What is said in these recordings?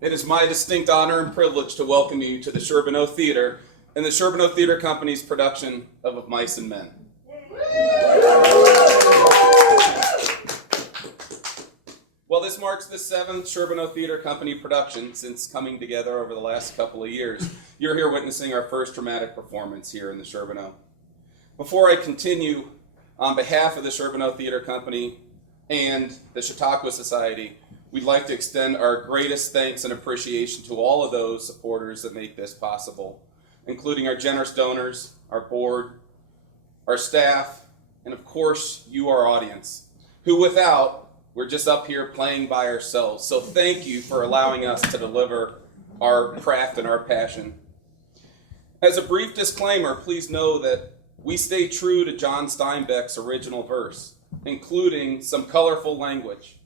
It is my distinct honor and privilege to welcome you to the Sherbino Theatre and the Sherbino Theatre Company's production of Mice and Men. Well, this marks the 7th Sherbino Theatre Company production since coming together over the last couple of years. You're here witnessing our first dramatic performance here in the Sherbino. Before I continue, on behalf of the Sherbino Theatre Company and the Chautauqua Society, we'd like to extend our greatest thanks and appreciation to all of those supporters that make this possible, including our generous donors, our board, our staff, and of course, you, our audience, who without, we're just up here playing by ourselves. So thank you for allowing us to deliver our craft and our passion. As a brief disclaimer, please know that we stay true to John Steinbeck's original verse, including some colorful language.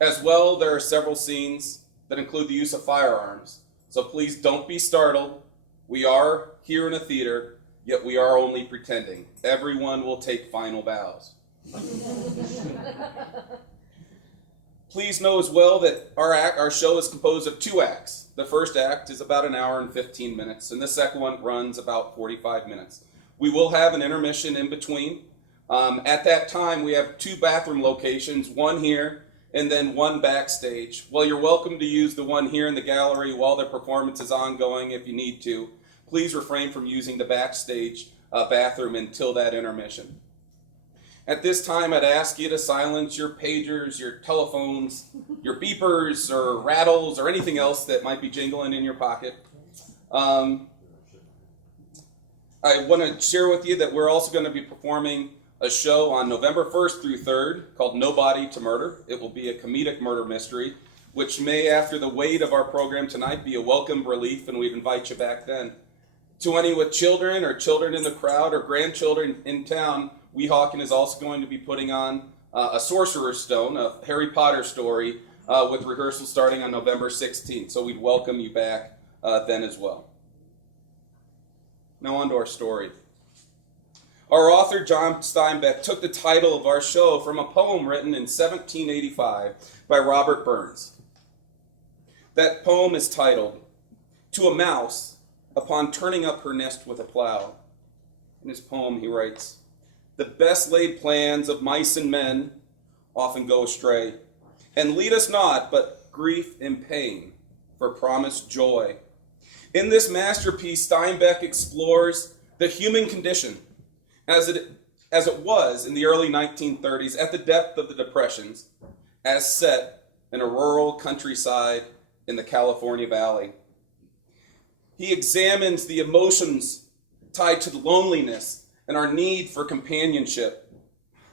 As well, there are several scenes that include the use of firearms, so please don't be startled. We are here in a theater, yet we are only pretending. Everyone will take final bows. Please know as well that our show is composed of 2 acts. The first act is about an hour and 15 minutes, and the second one runs about 45 minutes. We will have an intermission in between. At that time, we have 2 bathroom locations, one here and then one backstage. Well, you're welcome to use the one here in the gallery while the performance is ongoing if you need to. Please refrain from using the backstage bathroom until that intermission. At this time, I'd ask you to silence your pagers, your telephones, your beepers or rattles or anything else that might be jingling in your pocket. I want to share with you that we're also going to be performing a show on November 1st through 3rd called No Body to Murder. It will be a comedic murder mystery, which may, after the weight of our program tonight, be a welcome relief, and we'd invite you back then. To any with children or children in the crowd or grandchildren in town, Weehawken is also going to be putting on a Sorcerer's Stone, a Harry Potter story, with rehearsal starting on November 16th. So we'd welcome you back then as well. Now on to our story. Our author, John Steinbeck, took the title of our show from a poem written in 1785 by Robert Burns. That poem is titled, "To a Mouse Upon Turning Up Her Nest with a Plow." In his poem, he writes, "The best laid plans of mice and men often go astray, and lead us not but grief and pain for promised joy. In this masterpiece, Steinbeck explores the human condition as it was in the early 1930s at the depth of the Depressions, as set in a rural countryside in the California Valley. He examines the emotions tied to loneliness and our need for companionship,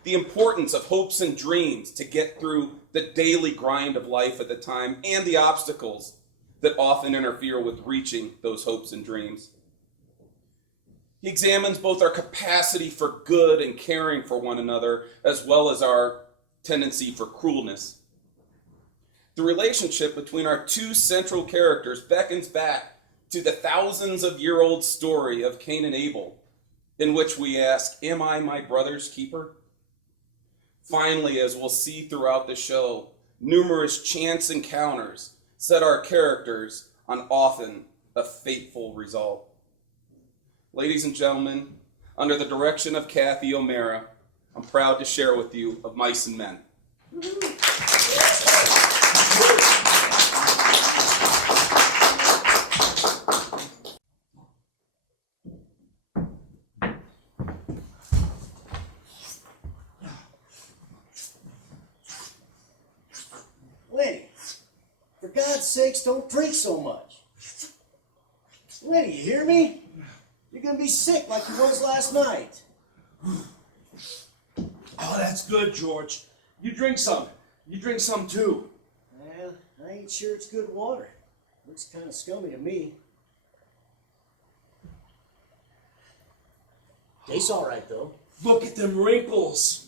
the importance of hopes and dreams to get through the daily grind of life at the time, and the obstacles that often interfere with reaching those hopes and dreams. He examines both our capacity for good and caring for one another, as well as our tendency for cruelness. The relationship between our 2 central characters beckons back to the thousands-of-year-old story of Cain and Abel, in which we ask, am I my brother's keeper? Finally, as we'll see throughout the show, numerous chance encounters set our characters on often a fateful result. Ladies and gentlemen, under the direction of Kathy O'Mara, I'm proud to share with you of Mice and Men. Lenny, for God's sakes, don't drink so much. Lenny, you hear me? You're going to be sick like you was last night. Oh, that's good, George. You drink some. You drink some too. Well, I ain't sure it's good water. Looks kind of scummy to me. Tastes all right, though. Look at them wrinkles.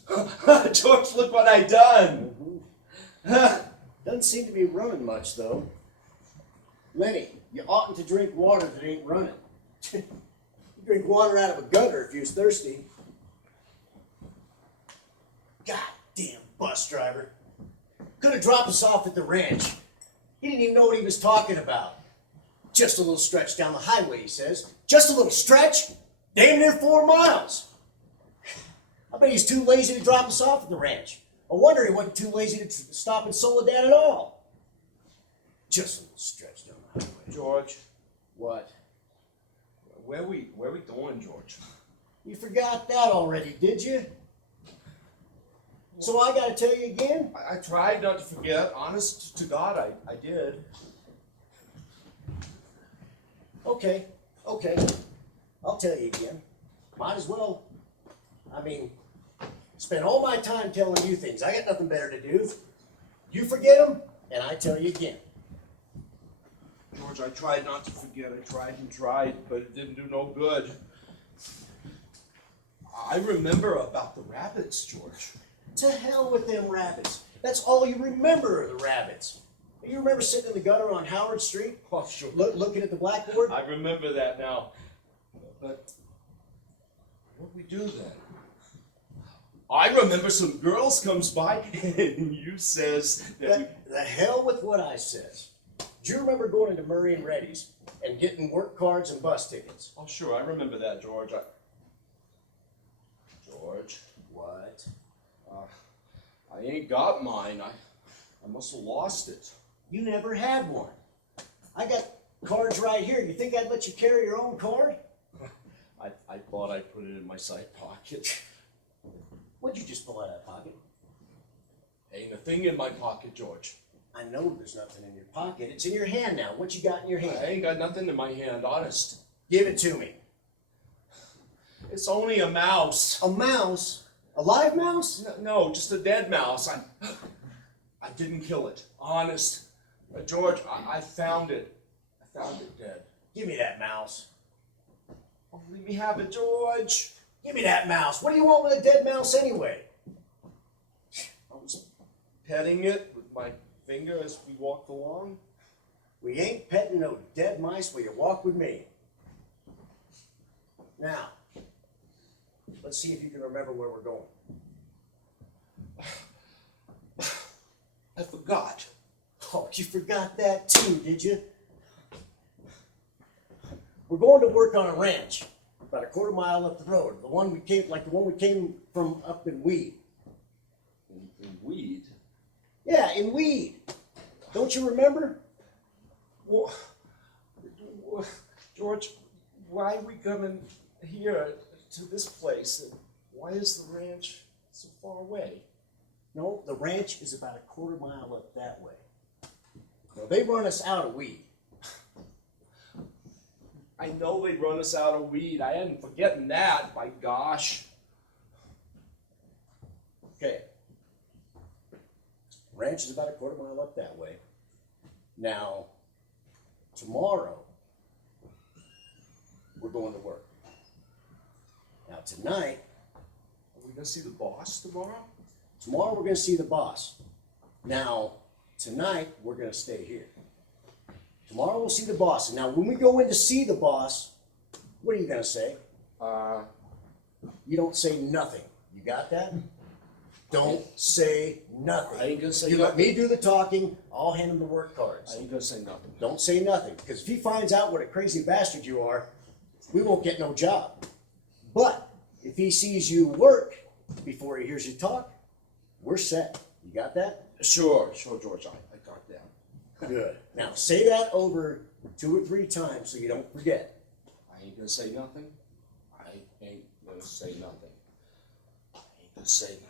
George, look what I done. Doesn't seem to be running much, though. Lenny, you oughtn't to drink water that ain't running. You drink water out of a gutter if you was thirsty. Goddamn bus driver. Could have dropped us off at the ranch. He didn't even know what he was talking about. Just a little stretch down the highway, he says. Just a little stretch? Damn near 4 miles. I bet he's too lazy to drop us off at the ranch. I wonder he wasn't too lazy to stop in Soledad at all. Just a little stretch down the highway. George, What? where we going, George? You forgot that already, did you? So I gotta tell you again? I tried not to forget. Honest to God, I did. Okay. I'll tell you again. Might as well. I mean, spend all my time telling you things. I got nothing better to do. You forget them, and I tell you again. George, I tried not to forget. I tried and tried, but it didn't do no good. I remember about the rabbits, George. To hell with them rabbits. That's all you remember are the rabbits. You remember sitting in the gutter on Howard Street? Oh, sure. Looking at the blackboard? I remember that now. But what we do then? I remember some girls comes by and you says that The hell with what I says. Do you remember going into Murray and Reddy's and getting work cards and bus tickets? Oh, sure, I remember that, George. George, What? I ain't got mine. I must have lost it. You never had one. I got cards right here. You think I'd let you carry your own card? I thought I'd put it in my side pocket. What'd you just pull out of that pocket? Ain't a thing in my pocket, George. I know there's nothing in your pocket. It's in your hand now. What you got in your I hand? ain't got nothing in my hand, honest. Give it to me. It's only a mouse. A mouse? A live mouse? No, just a dead mouse. I didn't kill it, honest. George, I found it. I found it dead. Give me that mouse. Oh, let me have it, George. Give me that mouse. What do you want with a dead mouse anyway? I was petting it with my finger as we walked along. We ain't petting no dead mice while you walk with me. Now, let's see if you can remember where we're going. I forgot. Oh, you forgot that too, did you? We're going to work on a ranch, about a quarter mile up the road. The one we came from up in Weed. In Weed? Yeah, in Weed. Don't you remember? Well, George, why are we coming here to this place? And why is the ranch so far away? No, the ranch is about a quarter mile up that way. Now, they run us out of Weed. I know they run us out of Weed. I ain't forgetting that, by gosh. Okay. Ranch is about a quarter mile up that way. Now, tomorrow, we're going to work. Now, tonight, Are we gonna see the boss tomorrow? we're going to see the boss. Now, tonight, we're going to stay here. Tomorrow, we'll see the boss. And now, when we go in to see the boss, what are you going to say? You don't say nothing. You got that? Don't say nothing. I ain't gonna say You nothing. let me do the talking. I'll hand him the work cards. I ain't gonna say nothing. Don't say nothing, because if he finds out what a crazy bastard you are, we won't get no job. But if he sees you work before he hears you talk, we're set. You got that? Sure, George. I got that. Good. Now say that over 2 or 3 times so you don't forget. I ain't gonna say nothing. I ain't gonna say nothing. I ain't gonna say nothing.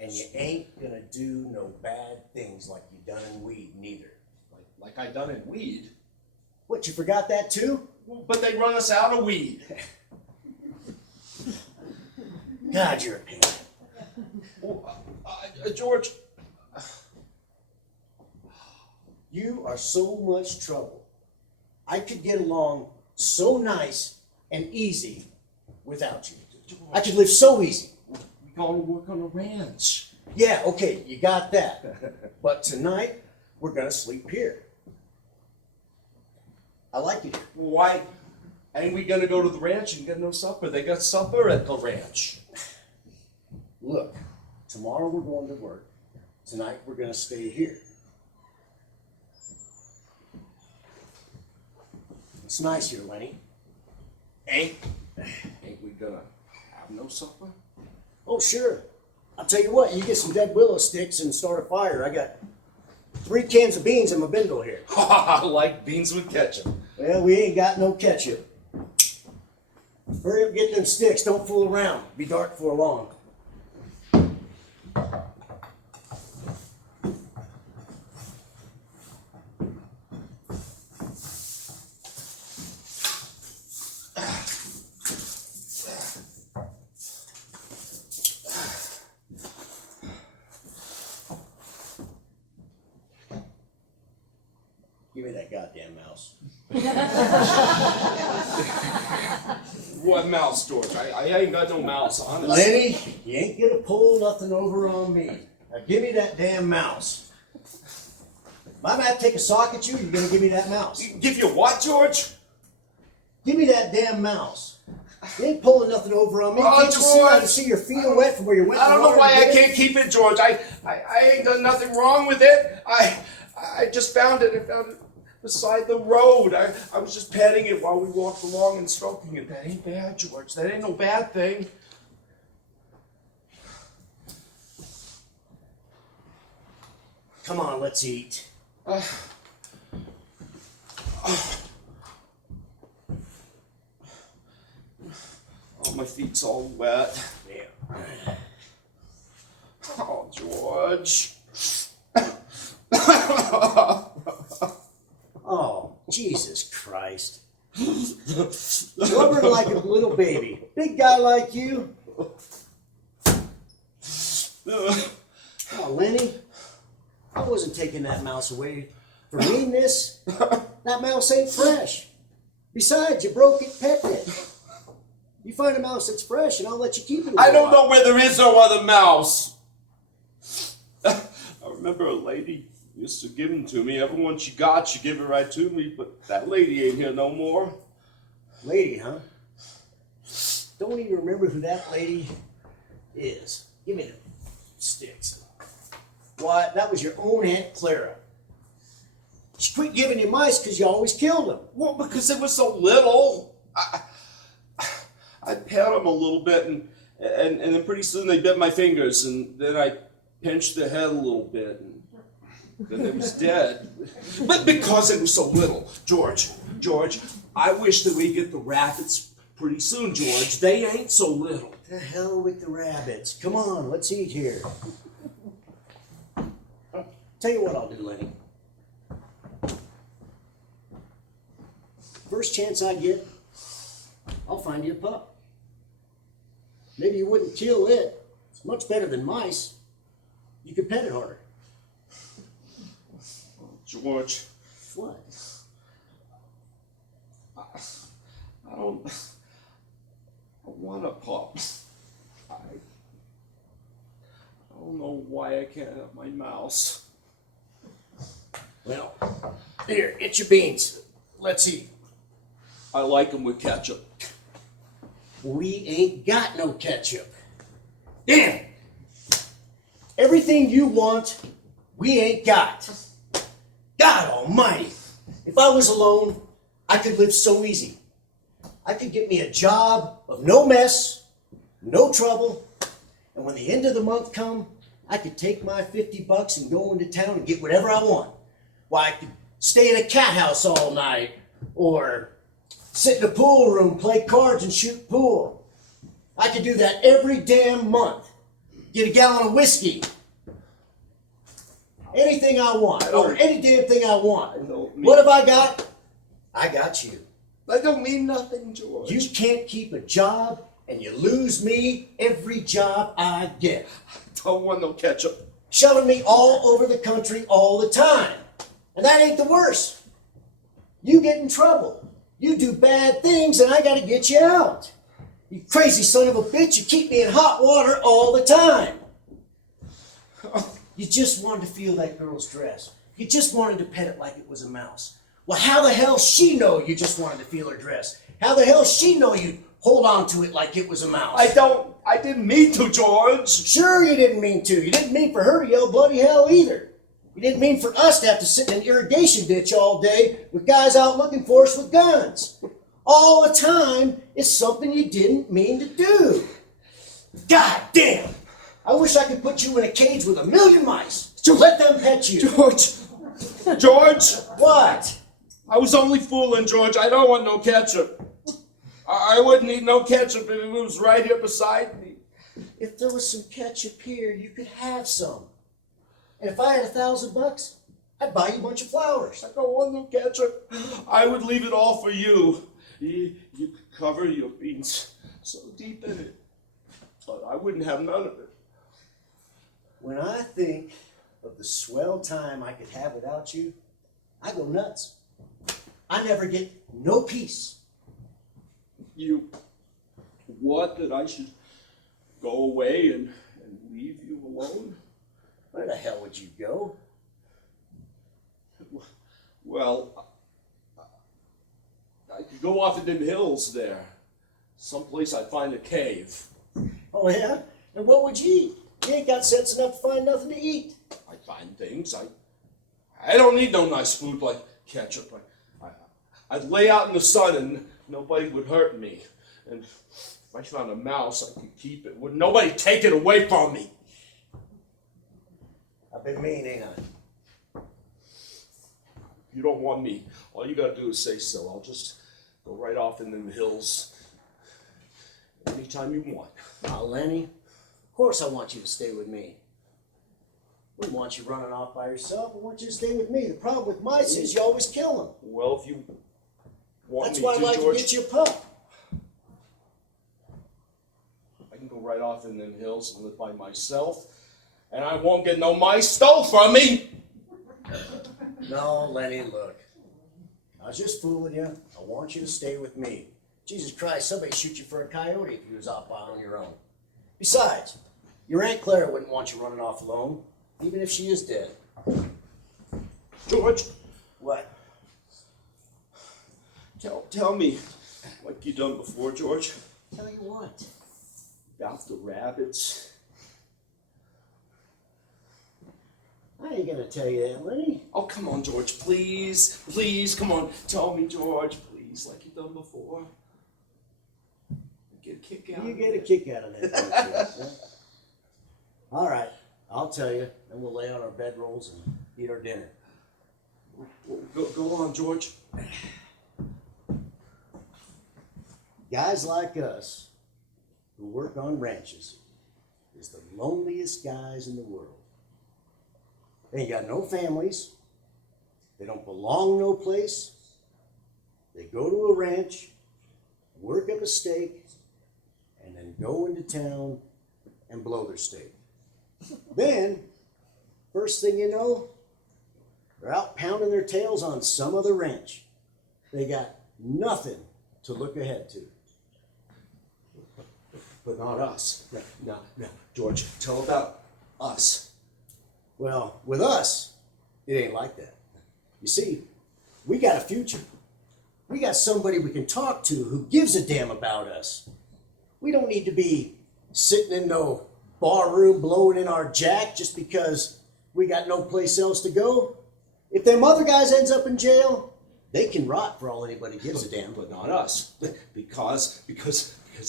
And you ain't gonna do no bad things like you done in Weed neither. Like I done in Weed. What, you forgot that too? But they run us out of Weed. God, you're a pain. Well, George, You are so much trouble. I could get along so nice and easy without you. I could live so easy. we gonna work on a ranch. Yeah, okay, you got that. But tonight, we're gonna sleep here. I like it here. Why ain't we gonna go to the ranch and get no supper? They got supper at the ranch. Look, tomorrow we're going to work. Tonight we're gonna stay here. It's nice here, Lenny. Ain't we gonna have no supper? Oh, sure. I'll tell you what, you get some dead willow sticks and start a fire. I got 3 cans of beans in my bindle here. I like beans with ketchup. Well, we ain't got no ketchup. Hurry up, get them sticks. Don't fool around. Be dark before long. Give me that goddamn mouse. What mouse, George? I ain't got no mouse, honest. Lenny, you ain't gonna pull nothing over on me. Now give me that damn mouse. If I'm gonna have to take a sock at you, you're gonna give me that mouse. Give you what, George? Give me that damn mouse. You ain't pulling nothing over on me. Oh, Can't you see, I George. can see your feet are wet from where you went. I don't know why I can't. can't keep it, George. I ain't done nothing wrong with it. I just found it. I found it beside the road. I was just petting it while we walked along and stroking it. That ain't bad, George. That ain't no bad thing. Come on, let's eat. Oh, my feet's all wet. Yeah. Oh, George. Oh, Jesus Christ. Blubbering like a little baby. Big guy like you. Oh, Lenny, I wasn't taking that mouse away for meanness. That mouse ain't fresh. Besides, you broke it, petting it. You find a mouse that's fresh and I'll let you keep it. I don't know where there is no other mouse. I remember a lady used to give them to me. Every one she got, she gave it right to me, but that lady ain't here no more. Lady, huh? Don't even remember who that lady is. Give me the sticks. Why, that was your own Aunt Clara. She quit giving you mice because you always killed them. Well, because it was so little. I'd pat them a little bit, and then pretty soon they bit my fingers, and then I pinched their head a little bit, and then it was dead. But because it was so little, George, I wish that we get the rabbits pretty soon, George. They ain't so little. The hell with the rabbits. Come on, let's eat here. Tell you what I'll do, Lenny. First chance I get, I'll find you a pup. Maybe you wouldn't kill it. It's much better than mice. You could pet it harder. George, What? I want a pup. I don't know why I can't have my mouse. Well, here, get your beans. Let's eat. I like them with ketchup. We ain't got no ketchup. Damn! Everything you want, we ain't got. God almighty! If I was alone, I could live so easy. I could get me a job of no mess, no trouble, and when the end of the month come, I could take my $50 and go into town and get whatever I want. Why, I could stay in a cat house all night, or sit in a pool room, play cards and shoot pool. I could do that every damn month. Get a gallon of whiskey. Anything I want, or any damn thing I want. What have I got? I got you. That don't mean nothing, George. You can't keep a job, and you lose me every job I get. Don't want no ketchup. Shoving me all over the country all the time. And that ain't the worst. You get in trouble. You do bad things, and I gotta get you out. You crazy son of a bitch, you keep me in hot water all the time. You just wanted to feel that girl's dress. You just wanted to pet it like it was a mouse. Well, how the hell she know you just wanted to feel her dress? How the hell she know you'd hold on to it like it was a mouse? I didn't mean to, George. Sure you didn't mean to. You didn't mean for her to yell bloody hell either. You didn't mean for us to have to sit in an irrigation ditch all day with guys out looking for us with guns. All the time is something you didn't mean to do. God damn! I wish I could put you in a cage with 1,000,000 mice. To let them pet you. George! What? I was only fooling, George. I don't want no ketchup. I wouldn't eat no ketchup if it was right here beside me. If there was some ketchup here, you could have some. And if I had $1,000, I'd buy you a bunch of flowers. I don't want no ketchup. I would leave it all for you. You could cover your beans so deep in it. But I wouldn't have none of it. When I think of the swell time I could have without you, I go nuts. I never get no peace. You what, that I should go away and leave you alone? Where the hell would you go? Well, I could go off in them hills there. Someplace I'd find a cave. Oh yeah? And what would you eat? You ain't got sense enough to find nothing to eat. I'd find things. I don't need no nice food like ketchup. I'd lay out in the sun and nobody would hurt me. And if I found a mouse, I could keep it. Would nobody take it away from me? I've been mean, ain't I? You don't want me. All you gotta do is say so. I'll just go right off in them hills anytime you want. Oh, Lenny, of course I want you to stay with me. I wouldn't want you running off by yourself. I want you to stay with me. The problem with mice is you always kill them. Well, if you want That's me why to, I'd like George, to get you a pup. I can go right off in them hills and live by myself, and I won't get no mice stole from me. No, Lenny, look. I was just fooling you. I want you to stay with me. Jesus Christ, somebody'd shoot you for a coyote if you was out by on your own. Besides, your Aunt Clara wouldn't want you running off alone, even if she is dead. George, What? tell me, like you done before, George, Tell you what? about the rabbits. I ain't gonna tell you that, Lenny. Oh, come on, George, please, please, come on, tell me, George, please, like you done before. Get a kick out. You get a kick out of that, don't you? Huh? All right, I'll tell you, and we'll lay on our bedrolls and eat our dinner. Go on, George. Guys like us who work on ranches is the loneliest guys in the world. They ain't got no families. They don't belong no place. They go to a ranch, work up a steak, and then go into town and blow their steak. Then, first thing you know, they're out pounding their tails on some other ranch. They got nothing to look ahead to. But not us. No, George, tell about us. Well, with us, it ain't like that. You see, we got a future. We got somebody we can talk to who gives a damn about us. We don't need to be sitting in no bar room blowing in our jack just because we got no place else to go. If them other guys ends up in jail, they can rot for all anybody gives a damn. But not us. Because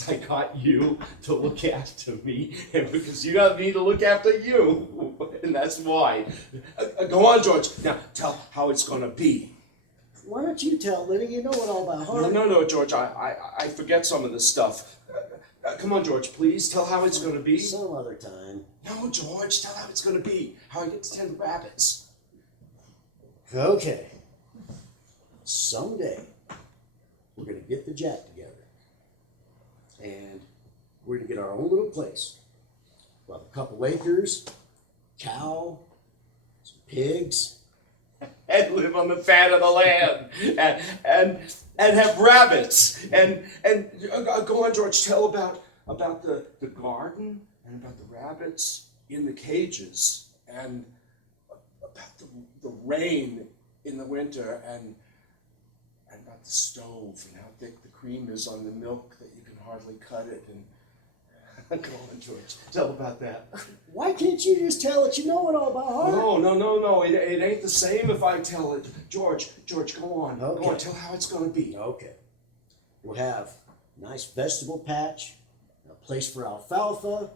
I got you to look after me, and because you got me to look after you, and that's why. Go on, George. Now tell how it's gonna be. Why don't you tell, Lenny? You know it all by heart. No, George. I forget some of this stuff. Come on, George. Please tell how it's gonna be. Some other time. No, George. Tell how it's gonna be. How I get to tend rabbits. Okay. Someday, we're going to get the jack together. And we're going to get our own little place. We'll have a couple acres, cow, some pigs. And live on the fat of the land. And have rabbits. And go on, George. Tell about the garden and about the rabbits in the cages. And about the rain in the winter and about the stove and how thick the cream is on the milk that you can hardly cut it Go on, George. Tell about that. Why can't you just tell it you know it all by heart? No. It ain't the same if I tell it. George, go on. Okay. Go on, tell how it's gonna be. Okay. We'll have a nice vegetable patch, a place for alfalfa,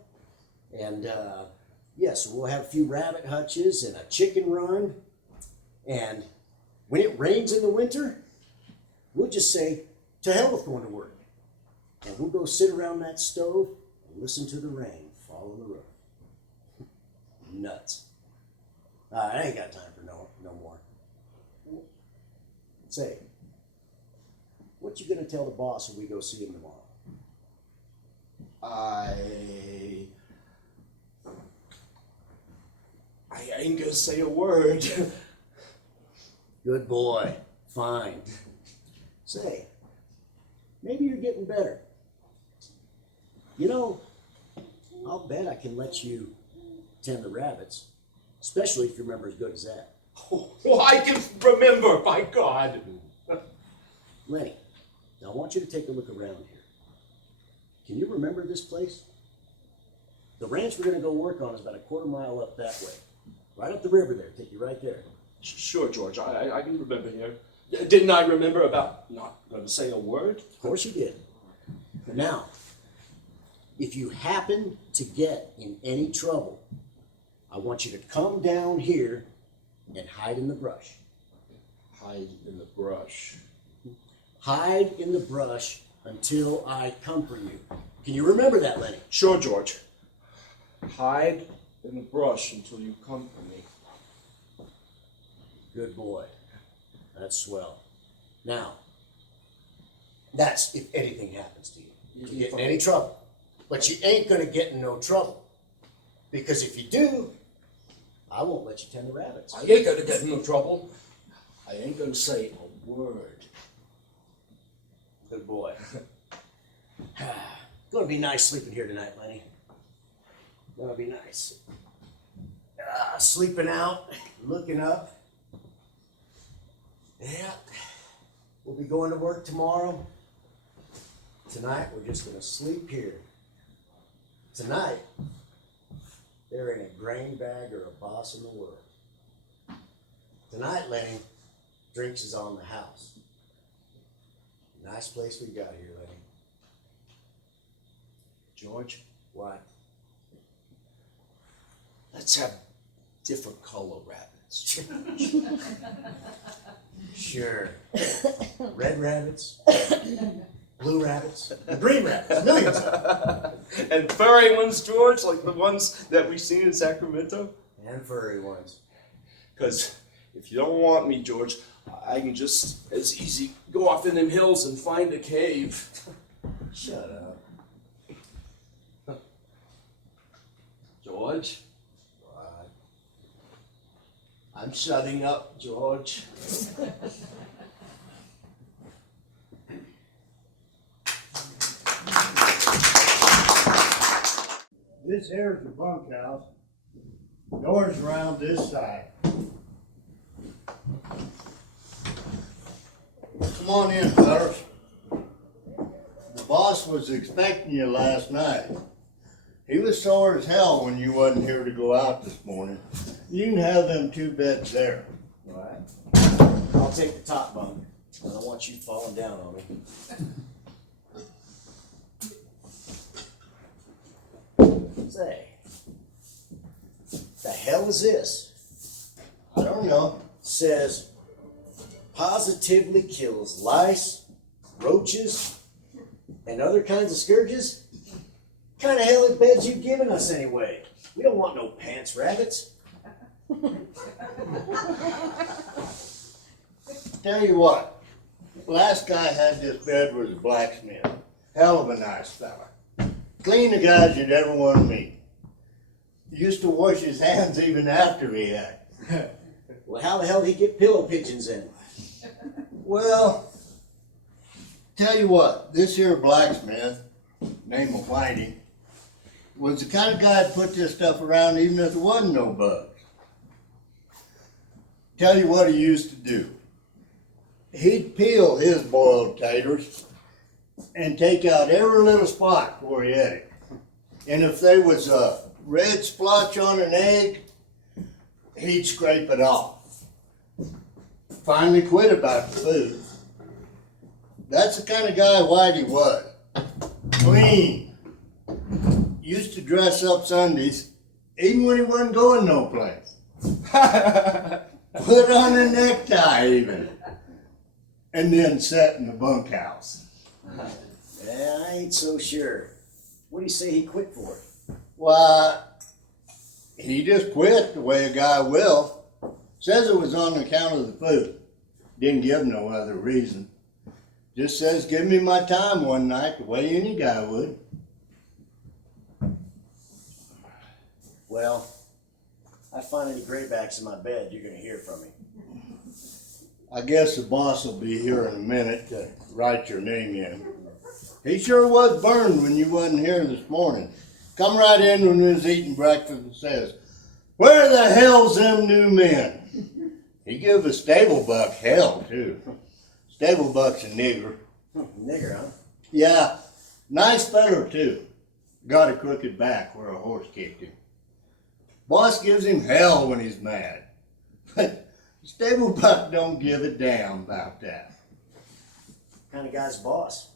and so we'll have a few rabbit hutches and a chicken run. And when it rains in the winter, we'll just say, to hell with going to work. And we'll go sit around that stove and listen to the rain fall on the roof. Nuts. I ain't got time for no more. Say, what you gonna tell the boss when we go see him tomorrow? I ain't gonna say a word. Good boy. Fine. Say, maybe you're getting better. You know, I'll bet I can let you tend the rabbits, especially if you remember as good as that. Oh, I can remember, by God. Lenny, now I want you to take a look around here. Can you remember this place? The ranch we're gonna go work on is about a quarter mile up that way. Right up the river there, take you right there. Sure, George, I can remember here. Didn't I remember about not gonna say a word? Of course you did. Now, if you happen to get in any trouble, I want you to come down here and hide in the brush. Hide in the brush. Hide in the brush until I come for you. Can you remember that, Lenny? Sure, George. Hide in the brush until you come for me. Good boy. That's swell. Now, that's if anything happens to you. You get in any trouble. But you ain't gonna get in no trouble. Because if you do, I won't let you tend the rabbits. I ain't gonna get in no trouble. I ain't gonna say a word. Good boy. Gonna be nice sleeping here tonight, Lenny. Gonna be nice. Sleeping out, looking up. Yeah. We'll be going to work tomorrow. Tonight, we're just gonna sleep here. Tonight, there ain't a grain bag or a boss in the world. Tonight, Lenny, drinks is on the house. Nice place we got here, Lenny. George, What? let's have different color rabbits. Sure. Red rabbits, blue rabbits, green rabbits, millions of them. And furry ones, George, like the ones that we've seen in Sacramento? And furry ones. Because if you don't want me, George, I can just as easy go off in them hills and find a cave. Shut up. George, What? I'm shutting up, George. This here's the bunkhouse. Doors around this side. Come on in, fellas. The boss was expecting you last night. He was sore as hell when you wasn't here to go out this morning. You can have them 2 beds there. All right. I'll take the top bunk. I don't want you falling down on me. Say, the hell is this? I don't know. Says positively kills lice, roaches, and other kinds of scourges. Kind of helly beds you giving us anyway? We don't want no pants rabbits. Tell you what, the last guy had this bed was a blacksmith. Hell of a nice fella. Clean the guys you'd ever want to meet. Used to wash his hands even after he had. Well, how the hell did he get pillow pigeons in? Well, tell you what, this here blacksmith, name of Whitey, was the kind of guy that put this stuff around even if there wasn't no bugs. Tell you what he used to do. He'd peel his boiled taters and take out every little spot where he had it. And if there was a red splotch on an egg, he'd scrape it off. Finally quit about the food. That's the kind of guy Whitey was. Clean. Used to dress up Sundays, even when he wasn't going no place. Put on a necktie even. And then sat in the bunkhouse. Yeah, I ain't so sure. What do you say he quit for? Why, he just quit the way a guy will. Says it was on account of the food. Didn't give no other reason. Just says, give me my time one night the way any guy would. Well, I find any graybacks in my bed, you're gonna hear from me. I guess the boss will be here in a minute to write your name in. He sure was burned when you wasn't here this morning. Come right in when we was eating breakfast and says, where the hell's them new men? He give a stable buck hell, too. Stable buck's a nigger. Nigger, huh? Yeah, nice feller, too. Got a crooked back where a horse kicked him. Boss gives him hell when he's mad. But stable buck don't give a damn about that. What kind of guy's boss?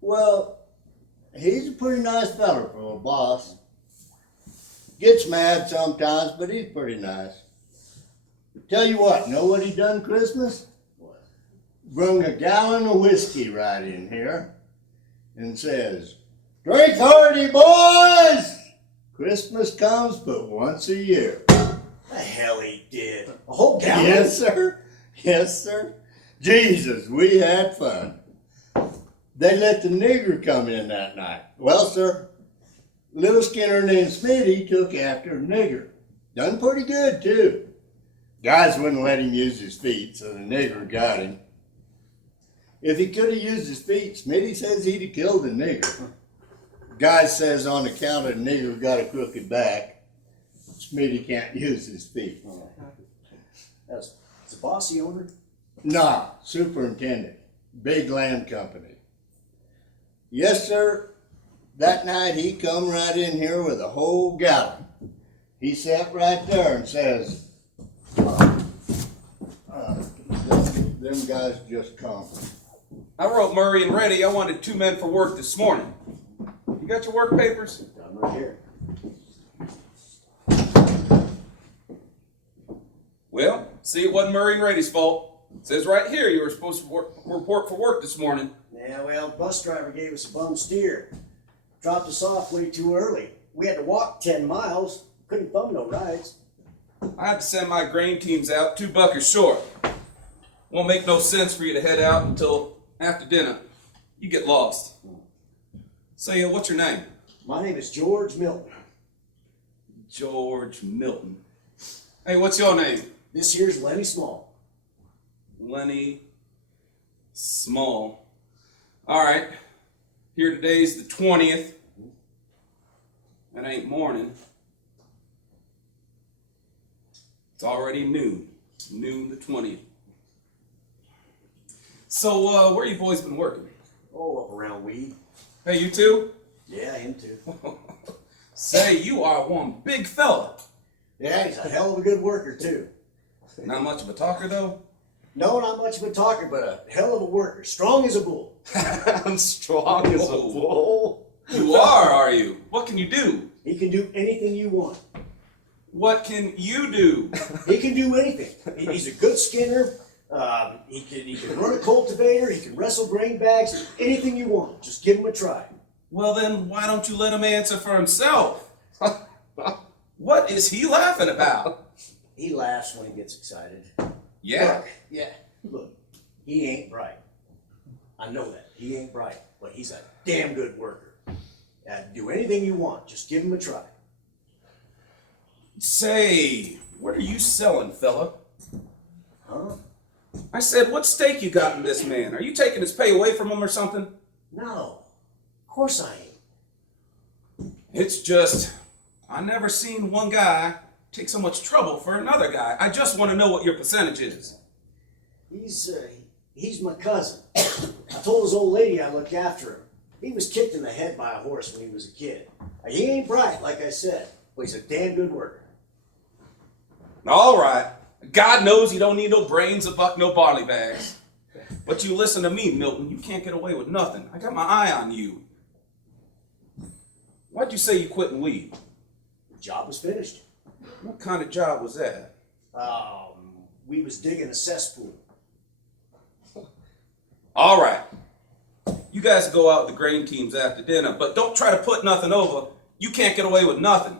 Well, he's a pretty nice feller for a boss. Gets mad sometimes, but he's pretty nice. Tell you what, know what he done Christmas? What? Brung a gallon of whiskey right in here and says, drink hearty, boys! Christmas comes but once a year. The hell he did. A whole gallon? Yes, sir. Yes, sir. Jesus, we had fun. They let the nigger come in that night. Well, sir, little Skinner named Smitty took after the nigger. Done pretty good, too. Guys wouldn't let him use his feet, so the nigger got him. If he could have used his feet, Smitty says he'd have killed the nigger. Guy says on account of the nigger got a crooked back, Smitty can't use his feet. That's the bossy owner? Nah, superintendent. Big land company. Yes, sir. That night he come right in here with a whole gallon. He sat right there and says, them guys just come. I wrote Murray and Reddy. I wanted 2 men for work this morning. You got your work papers? I'm right here. Well, see, it wasn't Murray and Reddy's fault. It says right here you were supposed to report for work this morning. Yeah, well, bus driver gave us a bum steer. Dropped us off way too early. We had to walk 10 miles. Couldn't bum no rides. I had to send my grain teams out 2 buckets short. Won't make no sense for you to head out until after dinner. You get lost. Say, what's your name? My name is George Milton. George Milton. Hey, what's your name? This here's Lenny Small. Lenny Small. All right. Here today's the 20th. That ain't morning. It's already noon. Noon the 20th. So, where you boys been working? Oh, up around weed. Hey, you too? Yeah, him too. Say, you are one big fella. Yeah, he's a hell of a good worker too. Not much of a talker, though? No, not much of a talker, but a hell of a worker. Strong as a bull. I'm strong as a bull. You are you? What can you do? He can do anything you want. What can you do? He can do anything. He's a good skinner. He can run a cultivator. He can wrestle grain bags. Anything you want. Just give him a try. Well, then, why don't you let him answer for himself? What is he laughing about? He laughs when he gets excited. Yeah. Look, yeah. Look, he ain't bright. I know that. He ain't bright, but he's a damn good worker. Do anything you want. Just give him a try. Say, what are you selling, fella? Huh? I said, what stake you got in this man? Are you taking his pay away from him or something? No. Of course I ain't. It's just, I never seen one guy take so much trouble for another guy. I just want to know what your percentage is. He's my cousin. I told his old lady I look after him. He was kicked in the head by a horse when he was a kid. He ain't bright, like I said, but he's a damn good worker. All right. God knows you don't need no brains to buck no barley bags. But you listen to me, Milton. You can't get away with nothing. I got my eye on you. Why'd you say you quit and leave? The job was finished. What kind of job was that? We was digging a cesspool. All right. You guys go out with the grain teams after dinner, but don't try to put nothing over. You can't get away with nothing.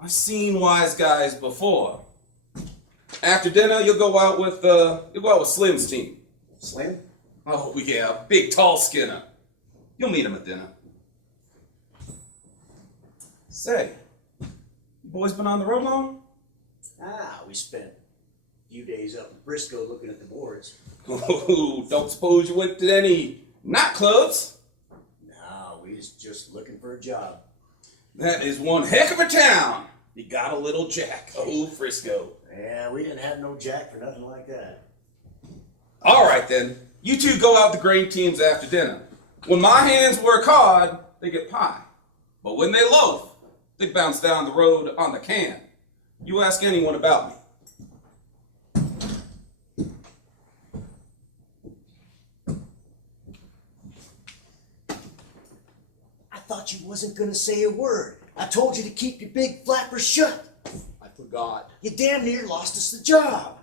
I've seen wise guys before. After dinner, you'll go out with Slim's team. Slim? Oh yeah, big tall Skinner. You'll meet him at dinner. Say, you boys been on the road long? We spent a few days up in Briscoe looking at the boards. Oh, don't suppose you went to any nightclubs? No, we was just looking for a job. That is one heck of a town. You got a little jack. Oh, Frisco. Yeah, we didn't have no jack for nothing like that. All right then. You two go out the grain teams after dinner. When my hands work hard, they get pie. But when they loaf, they bounce down the road on the can. You ask anyone about me. I thought you wasn't gonna say a word. I told you to keep your big flappers shut. I forgot. You damn near lost us the job.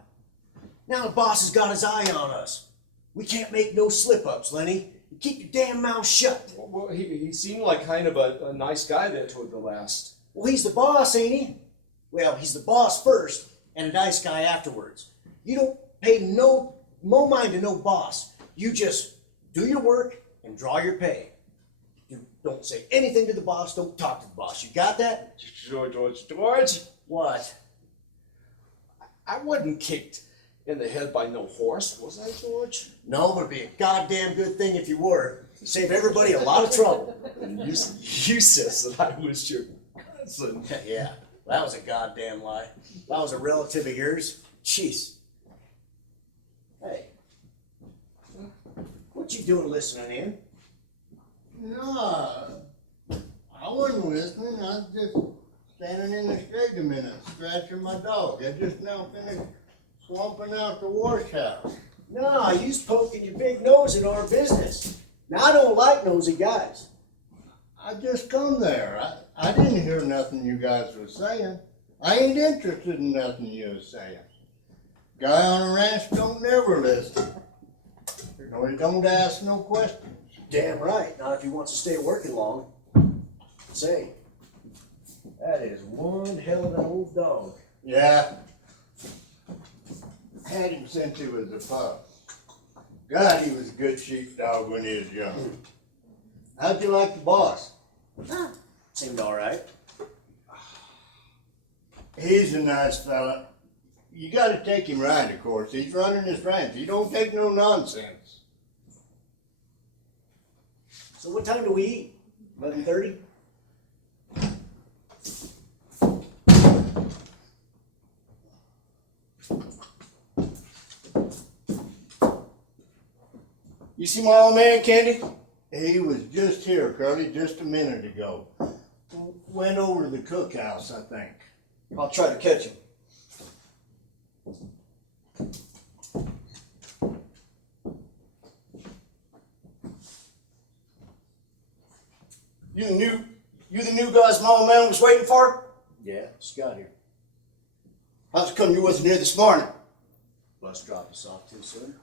Now the boss has got his eye on us. We can't make no slip-ups, Lenny. You keep your damn mouth shut. Well, he seemed like kind of a nice guy there toward the last. Well, he's the boss, ain't he? Well, he's the boss first and a nice guy afterwards. You don't pay no mind to no boss. You just do your work and draw your pay. You don't say anything to the boss, don't talk to the boss. You got that? George. What? I wasn't kicked in the head by no horse, was I, George? No, but it'd be a goddamn good thing if you were. Save everybody a lot of trouble. And you says that I was your cousin. Yeah, that was a goddamn lie. That was a relative of yours. Jeez. Hey, what you doing listening in? No, I wasn't listening. I was just standing in the shade a minute, scratching my dog. I just now finished swamping out the wash house. No, you's poking your big nose in our business. Now, I don't like nosy guys. I just come there. I didn't hear nothing you guys were saying. I ain't interested in nothing you was saying. Guy on a ranch don't never listen. No, he don't ask no questions. Damn right, not if he wants to stay working long. Say, that is one hell of an old dog. Yeah. Had him since he was a pup. God, he was a good sheepdog when he was young. How'd you like the boss? Seemed all right. He's a nice fella. You gotta take him right, of course. He's running his ranch. He don't take no nonsense. So what time do we eat? 11:30? You see my old man, Candy? He was just here, Curly, just a minute ago. Went over to the cookhouse, I think. I'll try to catch him. You the new guys my old man was waiting for? Yeah, just got here. How's it come you wasn't here this morning? Bus dropped us off too soon.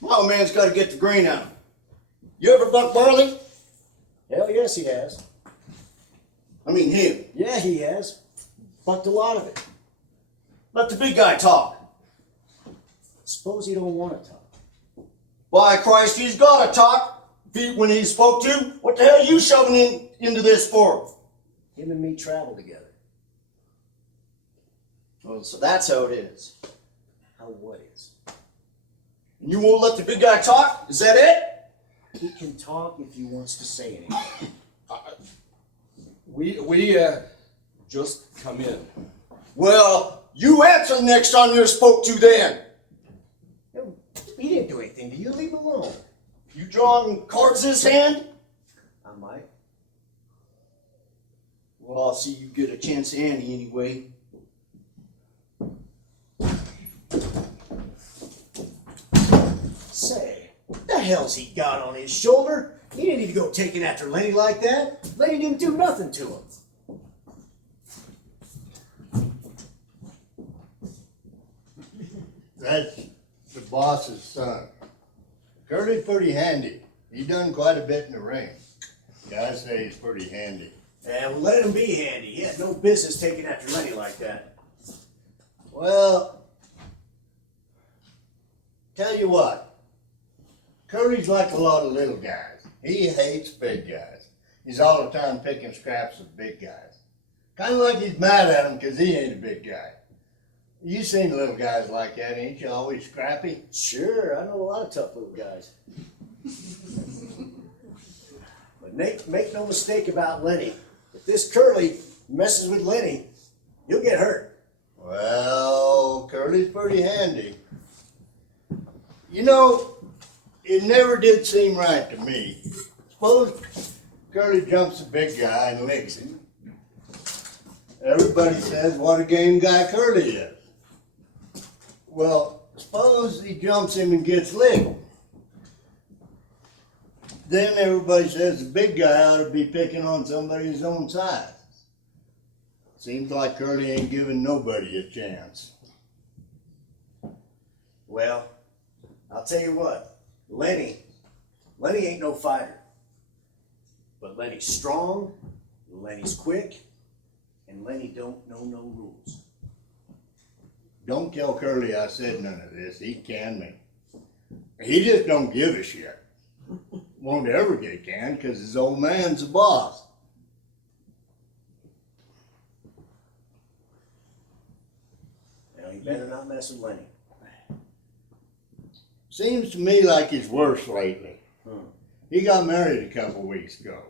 My old man's got to get the grain out. You ever buck barley? Hell yes, he has. I mean him. Yeah, he has. Bucked a lot of it. Let the big guy talk. Suppose he don't want to talk. By Christ, he's got to talk. When he spoke to, what the hell are you shoving into this for? Him and me travel together. Well, so that's how it is. How what is? And you won't let the big guy talk? Is that it? He can talk if he wants to say anything. We just come in. Well, you answer the next time you're spoke to then. He didn't do anything to you. Leave him alone. You drawing cards this hand? I might. Well, I'll see you get a chance, Annie, anyway. Say, what the hell's he got on his shoulder? He didn't need to go taking after Lenny like that. Lenny didn't do nothing to him. That's the boss's son. Curly's pretty handy. He done quite a bit in the ring. Guys say he's pretty handy. Yeah, well, let him be handy. He had no business taking after Lenny like that. Well, tell you what. Curly's like a lot of little guys. He hates big guys. He's all the time picking scraps with big guys. Kind of like he's mad at him because he ain't a big guy. You seen little guys like that, ain't you? Always scrappy. Sure, I know a lot of tough little guys. But make no mistake about Lenny. If this Curly messes with Lenny, he'll get hurt. Well, Curly's pretty handy. You know, it never did seem right to me. Suppose Curly jumps a big guy and licks him. Everybody says what a game guy Curly is. Well, suppose he jumps him and gets licked. Then everybody says the big guy ought to be picking on somebody his own size. Seems like Curly ain't giving nobody a chance. Well, I'll tell you what, Lenny ain't no fighter. But Lenny's strong, Lenny's quick, and Lenny don't know no rules. Don't tell Curly I said none of this. He can me. He just don't give a shit. Won't ever get canned because his old man's the boss. Now, you better not mess with Lenny. Seems to me like he's worse lately. He got married a couple weeks ago.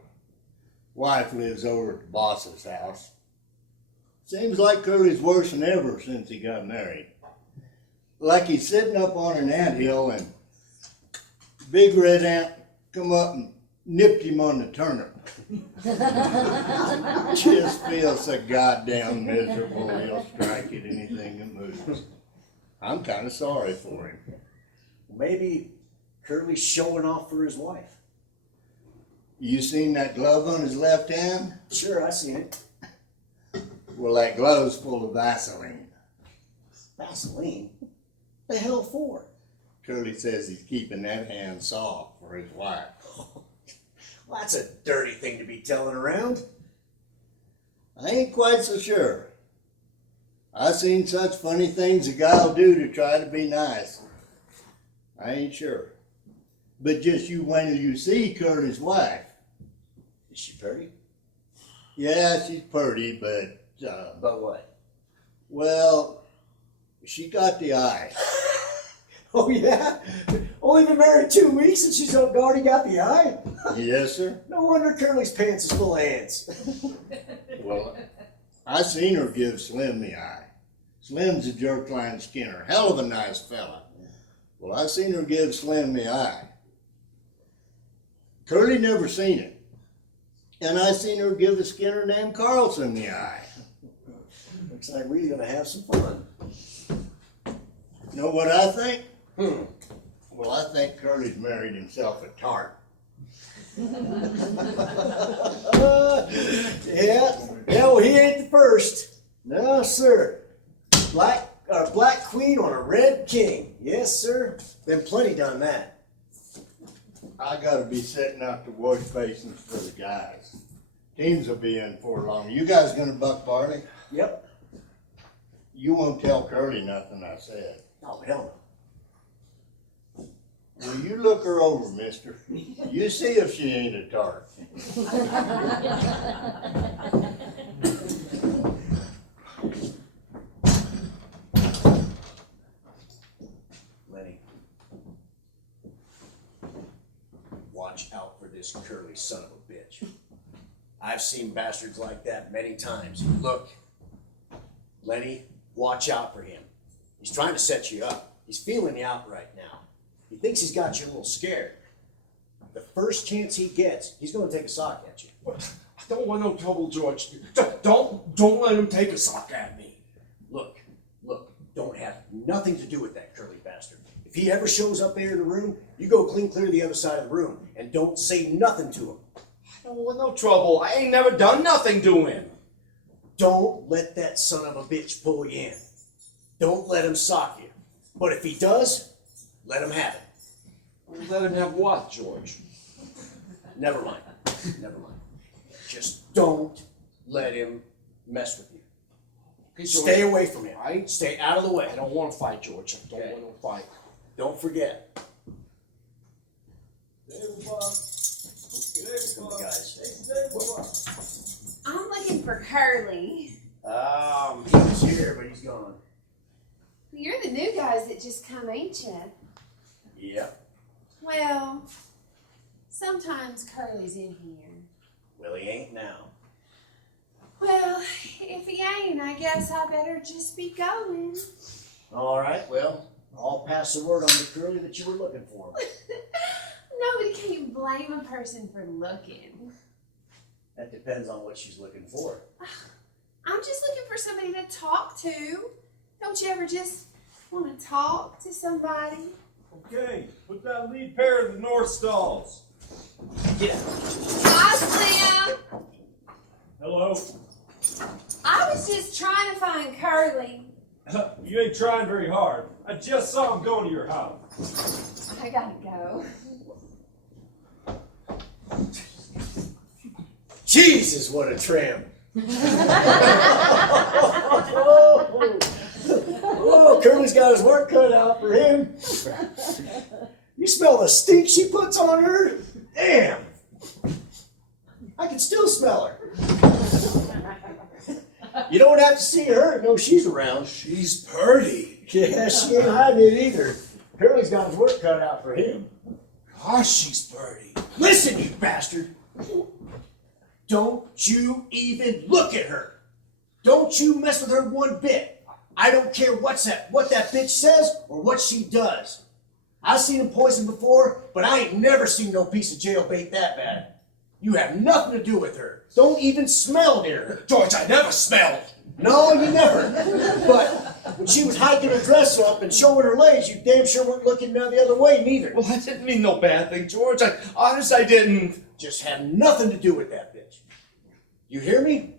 Wife lives over at the boss's house. Seems like Curly's worse than ever since he got married. Like he's sitting up on an anthill and big red ant come up and nipped him on the turnip. Just feels so goddamn miserable he'll strike at anything that moves. I'm kind of sorry for him. Maybe Curly's showing off for his wife. You seen that glove on his left hand? Sure, I seen it. Well, that glove's full of Vaseline. Vaseline? The hell for? Curly says he's keeping that hand soft for his wife. Well, that's a dirty thing to be telling around. I ain't quite so sure. I seen such funny things a guy'll do to try to be nice. I ain't sure. But just you wait till you see Curly's wife. Is she pretty? Yeah, she's pretty, but, But what? well, she got the eye. Oh, yeah? Only been married 2 weeks and she's already got the eye? Yes, sir. No wonder Curly's pants is full of ants. Well, I seen her give Slim the eye. Slim's a jerkline Skinner, hell of a nice fella. Well, I seen her give Slim the eye. Curly never seen it. And I seen her give a Skinner named Carlson the eye. Looks like we're gonna have some fun. You know what I think? Well, I think Curly's married himself a tart. Yeah, well, he ain't the first. No, sir. Black queen on a red king. Yes, sir. Been plenty done that. I gotta be setting out the wash basins for the guys. Teams will be in for long. You guys gonna buck barley? Yep. You won't tell Curly nothing I said. Oh, hell Well, you look her over, mister. You see if she ain't a tart. Lenny, watch out for this Curly son of a bitch. I've seen bastards like that many times. Look, Lenny, watch out for him. He's trying to set you up. He's feeling you out right now. He thinks he's got you a little scared. The first chance he gets, he's gonna take a sock at you. I don't want no trouble, George. Don't let him take a sock at me. Look, don't have nothing to do with that curly bastard. If he ever shows up there in the room, you go clear the other side of the room and don't say nothing to him. I don't want no trouble. I ain't never done nothing to him. Don't let that son of a bitch pull you in. Don't let him sock you. But if he does, let him have it. Let him have what, George? Never mind. Just don't let him mess with you. Okay, George. Stay away from him. I Stay out of the way. I don't want to fight, George. I don't Okay. want to fight. Don't forget. Guys. I'm looking for Curly. He was here, but he's gone. You're the new guys that just come, ain't you? Yep. Well, sometimes Curly's in here. Well, he ain't now. Well, if he ain't, I guess I better just be going. All right, well, I'll pass the word on to Curly that you were looking for him. Nobody can blame a person for looking. That depends on what she's looking for. I'm just looking for somebody to talk to. Don't you ever just want to talk to somebody? Okay, put that lead pair in the north stalls. Yeah. Hi, Slim. Hello. I was just trying to find Curly. You ain't trying very hard. I just saw him going to your house. I gotta go. Jesus, what a tramp. Oh, Curly's got his work cut out for him. You smell the stink she puts on her? Damn. I can still smell her. You don't have to see her to know she's around. She's purty. Yeah, she ain't hiding it either. Curly's got his work cut out for him. Gosh, she's purty. Listen, you bastard. Don't you even look at her. Don't you mess with her one bit. I don't care what that bitch says or what she does. I've seen him poison before, but I ain't never seen no piece of jailbait that bad. You have nothing to do with her. Don't even smell near her. George, I never smelled. No, you never. But when she was hiking her dress up and showing her legs, you damn sure weren't looking the other way neither. Well, I didn't mean no bad thing, George. Honest, I didn't. Just have nothing to do with that bitch. You hear me?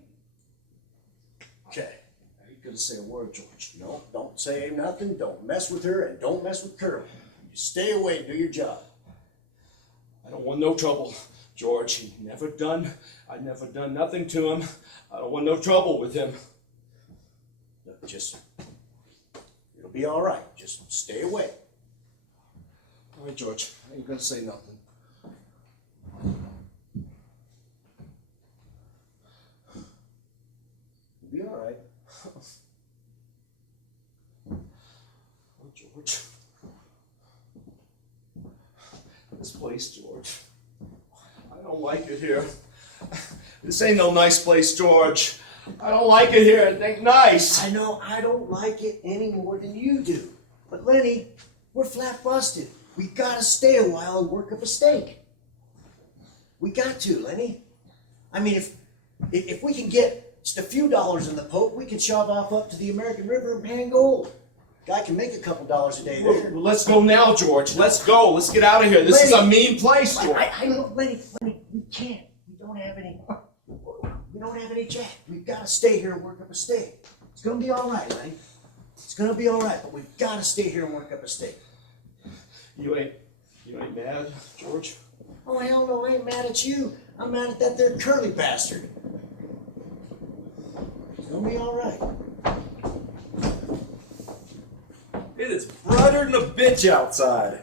Okay. I ain't gonna say a word, George. No, don't say nothing. Don't mess with her, and don't mess with Curly. You stay away and do your job. I don't want no trouble, George. I never done nothing to him. I don't want no trouble with him. Look, it'll be all right. Just stay away. All right, George. I ain't gonna say nothing. You'll be all right. Oh, George. This place, George. I don't like it here. This ain't no nice place, George. I don't like it here. It ain't nice. I know I don't like it any more than you do. But Lenny, we're flat busted. We gotta stay a while and work up a stake. We got to, Lenny. I mean, if we can get just a few dollars in the poke, we can shove off up to the American River and pan gold. Guy can make a couple dollars a day there. Well, let's go now, George. Let's go. Let's get out of here. This is a mean place, George. I know, Lenny, we can't. We don't have any jack. We've got to stay here and work up a stake. It's gonna be all right, Lenny. It's gonna be all right, but we've got to stay here and work up a stake. You ain't mad, George? Oh, hell no, I ain't mad at you. I'm mad at that there curly bastard. It's gonna be all right. It is brighter than a bitch outside.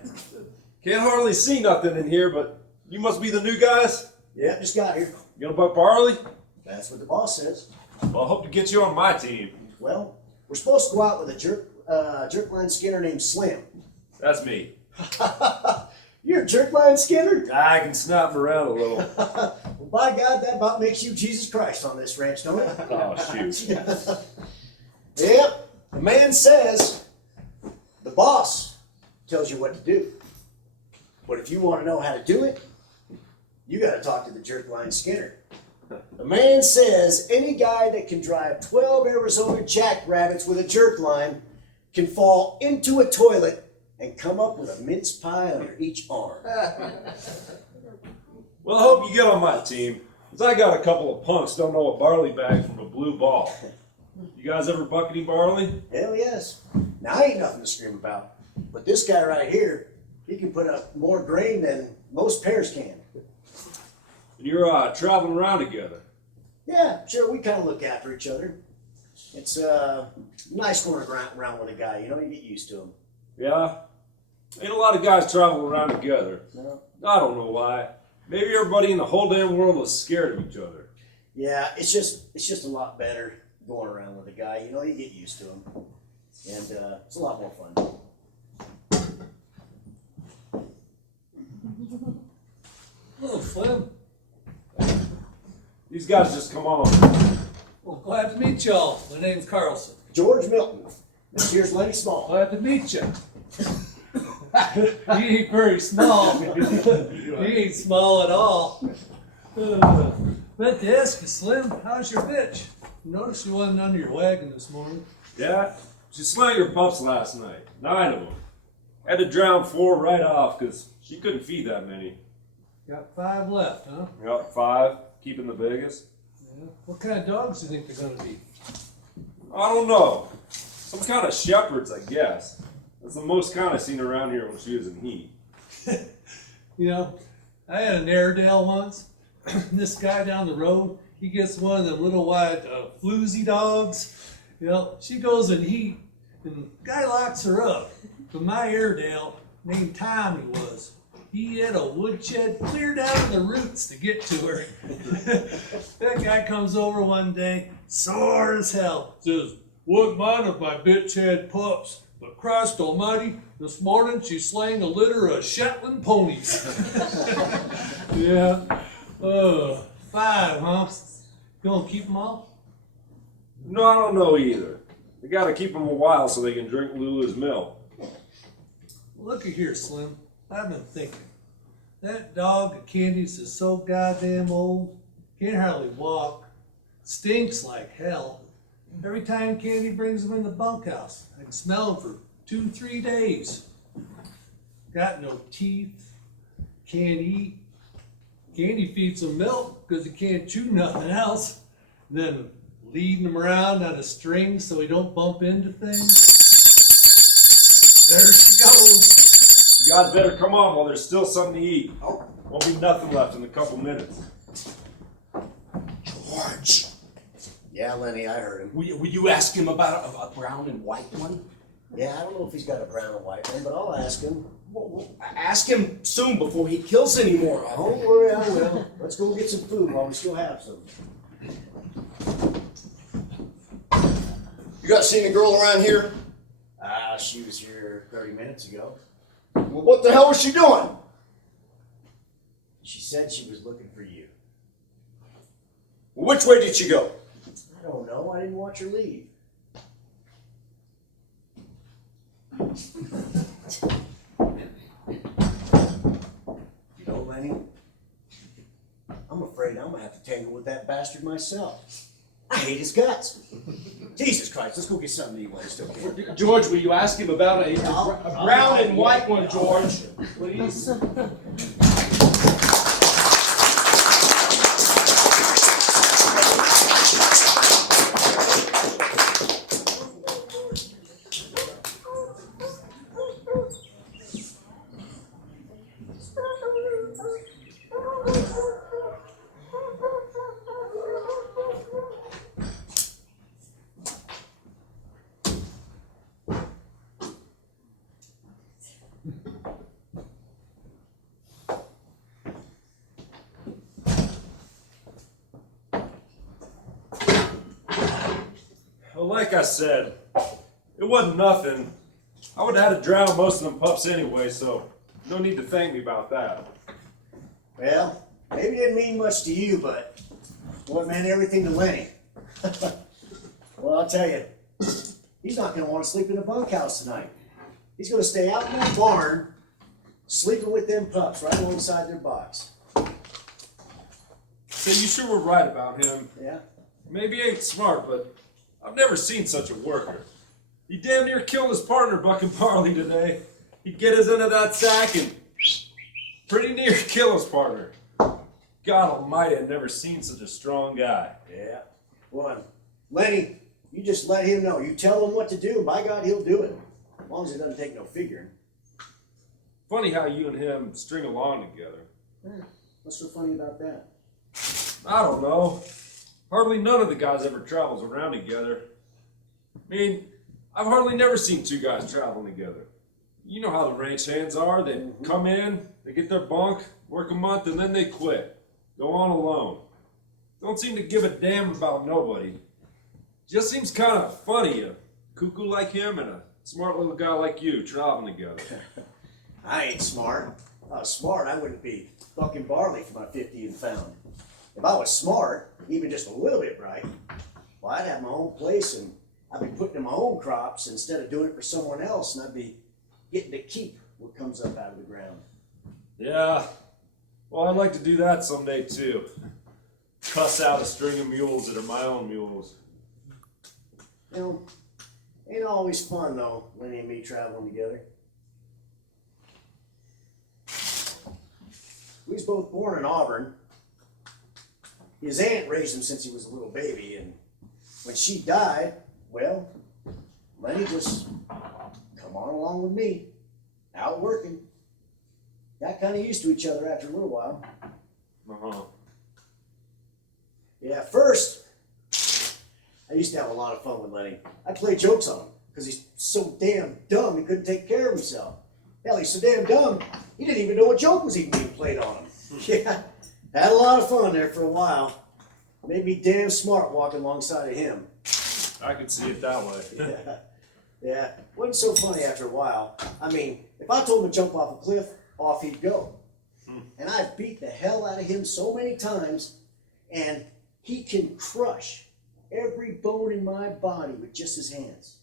Can't hardly see nothing in here, but you must be the new guys. Yeah, just got here. You gonna buck barley? That's what the boss says. Well, I hope to get you on my team. Well, we're supposed to go out with a jerkline skinner named Slim. That's me. You're a jerkline skinner? I can snap around a little. Well, by God, that about makes you Jesus Christ on this ranch, don't it? Oh, shoot. Yep, the man says the boss tells you what to do. But if you want to know how to do it, You gotta talk to the jerkline Skinner. The man says any guy that can drive 12 Arizona jackrabbits with a jerkline can fall into a toilet and come up with a mince pie under each arm. Well, I hope you get on my team, because I got a couple of punks don't know a barley bag from a blue ball. You guys ever buck any barley? Hell yes. Now, I ain't nothing to scream about, but this guy right here, he can put up more grain than most pears can. And you're traveling around together. Yeah, sure, we kind of look after each other. It's nice going around with a guy, you know, you get used to him. Yeah? Ain't a lot of guys traveling around together. No? I don't know why. Maybe everybody in the whole damn world is scared of each other. Yeah, it's just a lot better going around with a guy, you know, you get used to him. And it's a lot more fun. Hello, Slim. These guys just come on. Well, glad to meet y'all. My name's Carlson. George Milton. This here's Lenny Small. Glad to meet you. He ain't very small. He ain't small at all. Meant to ask you, Slim, how's your bitch? Noticed she wasn't under your wagon this morning. Yeah? She slain her pups last night. 9 of them. Had to drown 4 right off because she couldn't feed that many. Got 5 left, huh? Yep, 5. Keeping the biggest. Yeah. What kind of dogs do you think they're gonna be? I don't know. Some kind of shepherds, I guess. That's the most kind I've seen around here when she was in heat. You know, I had an Airedale once. This guy down the road, he gets one of them little white floozy dogs. You know, she goes in heat, and the guy locks her up. But my Airedale, named Tom he was, he had a woodshed clear down to the roots to get to her. That guy comes over one day, sore as hell, says, "Wouldn't mind if my bitch had pups, but Christ almighty, this morning she slaying a litter of Shetland ponies." Yeah. 5, huh? You gonna keep them all? No, I don't know either. They gotta keep them a while so they can drink Lulu's milk. Looky here, Slim. I've been thinking. That dog of Candy's is so goddamn old, can't hardly walk, stinks like hell. Every time Candy brings him in the bunkhouse, I can smell him for 2-3 days. Got no teeth, can't eat. Candy feeds him milk because he can't chew nothing else. Then leading him around on a string so he don't bump into things. There she goes. You guys better come on while there's still something to eat. Won't be nothing left in a couple minutes. George, Yeah, Lenny, I heard him. will you ask him about a brown and white one? Yeah, I don't know if he's got a brown or white one, but I'll ask him. Well, ask him soon before he kills any more of them. Don't worry, I will. Let's go get some food while we still have some. You guys seen a girl around here? She was here 30 minutes ago. Well, what the hell was she doing? She said she was looking for you. Which way did she go? I don't know. I didn't watch her leave. You know, Lenny, I'm afraid I'm gonna have to tangle with that bastard myself. I hate his guts. Jesus Christ, let's go get something to eat while we still can. George, will you ask him about a brown and white one, George? Please. Well, like I said, it wasn't nothing. I would have had to drown most of them pups anyway, so no need to thank me about that. Well, maybe it didn't mean much to you, but boy, it meant everything to Lenny. Well, I'll tell you, he's not going to want to sleep in the bunkhouse tonight. He's going to stay out in that barn, sleeping with them pups right alongside their box. So you sure were right about him. Yeah? Maybe he ain't smart, but I've never seen such a worker. He damn near killed his partner bucking barley today. He'd get his end of that sack and pretty near kill his partner. God almighty, I've never seen such a strong guy. Yeah. Well, Lenny, you just let him know. You tell him what to do, and by God, he'll do it. As long as it doesn't take no figuring. Funny how you and him string along together. What's so funny about that? I don't know. Hardly none of the guys ever travels around together. I mean, I've hardly never seen two guys traveling together. You know how the ranch hands are. They come in, they get their bunk, work a month, and then they quit. Go on alone. Don't seem to give a damn about nobody. Just seems kind of funny, a cuckoo like him and a smart little guy like you traveling together. I ain't smart. If I was smart, I wouldn't be bucking barley for my 50th pound. If I was smart, even just a little bit bright, well, I'd have my own place and I'd be putting in my own crops instead of doing it for someone else, and I'd be getting to keep what comes up out of the ground. Yeah, well, I'd like to do that someday too. Cuss out a string of mules that are my own mules. You know, ain't always fun though, Lenny and me traveling together. We was both born in Auburn. His aunt raised him since he was a little baby, and when she died, well, Lenny just come on along with me, out working. Got kind of used to each other after a little while. Uh-huh. Yeah, first, I used to have a lot of fun with Lenny. I'd play jokes on him because he's so damn dumb he couldn't take care of himself. Hell, he's so damn dumb he didn't even know what joke was even being played on him. Yeah, had a lot of fun there for a while. Made me damn smart walking alongside of him. I could see it that way. Yeah, wasn't so funny after a while. I mean, if I told him to jump off a cliff, off he'd go. And I beat the hell out of him so many times, and he can crush every bone in my body with just his hands.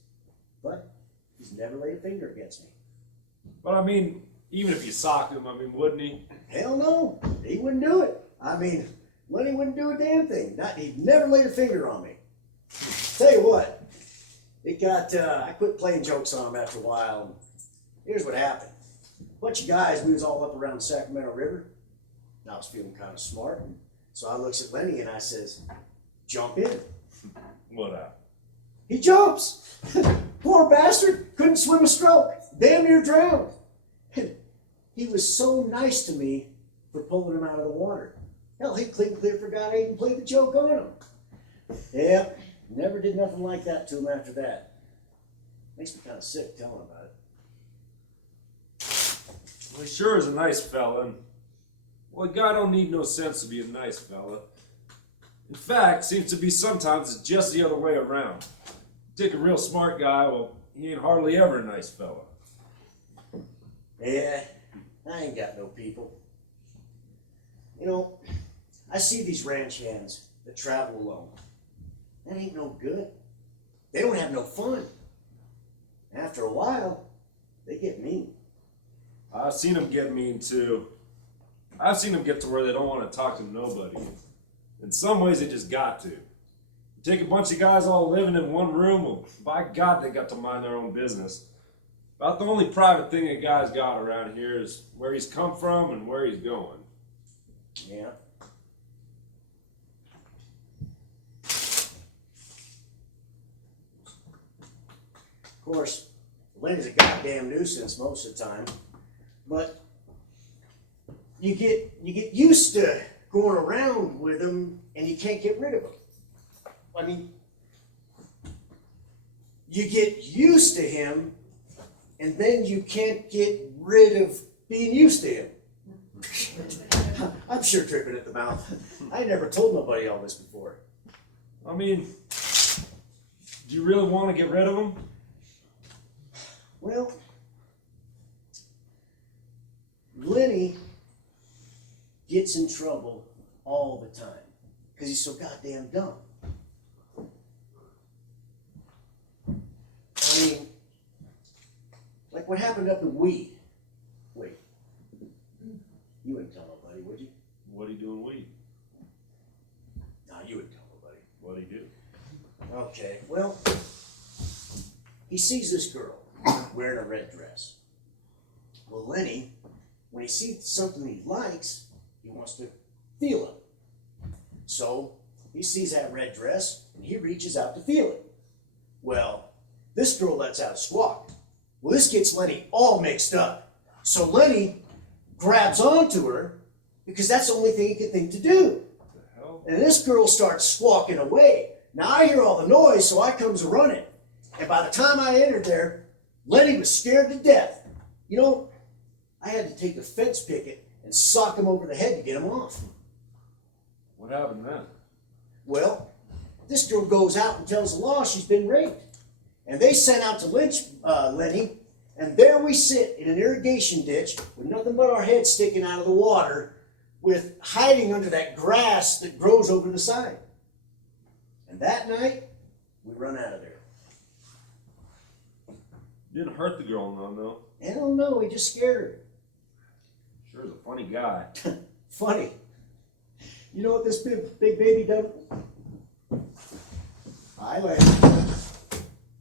But he's never laid a finger against me. But I mean, even if you socked him, I mean, wouldn't he? Hell no, he wouldn't do it. I mean, Lenny wouldn't do a damn thing. He'd never laid a finger on me. Tell you what, I quit playing jokes on him after a while, and here's what happened. A bunch of guys, we was all up around the Sacramento River, and I was feeling kind of smart, and so I looks at Lenny and I says, jump in. What? He jumps. Poor bastard, couldn't swim a stroke, damn near drowned. He was so nice to me for pulling him out of the water. Hell, he clean clear forgot I even played the joke on him. Yeah, never did nothing like that to him after that. Makes me kind of sick telling about it. Well, he sure is a nice fella. And, well, a guy don't need no sense to be a nice fella. In fact, seems to be sometimes it's just the other way around. Take a real smart guy, well, he ain't hardly ever a nice fella. Yeah, I ain't got no people. You know, I see these ranch hands that travel alone. That ain't no good. They don't have no fun. After a while, they get mean. I've seen them get mean too. I've seen them get to where they don't want to talk to nobody. In some ways, they just got to. You take a bunch of guys all living in one room, well, by God, they got to mind their own business. About the only private thing a guy's got around here is where he's come from and where he's going. Yeah. Of course, Lenny's a goddamn nuisance most of the time, but you get used to going around with him and you can't get rid of him. I mean, you get used to him and then you can't get rid of being used to him. I'm sure tripping at the mouth. I never told nobody all this before. I mean, do you really want to get rid of him? Well, Lenny gets in trouble all the time because he's so goddamn dumb. I mean, like what happened up in Weed. Wait, you wouldn't tell nobody, would you? What are you doing weed? What'd he do? Okay, well, he sees this girl wearing a red dress. Well, Lenny, when he sees something he likes, he wants to feel it. So he sees that red dress and he reaches out to feel it. Well, this girl lets out a squawk. Well, this gets Lenny all mixed up. So Lenny grabs onto her because that's the only thing he can think to do. And this girl starts squawking away. Now I hear all the noise, so I comes running. And by the time I entered there, Lenny was scared to death. You know, I had to take the fence picket and sock him over the head to get him off. What happened then? Well, this girl goes out and tells the law she's been raped. And they sent out to lynch Lenny, and there we sit in an irrigation ditch with nothing but our heads sticking out of the water, with hiding under that grass that grows over the side. And that night, we run out of there. Didn't hurt the girl none though. Hell no, he just scared her. Sure is a funny guy. Funny. You know what this big baby done? Hi, Lenny.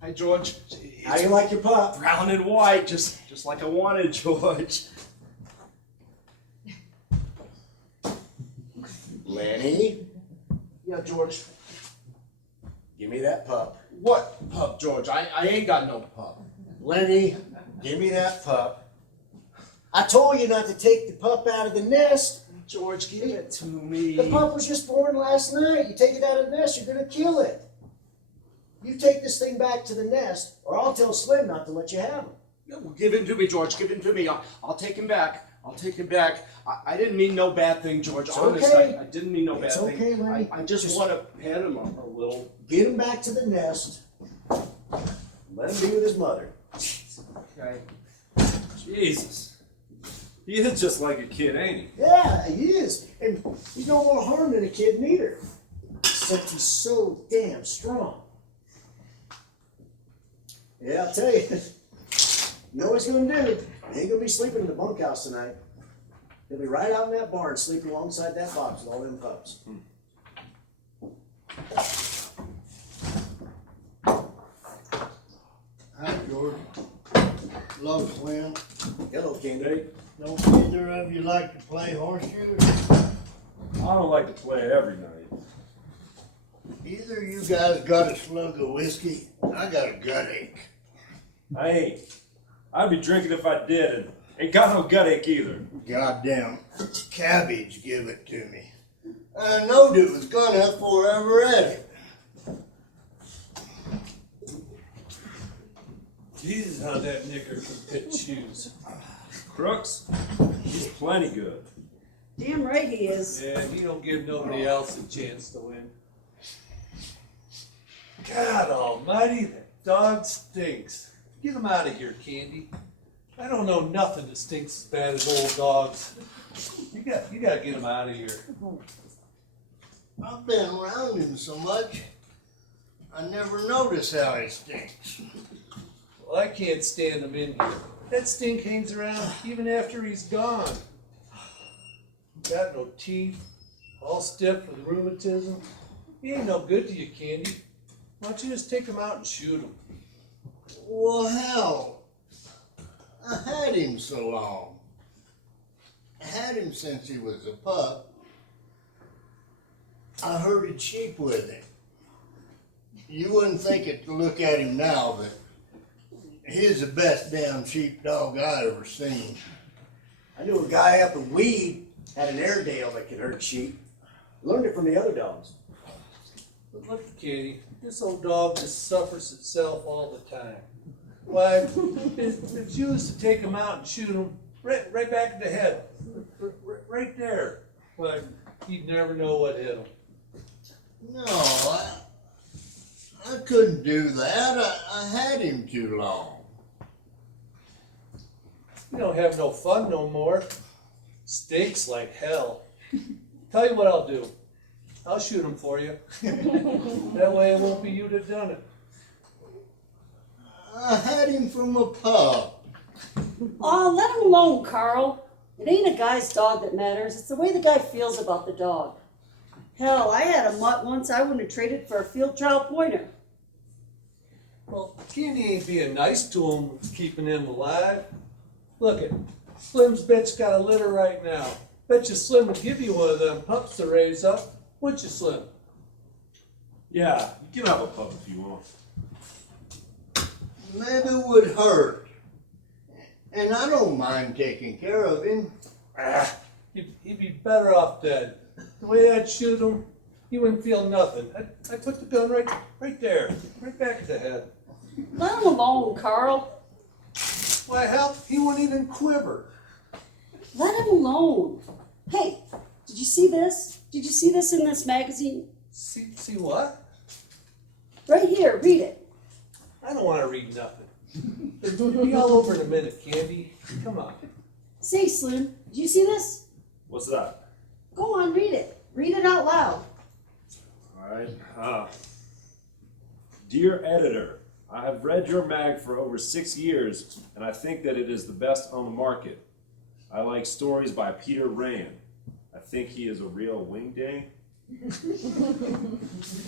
Hi, George. How you like your pup? Brown and white, just like I wanted, George. Lenny, Yeah, George. give me that pup. What pup, George? I ain't got no pup. Lenny, give me that pup. I told you not to take the pup out of the nest. George, give it to me. The pup was just born last night. You take it out of the nest, you're going to kill it. You take this thing back to the nest, or I'll tell Slim not to let you have him. Yeah, well, give him to me, George. Give him to me. I'll take him back. I'll take him back. I didn't mean no bad thing, George. It's Honest, okay. I didn't mean no It's bad okay, thing. Lenny. I just want to pet him a little. Get him back to the nest. Let him be with his mother. Okay. Jesus. He is just like a kid, ain't he? Yeah, he is. And he's no more harm than a kid neither. Except he's so damn strong. Yeah, I'll tell you. You know what he's going to do? He ain't going to be sleeping in the bunkhouse tonight. He'll be right out in that barn sleeping alongside that box with all them pups. Hi, George. Hello, Slim. Hello, Candy. Don't either of you like to play horseshoe? I don't like to play every night. Either you guys got a slug of whiskey. I got a gut ache. I ain't. I'd be drinking if I did, and ain't got no gut ache either. Goddamn cabbage give it to me. I knowed it was gonna before I ever read it. Jesus, how that nigger can fit shoes. Crooks, he's plenty good. Damn right he is. Yeah, he don't give nobody else a chance to win. God almighty, that dog stinks. Get him out of here, Candy. I don't know nothing that stinks as bad as old dogs. You gotta get him out of here. I've been around him so much, I never notice how he stinks. Well, I can't stand him in here. That stink hangs around even after he's gone. Got no teeth, all stiff with rheumatism. He ain't no good to you, Candy. Why don't you just take him out and shoot him? Well, hell, I had him so long. I had him since he was a pup. I herded sheep with him. You wouldn't think it to look at him now, but he's the best damn sheepdog I ever seen. I knew a guy up in Weed had an Airedale that could herd sheep. Learned it from the other dogs. But look, Katie, this old dog just suffers itself all the time. Why, if you was to take him out and shoot him right back in the head, right there, why, he'd never know what hit him. No, I couldn't do that. I had him too long. You don't have no fun no more. Stinks like hell. Tell you what I'll do. I'll shoot him for you. That way it won't be you that done it. I had him from a pup. Aw, let him alone, Carl. It ain't a guy's dog that matters. It's the way the guy feels about the dog. Hell, I had a mutt once I wouldn't have traded for a field trial pointer. Well, Candy ain't being nice to him, keeping him alive. Look it, Slim's bitch got a litter right now. Bet you Slim would give you one of them pups to raise up, wouldn't you, Slim? Yeah, you can have a pup if you want. Maybe it would hurt. And I don't mind taking care of him. He'd be better off dead. The way I'd shoot him, he wouldn't feel nothing. I'd put the gun right there, right back at the head. Let him alone, Carl. Why, hell, he wouldn't even quiver. Let him alone. Hey, did you see this? Did you see this in this magazine? See what? Right here, read it. I don't want to read nothing. It'll be all over in a minute, Candy. Come on. Say, Slim, did you see this? What's that? Go on, read it. Read it out loud. All right. Dear editor, I have read your mag for over 6 years, and I think that it is the best on the market. I like stories by Peter Rand. I think he is a real wingding.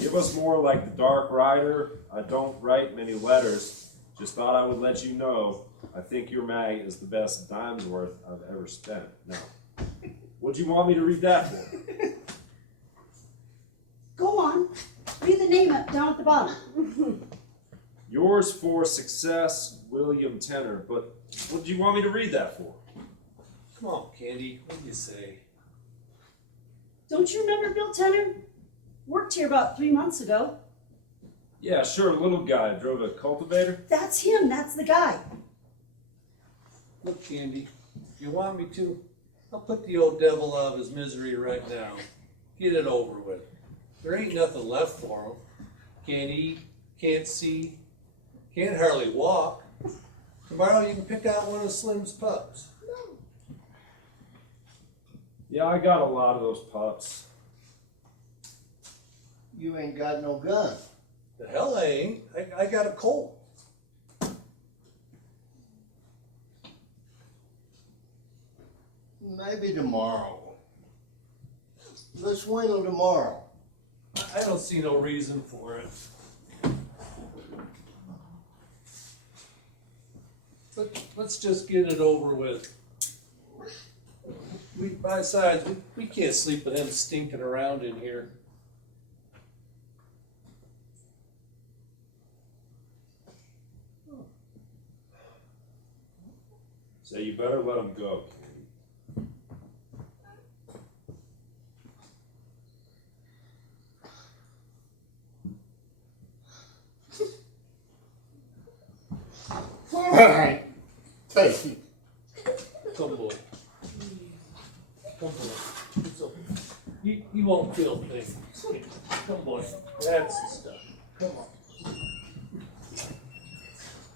Give us more like The Dark Rider. I don't write many letters. Just thought I would let you know. I think your mag is the best dime's worth I've ever spent. Now, what do you want me to read that for? Go on. Read the name up down at the bottom. Yours for success, William Tenner. But what do you want me to read that for? Come on, Candy. What do you say? Don't you remember Bill Tenner? Worked here about 3 months ago. Yeah, sure, little guy drove a cultivator. That's him. That's the guy. Look, Candy, if you want me to, I'll put the old devil out of his misery right now. Get it over with. There ain't nothing left for him. Can't eat, can't see, can't hardly walk. Tomorrow you can pick out one of Slim's pups. Yeah, I got a lot of those pups. You ain't got no gun. The hell I ain't. I got a Colt. Maybe tomorrow. Let's wait till tomorrow. I don't see no reason for it. Let's just get it over with. Besides, we can't sleep with him stinking around in here. So you better let him go. All right. Take it. Come boy. Come boy. It's okay. He won't feel things. Come boy. That's the stuff. Come on.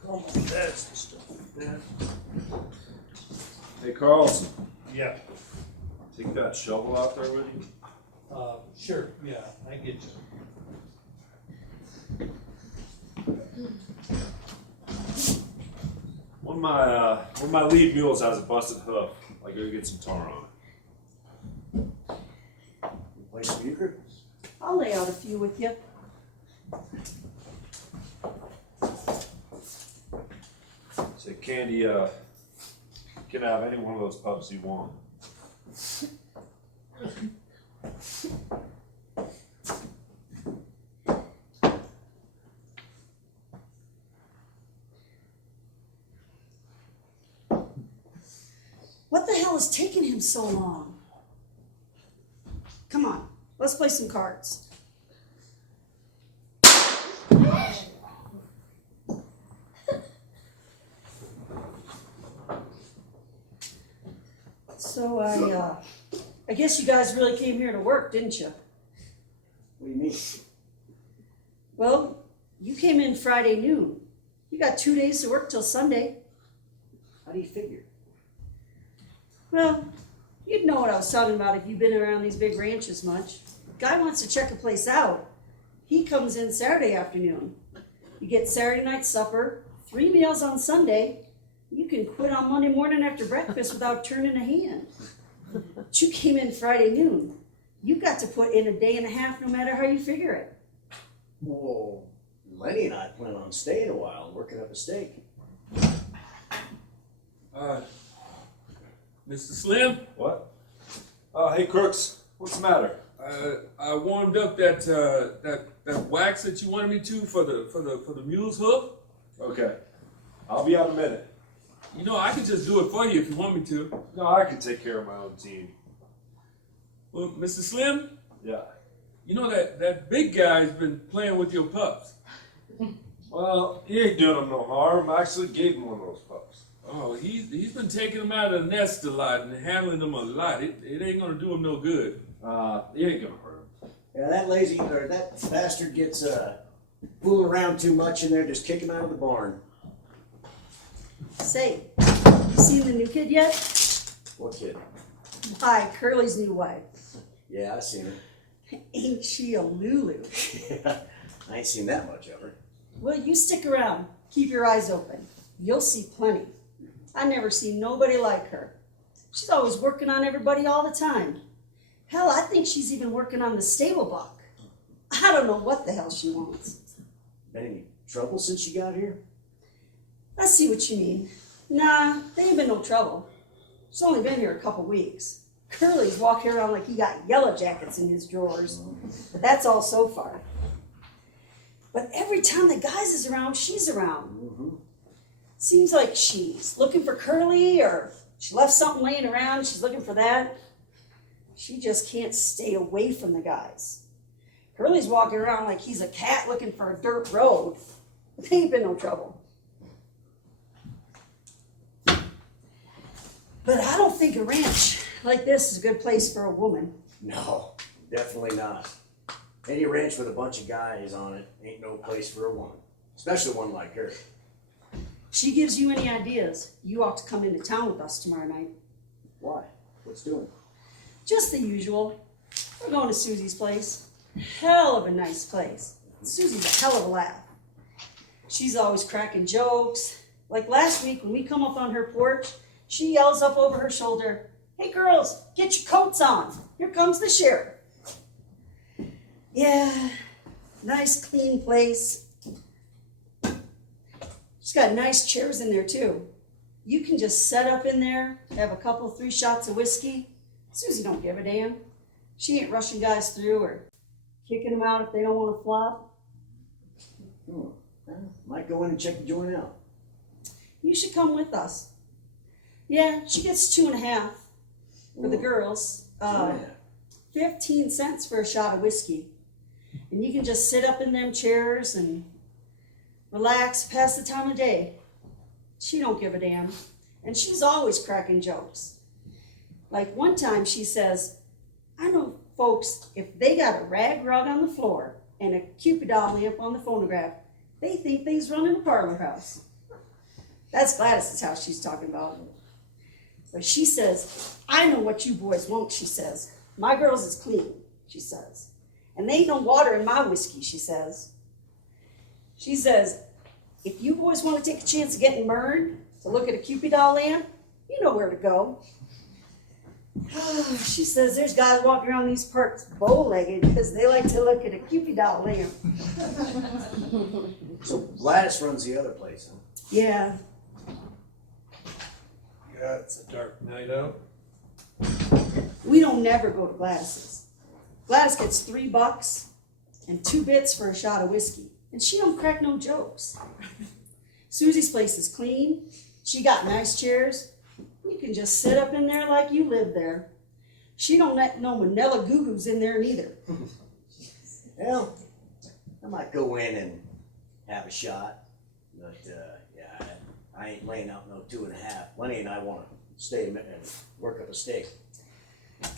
Come on. That's the stuff. Yeah. Hey, Carlson, Yeah. take that shovel out there with you. Sure. Yeah, I get you. One of my lead mules has a busted hoof. I gotta get some tar on it. Play speaker? I'll lay out a few with you. Say, Candy, can have any one of those pups you want. What the hell is taking him so long? Come on, let's play some cards. So I guess you guys really came here to work, didn't you? What do you mean? Well, you came in Friday noon. You got 2 days to work till Sunday. How do you figure? Well, you'd know what I was talking about if you've been around these big ranches much. Guy wants to check a place out. He comes in Saturday afternoon. You get Saturday night supper, 3 meals on Sunday. You can quit on Monday morning after breakfast without turning a hand. But you came in Friday noon. You got to put in a day and a half no matter how you figure it. Well, Lenny and I plan on staying a while and working up a steak. Mr. Slim, What? Hey, Crooks, what's the matter? I warmed up that wax that you wanted me to for the mule's hoof. Okay. I'll be out in a minute. You know, I can just do it for you if you want me to. No, I can take care of my own team. Well, Mr. Slim, Yeah. you know that big guy's been playing with your pups. Well, he ain't doing them no harm. I actually gave him one of those pups. Oh, he's been taking them out of the nest a lot and handling them a lot. It ain't gonna do him no good. He ain't gonna hurt him. Yeah, that bastard gets fooling around too much in there. Just kick him out of the barn. Say, you seen the new kid yet? What kid? Hi, Curly's new wife. Yeah, I seen her. Ain't she a Lulu? I ain't seen that much of her. Well, you stick around. Keep your eyes open. You'll see plenty. I never seen nobody like her. She's always working on everybody all the time. Hell, I think she's even working on the stable buck. I don't know what the hell she wants. Been any trouble since you got here? I see what you mean. Nah, there ain't been no trouble. She's only been here a couple weeks. Curly's walking around like he got yellow jackets in his drawers. But that's all so far. But every time the guys is around, she's around. Mm-hmm. Seems like she's looking for Curly, or she left something laying around, she's looking for that. She just can't stay away from the guys. Curly's walking around like he's a cat looking for a dirt road. There ain't been no trouble. But I don't think a ranch like this is a good place for a woman. No, definitely not. Any ranch with a bunch of guys on it ain't no place for a woman, especially one like her. She gives you any ideas, you ought to come into town with us tomorrow night. Why? What's doing? Just the usual. We're going to Susie's place. Hell of a nice place. Susie's a hell of a laugh. She's always cracking jokes. Like last week when we come up on her porch, she yells up over her shoulder, "Hey girls, get your coats on. Here comes the sheriff." Yeah, nice clean place. She's got nice chairs in there too. You can just set up in there, have a couple, 3 shots of whiskey. Susie don't give a damn. She ain't rushing guys through or kicking them out if they don't want to flop. Might go in and check the joint out. You should come with us. Yeah, she gets 2.5 for the girls. 15 cents for a shot of whiskey. And you can just sit up in them chairs and relax, pass the time of day. She don't give a damn. And she's always cracking jokes. Like one time she says, "I know folks, if they got a rag rug on the floor and a Cupid doll lamp on the phonograph, they think they's running a parlor house." That's Gladys's house she's talking about. But she says, "I know what you boys want," she says. "My girls is clean," she says. "And there ain't no water in my whiskey," she says. She says, "If you boys want to take a chance of getting burned to look at a Cupid doll lamp, you know where to go." She says there's guys walking around these parks bow-legged because they like to look at a Cupid doll lamp. So Gladys runs the other place, huh? Yeah. Yeah, it's a dark night out. We don't never go to Gladys's. Gladys gets $3 and 2 bits for a shot of whiskey. And she don't crack no jokes. Susie's place is clean. She got nice chairs. You can just sit up in there like you live there. She don't let no Manila goo-goos in there neither. Well, I might go in and have a shot. But, yeah, I ain't laying out no 2.5. Lenny and I want to stay and work up a steak.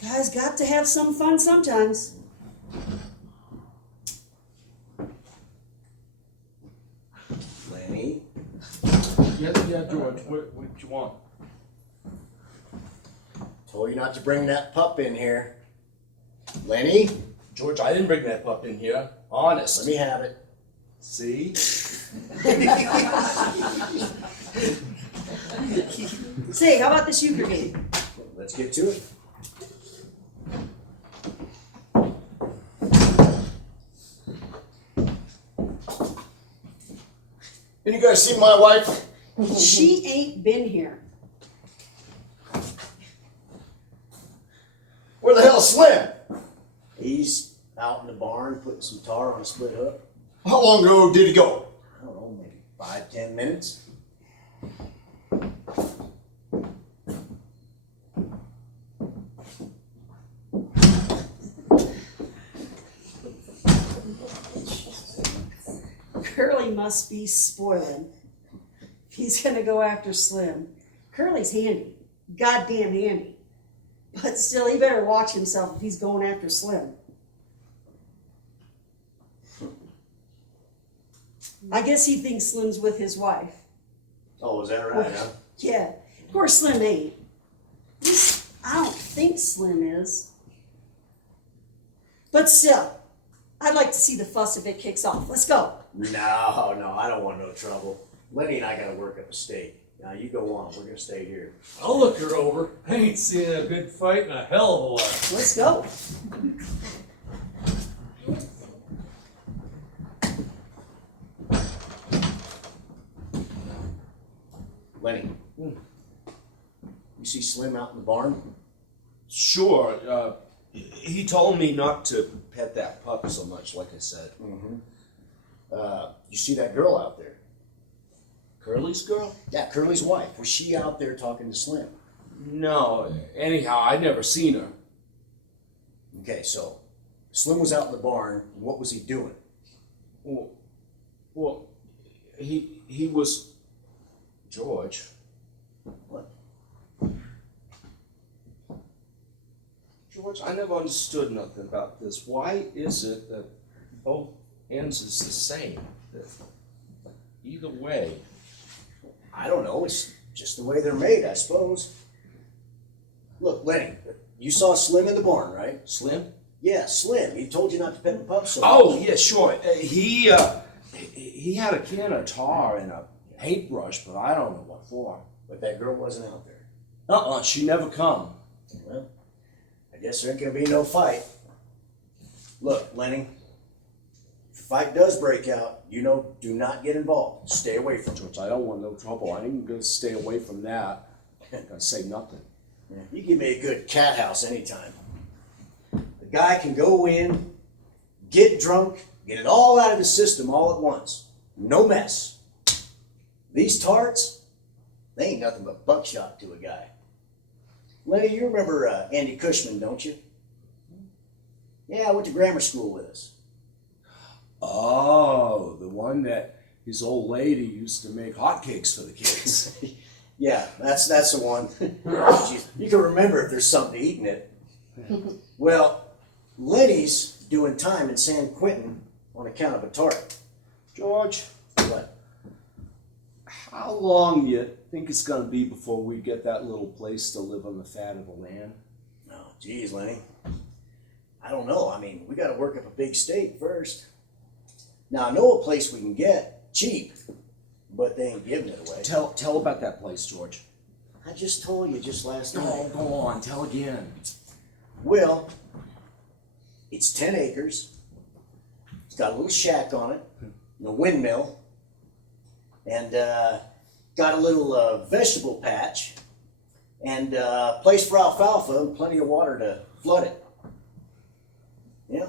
Guys got to have some fun sometimes. Lenny? Yeah, George, what you want? Told you not to bring that pup in here. Lenny? George, I didn't bring that pup in here. Honest. Let me have it. See? Say, how about this euchre game? Let's get to it. Did you guys see my wife? She ain't been here. Where the hell's Slim? He's out in the barn putting some tar on a split hook. How long ago did he go? I don't know, maybe 5-10 minutes. Curly must be spoiling. If he's gonna go after Slim. Curly's handy. Goddamn handy. But still, he better watch himself if he's going after Slim. I guess he thinks Slim's with his wife. Oh, is that right, huh? Yeah, of course Slim ain't. At least, I don't think Slim is. But still, I'd like to see the fuss if it kicks off. Let's go. No, I don't want no trouble. Lenny and I gotta work up a stake. Now you go on, we're gonna stay here. I'll look her over. I ain't seen a good fight in a hell of a while. Let's go. Lenny, you see Slim out in the barn? Sure. He told me not to pet that pup so much, like I said. Mm-hmm. You see that girl out there? Curly's girl? Yeah, Curly's wife. Was she out there talking to Slim? No. Anyhow, I never seen her. Okay, so Slim was out in the barn. What was he doing? Well, he was George. What? George, I never understood nothing about this. Why is it that both ends is the same? Either way. I don't know. It's just the way they're made, I suppose. Look, Lenny, you saw Slim in the barn, right? Slim? Yeah, Slim. He told you not to pet the pup so Oh, yeah, sure. He had a can of tar and a paintbrush, but I don't know what for. But that girl wasn't out there. She never come. Well, I guess there ain't gonna be no fight. Look, Lenny, if a fight does break out, do not get involved. Stay away from it. George, I don't want no trouble. I ain't gonna stay away from that. I ain't gonna say nothing. You give me a good cat house anytime. The guy can go in, get drunk, get it all out of his system all at once. No mess. These tarts, they ain't nothing but buckshot to a guy. Lenny, you remember Andy Cushman, don't you? Yeah, went to grammar school with us. Oh, the one that his old lady used to make hotcakes for the kids. Yeah, that's the one. Jeez, you can remember if there's something to eat in it. Well, Lenny's doing time in San Quentin on account of a tart. George, What? how long you think it's gonna be before we get that little place to live on the fat of the land? Oh, geez, Lenny. I don't know. I mean, we got to work up a big stake first. Now, I know a place we can get cheap, but they ain't giving it away. Tell about that place, George. I just told you just last night. No, go on, tell again. Well, it's 10 acres. It's got a little shack on it, and a windmill, and got a little vegetable patch, and a place for alfalfa and plenty of water to flood it. Yeah.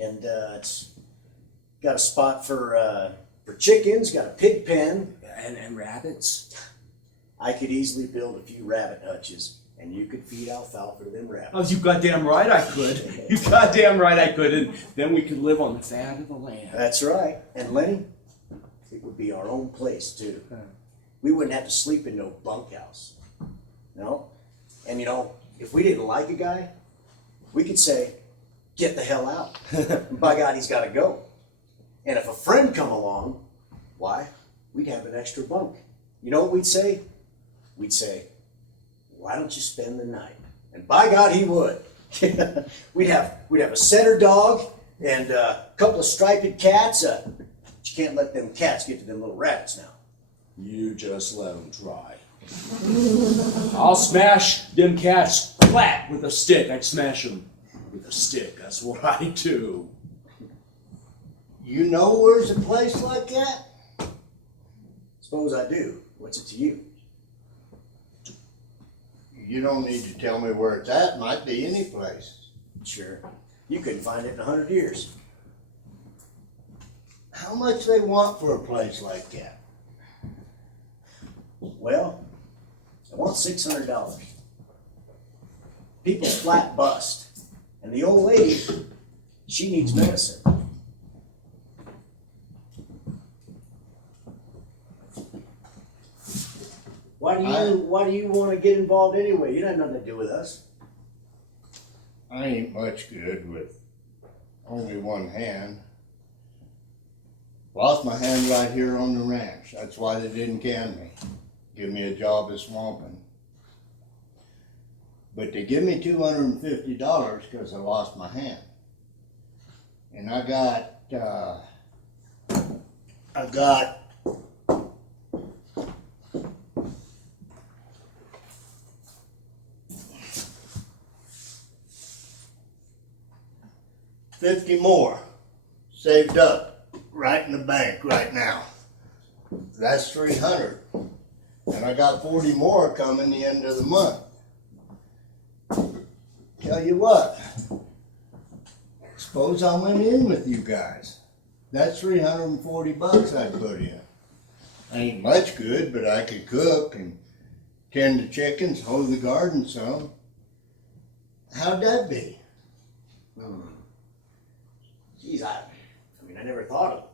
And it's got a spot for chickens, got a pig pen. And rabbits? I could easily build a few rabbit hutches, and you could feed alfalfa to them rabbits. Oh, you goddamn right I could. You goddamn right I could. And then we could live on the fat of the land. That's right. And Lenny, it would be our own place, too. We wouldn't have to sleep in no bunkhouse. No? And if we didn't like a guy, we could say, get the hell out. By God, he's got to go. And if a friend come along, why, we'd have an extra bunk. You know what we'd say? We'd say, why don't you spend the night? And by God, he would. We'd have a setter dog and a couple of striped cats. But you can't let them cats get to them little rabbits now. You just let them try. I'll smash them cats flat with a stick. I'd smash them with a stick. That's what I do. You know where's a place like that? Suppose I do. What's it to you? You don't need to tell me where it's at. Might be any place. Sure. You couldn't find it in 100 years. How much they want for a place like that? Well, I want $600. People's flat bust. And the old lady, she needs medicine. Why do you want to get involved anyway? You don't have nothing to do with us. I ain't much good with only one hand. Lost my hand right here on the ranch. That's why they didn't can me. Give me a job as swamping. But they give me $250 because I lost my hand. And I got 50 more saved up right in the bank right now. That's 300. And I got 40 more coming the end of the month. Tell you what, suppose I went in with you guys. That's $340 I put in. Ain't much good, but I could cook and tend the chickens, hoe the garden some. How'd that be? Geez, I mean, I never thought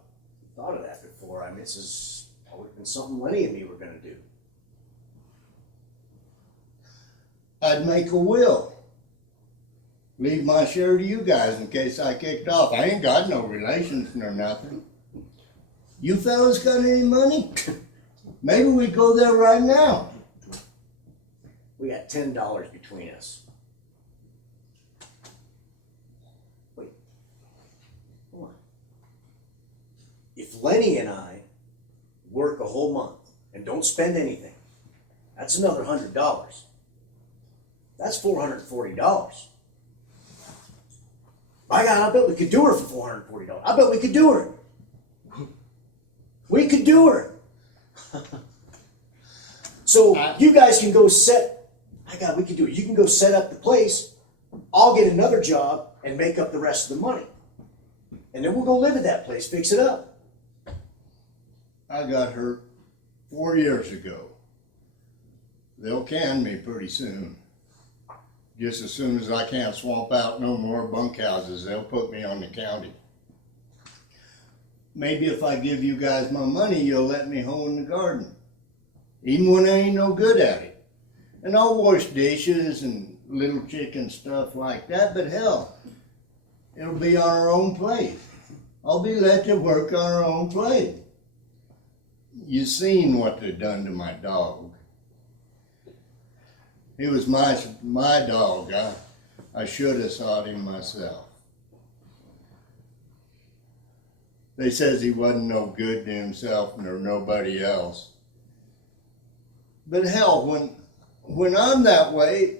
of that before. I mean, this has always been something Lenny and me were gonna do. I'd make a will. Leave my share to you guys in case I kicked off. I ain't got no relations nor nothing. You fellas got any money? Maybe we go there right now. We got $10 between us. Wait, hold on. If Lenny and I work a whole month and don't spend anything, that's another $100. That's $440. By God, I bet we could do her for $440. I bet we could do her. We could do her. So you guys can go set, my God, we could do it. You can go set up the place. I'll get another job and make up the rest of the money. And then we'll go live at that place, fix it up. I got hurt 4 years ago. They'll can me pretty soon. Just as soon as I can't swamp out no more bunkhouses, they'll put me on the county. Maybe if I give you guys my money, you'll let me hoe in the garden. Even when I ain't no good at it. And I'll wash dishes and little chicken stuff like that, but hell, it'll be on our own plate. I'll be let to work on our own plate. You seen what they done to my dog. He was my dog. I should have sought him myself. They says he wasn't no good to himself nor nobody else. But hell, when I'm that way,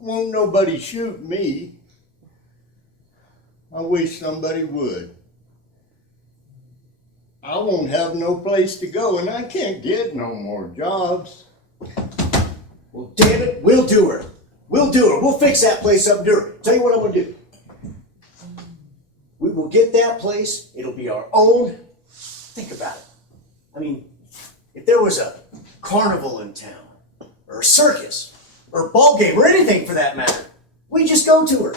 won't nobody shoot me. I wish somebody would. I won't have no place to go, and I can't get no more jobs. Well, damn it, we'll do her. We'll do her. We'll fix that place up and do her. Tell you what I'm gonna do. We will get that place. It'll be our own. Think about it. I mean, if there was a carnival in town, or a circus, or a ball game, or anything for that matter, we just go to her.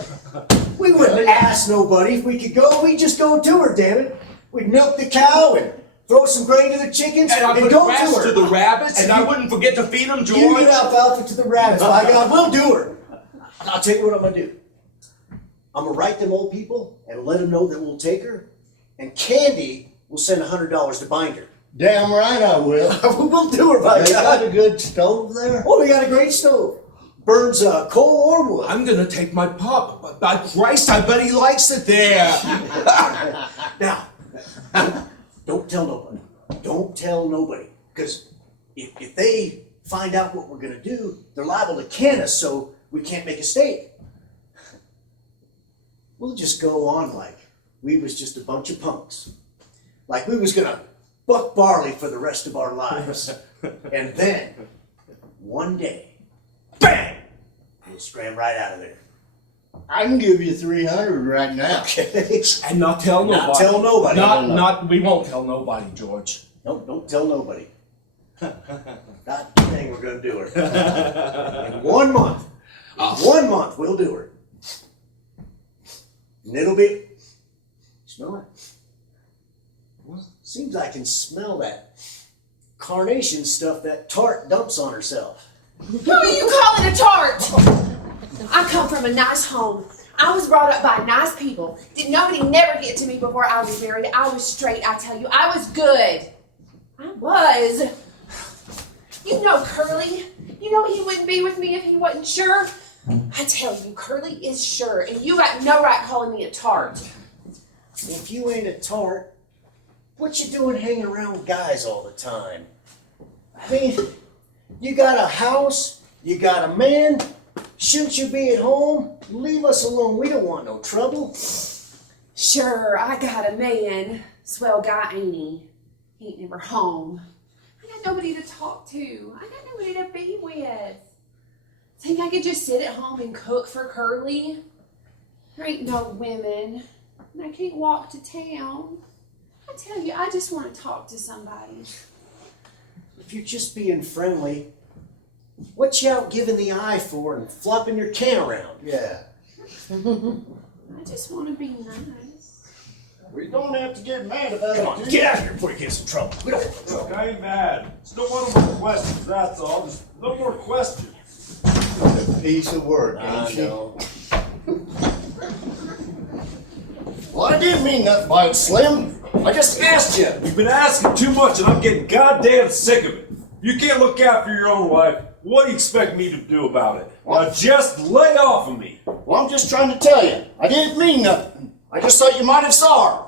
We wouldn't ask nobody if we could go. We just go to her, damn it. We'd milk the cow and throw some grain to the chickens And I and put go grass to her. to the rabbits, and I you- wouldn't forget to feed them, George. You get alfalfa to the rabbits. By God, we'll do her. And I'll tell you what I'm gonna do. I'm gonna write them old people and let them know that we'll take her. And Candy will send $100 to bind her. Damn right I will. We'll do her, by They got God. a good stove there? Oh, we got a great stove. Burns coal or wood. I'm gonna take my pup, but by Christ, I bet he likes it there. Now, don't tell nobody. Don't tell nobody. Because if they find out what we're gonna do, they're liable to can us, so we can't make a mistake. We'll just go on like we was just a bunch of punks. Like we was gonna buck barley for the rest of our lives. And then, one day, bang! We'll scram right out of there. I can give you 300 right now. Okay? And not tell nobody. Not tell nobody. We won't tell nobody, George. Don't tell nobody. Not the thing we're gonna do her. In 1 month. In 1 month, we'll do her. And it'll be. Smell it? Seems I can smell that carnation stuff that tart dumps on herself. Who are you calling a tart? I come from a nice home. I was brought up by nice people. Did nobody never get to me before I was married? I was straight, I tell you. I was good. I was. You know Curly. You know he wouldn't be with me if he wasn't sure. I tell you, Curly is sure, and you got no right calling me a tart. If you ain't a tart, what you doing hanging around with guys all the time? I mean, you got a house, you got a man. Shouldn't you be at home? Leave us alone. We don't want no trouble. Sure, I got a man. Swell guy, ain't he? He ain't never home. I got nobody to talk to. I got nobody to be with. Think I could just sit at home and cook for Curly? There ain't no women. And I can't walk to town. I tell you, I just want to talk to somebody. If you're just being friendly, what you out giving the eye for and flopping your can around? Yeah. I just want to be nice. We don't have to get mad about Come it. on, do get you? out of here before you get some trouble. We don't want no trouble. Look, I ain't mad. Still want no more questions, that's all. Just no more questions. A piece of work, ain't I she? know. Well, I didn't mean nothing by it, Slim. I just asked you. You've been asking too much and I'm getting goddamn sick of it. If you can't look after your own wife, what do you expect me to do about it? Now just lay off of me. Well, I'm just trying to tell you. I didn't mean nothing. I just thought you might have saw her.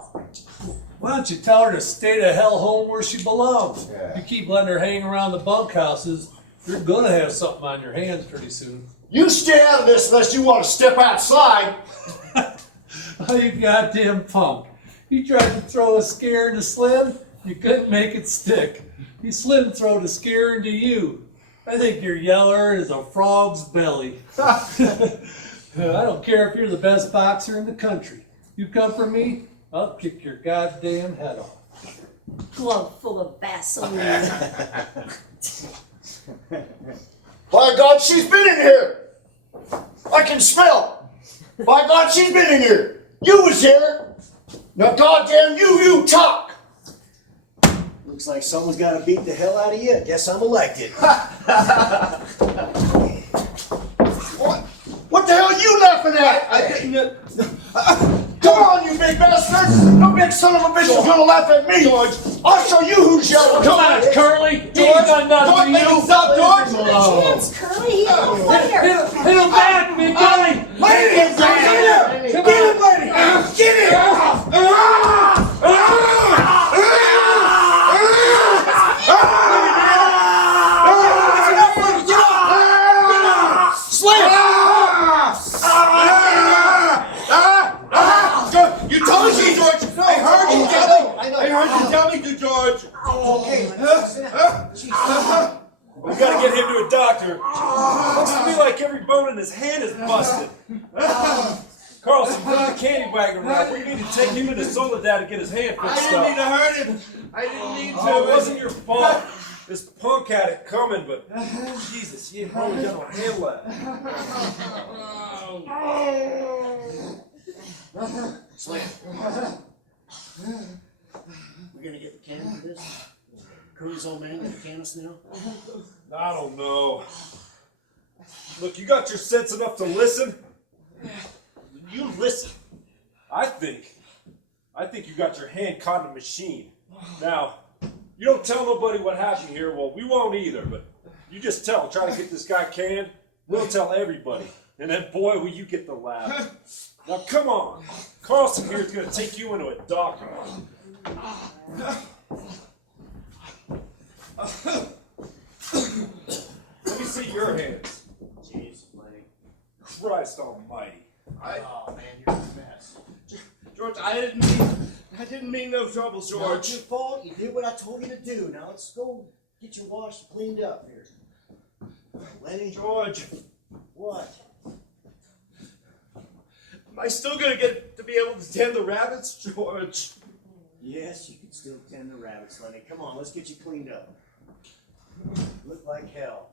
Why don't you tell her to stay the hell home where she belongs? Yeah. You keep letting her hang around the bunkhouses, you're gonna have something on your hands pretty soon. You stay out of this unless you want to step outside. Oh, you goddamn punk. You tried to throw a scare into Slim, you couldn't make it stick. You Slim throwed a scare into you. I think you're yeller as a frog's belly. I don't care if you're the best boxer in the country. You come for me, I'll kick your goddamn head off. Glove full of Vaseline. By God, she's been in here. I can smell. By God, she's been in here. You was here. Now, goddamn you talk. Looks like someone's got to beat the hell out of you. Guess I'm elected. What the hell are you laughing at? I didn't. Come on, you big bastard! No big son of a bitch is gonna laugh at me, George. I'll show you who's yellow. Come on, Curly! George, He's done nothing don't to make you. him stop, George. Chance, Curly, he's a little fighter. Hit him back, big guy! Lady, get him! Get him, lady! Get him! Slam! You told me, George! I heard you tell me! I heard you tell me to, George! Okay, We gotta get him to a doctor. Looks to me like every bone in his hand is busted. Carlson, bring the candy wagon around. We need to take him into Soledad to get his hand fixed up. to hurt him. I didn't need to. Oh, it wasn't your fault. This punk had it coming, but Jesus, you ain't probably gonna handle that. Slam. We're gonna get the can for this? Curly's old man gonna can us now? I don't know. Look, you got your sense enough to listen? You listen. I think you got your hand caught in a machine. Now, you don't tell nobody what happened here. Well, we won't either, but you just try to get this guy canned. We'll tell everybody. And then, boy, will you get the laugh. Now, come on. Carlson here is going to take you into a doctor. Let me see your hands. Jeez, buddy. Christ almighty. Oh, man, you're a mess. George, I didn't mean. I didn't mean no trouble, Not George. your fault. You did what I told you to do. Now let's go get your wash cleaned up here. Lenny, George, what? am I still gonna get to be able to tend the rabbits, George? Yes, you can still tend the rabbits, Lenny. Come on, let's get you cleaned up. Look like hell.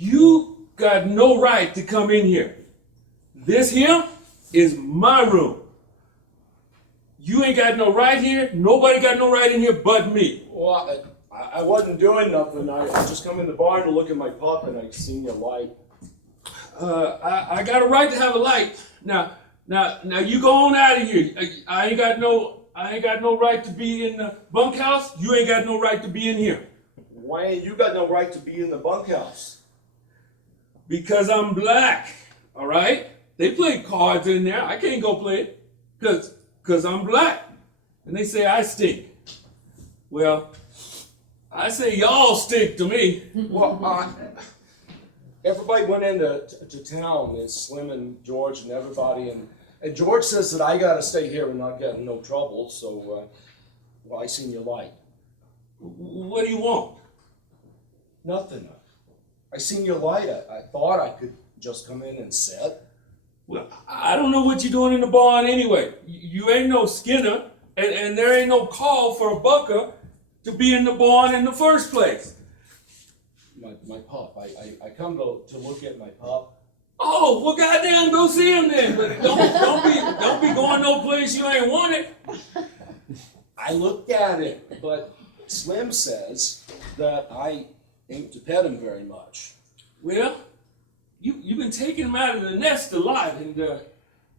You got no right to come in here. This here is my room. You ain't got no right here. Nobody got no right in here but me. Well, I wasn't doing nothing. I just come in the barn to look at my pup, and I seen your light. I got a right to have a light. Now you go on out of here. I ain't got no right to be in the bunkhouse. You ain't got no right to be in here. Why ain't you got no right to be in the bunkhouse? Because I'm black, all right? They play cards in there. I can't go play it because I'm black. And they say I stink. Well, I say y'all stink to me. Well, everybody went into to town. It's Slim and George and everybody. And George says that I got to stay here and not get in no trouble. So, well, I seen your light. What do you want? Nothing. I seen your light. I thought I could just come in and sit. Well, I don't know what you're doing in the barn anyway. You ain't no Skinner, and there ain't no call for a bucker to be in the barn in the first place. My pup. I come to look at my pup. Oh, well, goddamn, go see him then. But don't be going no place you ain't wanted. I looked at it, but Slim says that I ain't to pet him very much. Well, you've been taking him out of the nest a lot,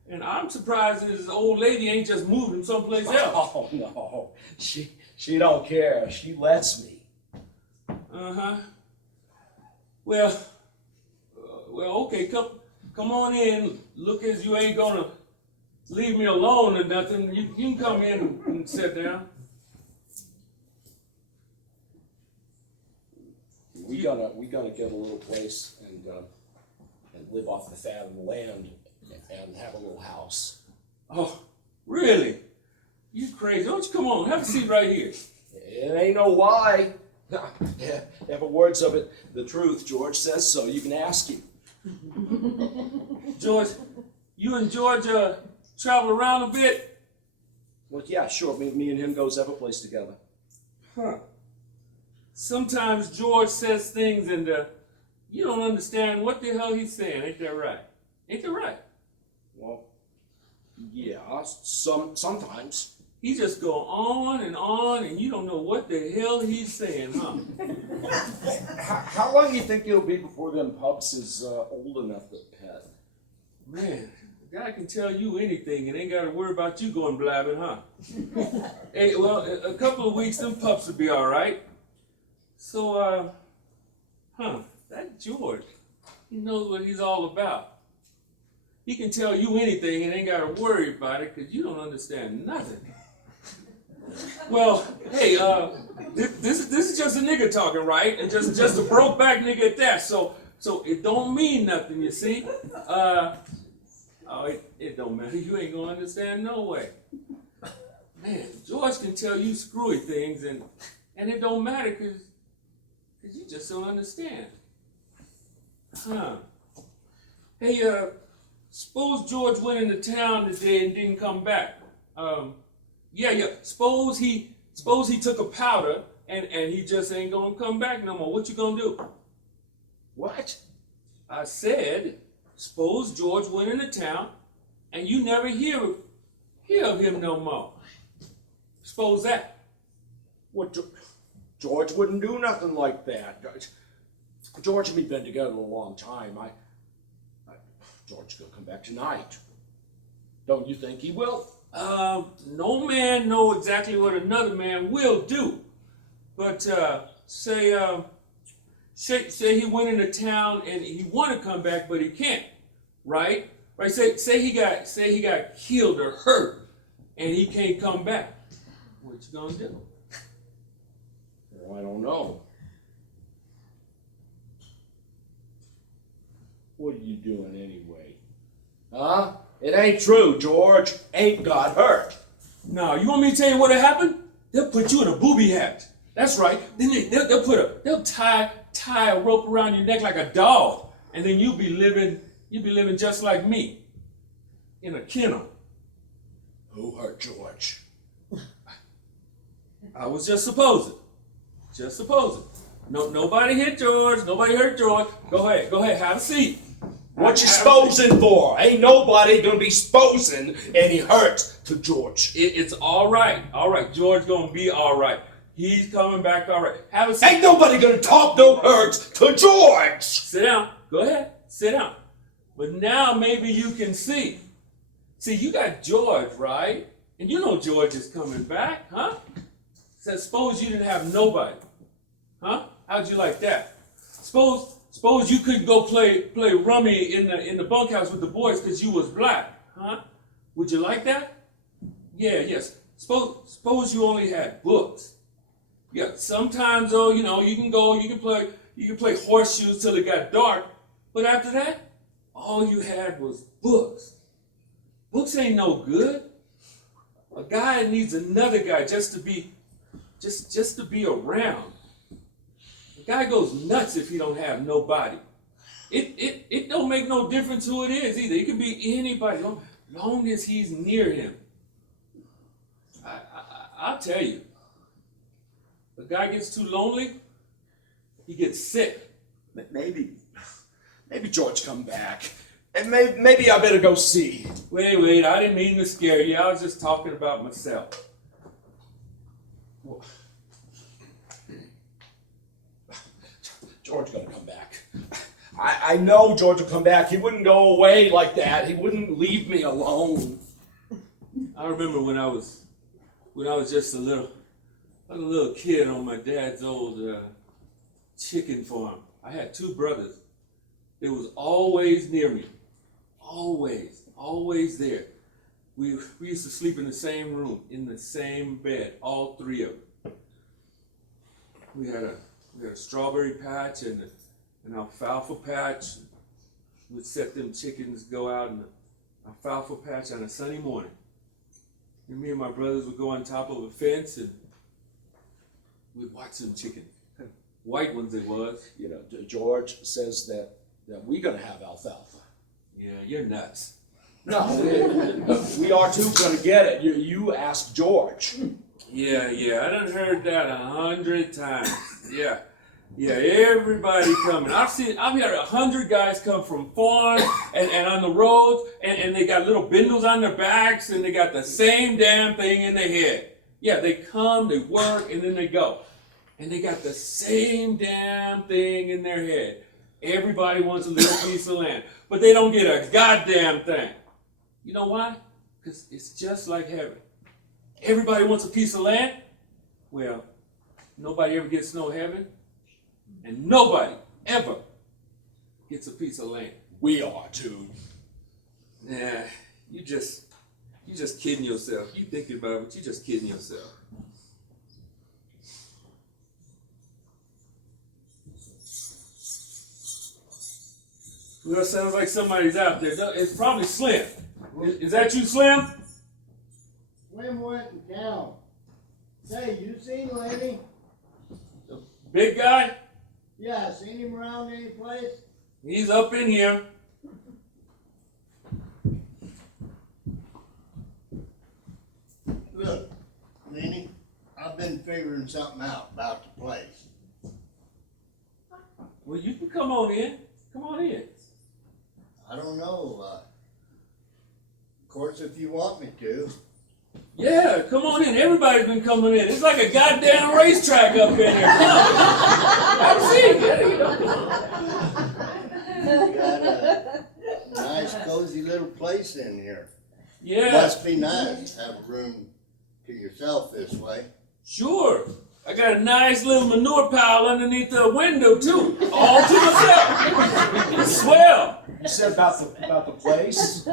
and I'm surprised this old lady ain't just moved him someplace else. Oh no, she don't care. She lets me. Uh-huh. Well, okay, come on in. Look as you ain't gonna leave me alone or nothing. You can come in and sit down. We gonna get a little place and live off the fat of the land and have a little house. Oh, really? You crazy? Don't you come on? Have a seat right here. It ain't no lie. Every words of it, the truth. George says so. You can ask him. George, you and George travel around a bit? Well, yeah, sure. Me and him goes every place together. Huh. Sometimes George says things and you don't understand what the hell he's saying. Ain't that right? Ain't that right? Well, Yeah, sometimes. He just go on, and you don't know what the hell he's saying, huh? How long do you think it'll be before them pups is old enough to pet? Man, the guy can tell you anything and ain't got to worry about you going blabbing, huh? Hey, well, a couple of weeks, them pups will be all right. So, that George, he knows what he's all about. He can tell you anything and ain't got to worry about it because you don't understand nothing. Well, hey, this is just a nigga talking, right? And just a broke back nigga at that. So it don't mean nothing, you see. It don't matter. You ain't gonna understand no way. Man, George can tell you screwy things, and it don't matter because you just don't understand. Huh? Hey, suppose George went into town today and didn't come back. Yeah. Suppose he took a powder and he just ain't gonna come back no more. What you gonna do? What? I said, suppose George went into town and you never hear of him no more. Suppose that. What? George wouldn't do nothing like that. George and me been together a long time. George gonna come back tonight. Don't you think he will? No man know exactly what another man will do. But say he went into town and he want to come back, but he can't, right? Right? Say he got killed or hurt, and he can't come back. What you gonna do? Well, I don't know. What are you doing anyway? Huh? It ain't true, George. Ain't got hurt. No, you want me to tell you what happened? They'll put you in a booby hat. That's right. Then they'll tie a rope around your neck like a dog, and then you'll be living just like me, in a kennel. Who hurt George? I was just supposing. No, nobody hit George. Nobody hurt George. Go ahead, have a seat. What you sposing for? Ain't nobody gonna be sposing any hurt to George. It's all right. George gonna be all right. He's coming back all right. Have a seat. Ain't nobody gonna talk no hurt to George. Sit down. Go ahead. Sit down. But now maybe you can see. See, you got George, right? And you know George is coming back, huh? So suppose you didn't have nobody, huh? How'd you like that? Suppose you couldn't go play rummy in the bunkhouse with the boys because you was black, huh? Would you like that? Yeah, yes. Suppose you only had books. Yeah, sometimes though, you know, you can play horseshoes till it got dark, but after that, all you had was books. Books ain't no good. A guy needs another guy just to be around. A guy goes nuts if he don't have nobody. It don't make no difference who it is either. It could be anybody, long as he's near him. I'll tell you, a guy gets too lonely, he gets sick. Maybe George come back. And maybe I better go see. Wait, I didn't mean to scare you. I was just talking about myself. Well, George gonna come back. I know George will come back. He wouldn't go away like that. He wouldn't leave me alone. I remember when I was just a little kid on my dad's old chicken farm. I had two brothers. They was always near me. Always there. We used to sleep in the same room, in the same bed, all three of them. We had a strawberry patch and an alfalfa patch. We'd set them chickens go out in the alfalfa patch on a sunny morning. And me and my brothers would go on top of a fence and we'd watch them chickens. White ones it was. You know, George says that we're gonna have alfalfa. Yeah, you're nuts. No, we are too gonna get it. You ask George. Yeah, I done heard that 100 times. Yeah. Yeah, everybody coming. I've had 100 guys come from farm and on the roads, and they got little bindles on their backs, and they got the same damn thing in their head. Yeah, they come, they work, and then they go. And they got the same damn thing in their head. Everybody wants a little piece of land, but they don't get a goddamn thing. You know why? Because it's just like heaven. Everybody wants a piece of land. Well, nobody ever gets no heaven, and nobody ever gets a piece of land. We are, dude. Nah, you just kidding yourself. You thinking about it, but you just kidding yourself. Well, it sounds like somebody's out there. It's probably Slim. Is that you, Slim? Slim went in town. Say, you seen Lenny? The big guy? Yeah, seen him around any place? He's up in here. Look, Lenny, I've been figuring something out about the place. Well, you can come on in. Come on in. I don't know. Of course, if you want me to. Yeah, come on in. Everybody's been coming in. It's like a goddamn racetrack up in here. Come. Have a seat. There you go. You got a nice, cozy little place in here. Yeah. Must be nice to have a room to yourself this way. Sure. I got a nice little manure pile underneath the window too, all to myself. It's swell. You said about the place?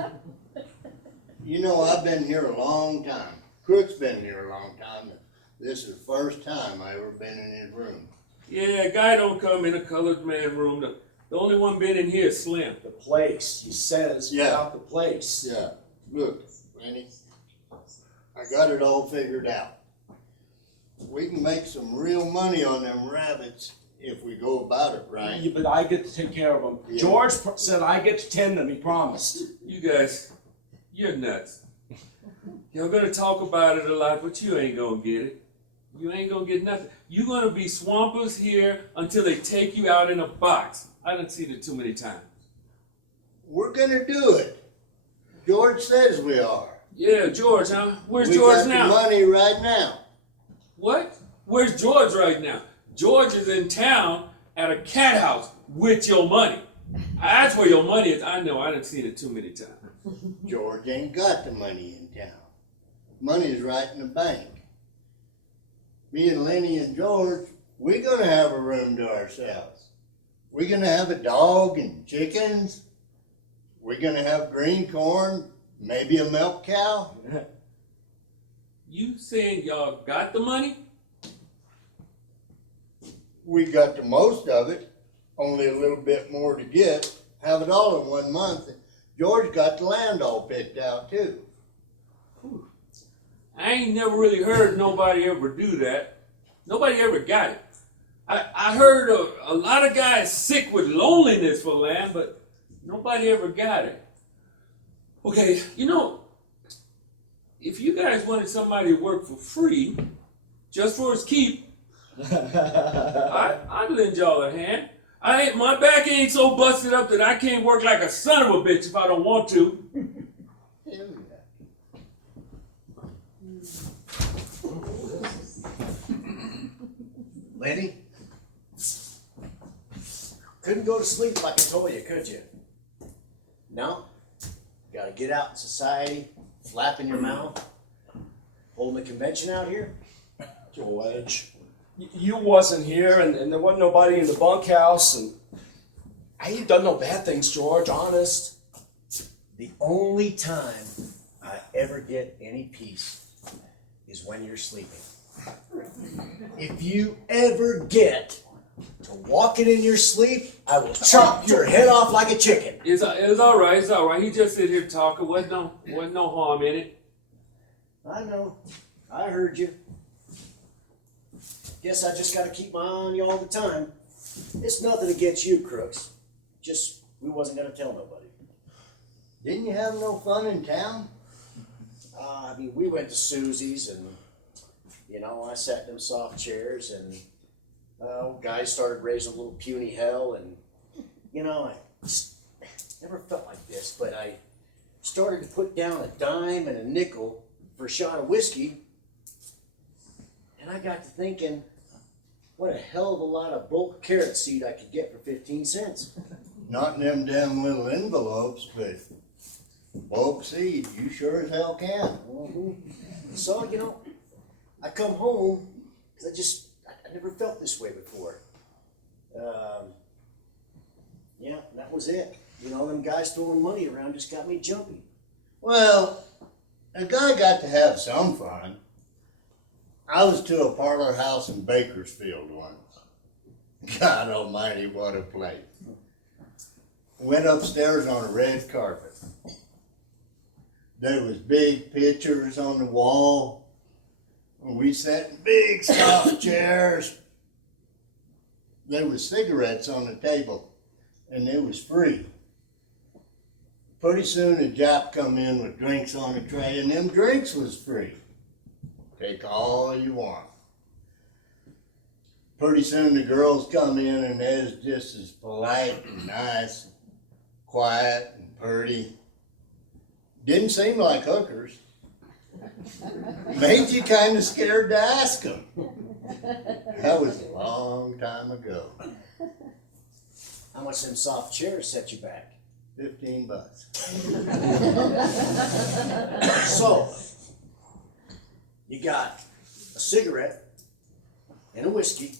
You know, I've been here a long time. Crooks been here a long time. This is the first time I ever been in his room. Yeah, a guy don't come in a colored man room. The only one been in here is Slim. The place. He says about the place. Yeah. Look, Lenny, I got it all figured out. We can make some real money on them rabbits if we go about it right. Yeah, but I get to take care of them. Yeah. George said I get to tend them. He promised. You guys, you're nuts. Y'all gonna talk about it a lot, but you ain't gonna get it. You ain't gonna get nothing. You're gonna be swampers here until they take you out in a box. I done seen it too many times. We're gonna do it. George says we are. Yeah, George, huh? Where's We George got now? the money right now. What? Where's George right now? George is in town at a cat house with your money. That's where your money is. I know, I done seen it too many times. George ain't got the money in town. Money's right in the bank. Me and Lenny and George, we're gonna have a room to ourselves. We're gonna have a dog and chickens. We're gonna have green corn, maybe a milk cow. You saying y'all got the money? We got the most of it, only a little bit more to get. Have it all in 1 month. George got the land all picked out too. I ain't never really heard nobody ever do that. Nobody ever got it. I heard a lot of guys sick with loneliness for land, but nobody ever got it. Okay, you know, if you guys wanted somebody to work for free, just for his keep, I'd lend y'all a hand. My back ain't so busted up that I can't work like a son of a bitch if I don't want to. Hell Lenny? Couldn't go to sleep like I told you, could you? No? Gotta get out in society, flapping your mouth, holding a convention out here? George, you wasn't here, and there wasn't nobody in the bunkhouse, and I ain't done no bad things, George, honest. The only time I ever get any peace is when you're sleeping. If you ever get to walking in your sleep, I will chop your head off like a chicken. It's all right. It's all right. He just sit here talking. Wasn't no harm in it. I know. I heard you. Guess I just gotta keep my eye on you all the time. It's nothing against you, Crooks. Just, we wasn't gonna tell nobody. Didn't you have no fun in town? I mean, we went to Susie's and, you know, I sat in them soft chairs and Guys started raising a little puny hell, and I just never felt like this, but I started to put down a dime and a nickel for a shot of whiskey, and I got to thinking, what a hell of a lot of bulk carrot seed I could get for 15 cents. Not in them damn little envelopes, but bulk seed, you sure as hell can. So, I come home, because I never felt this way before. Yeah, that was it. Them guys throwing money around just got me jumpy. Well, a guy got to have some fun. I was to a parlor house in Bakersfield once. God almighty, what a place. Went upstairs on a red carpet. There was big pictures on the wall. We sat in big soft chairs. There was cigarettes on the table, and it was free. Pretty soon a Jap come in with drinks on a tray, and them drinks was free. Take all you want. Pretty soon the girls come in, and they're just as polite and nice, quiet and pretty. Didn't seem like hookers. Made you kind of scared to ask them. That was a long time ago. How much them soft chairs set you back? $15. So, you got a cigarette and a whiskey,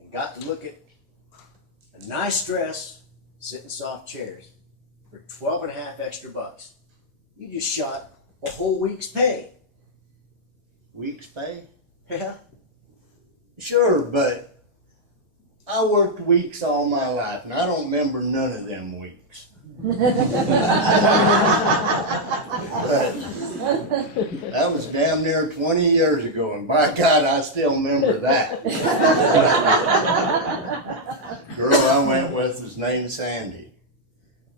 and got to look at a nice dress, sit in soft chairs for 12 and a half extra bucks. You just shot a whole week's pay. Week's pay? Yeah. Sure, but I worked weeks all my life, and I don't remember none of them weeks. But that was damn near 20 years ago, and by God, I still remember that. Girl I went with was named Sandy.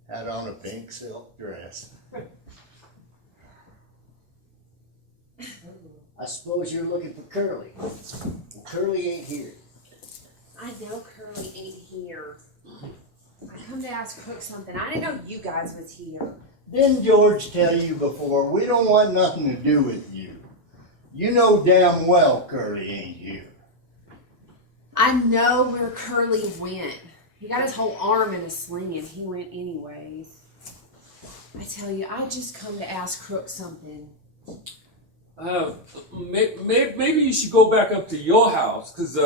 Had on a pink silk dress. I suppose you're looking for Curly. And Curly ain't here. I know Curly ain't here. I come to ask Crooks something. I didn't know you guys was here. Didn't George tell you before, we don't want nothing to do with you. You know damn well Curly ain't here. I know where Curly went. He got his whole arm in a sling and he went anyways. I tell you, I just come to ask Crooks something. Maybe you should go back up to your house, cause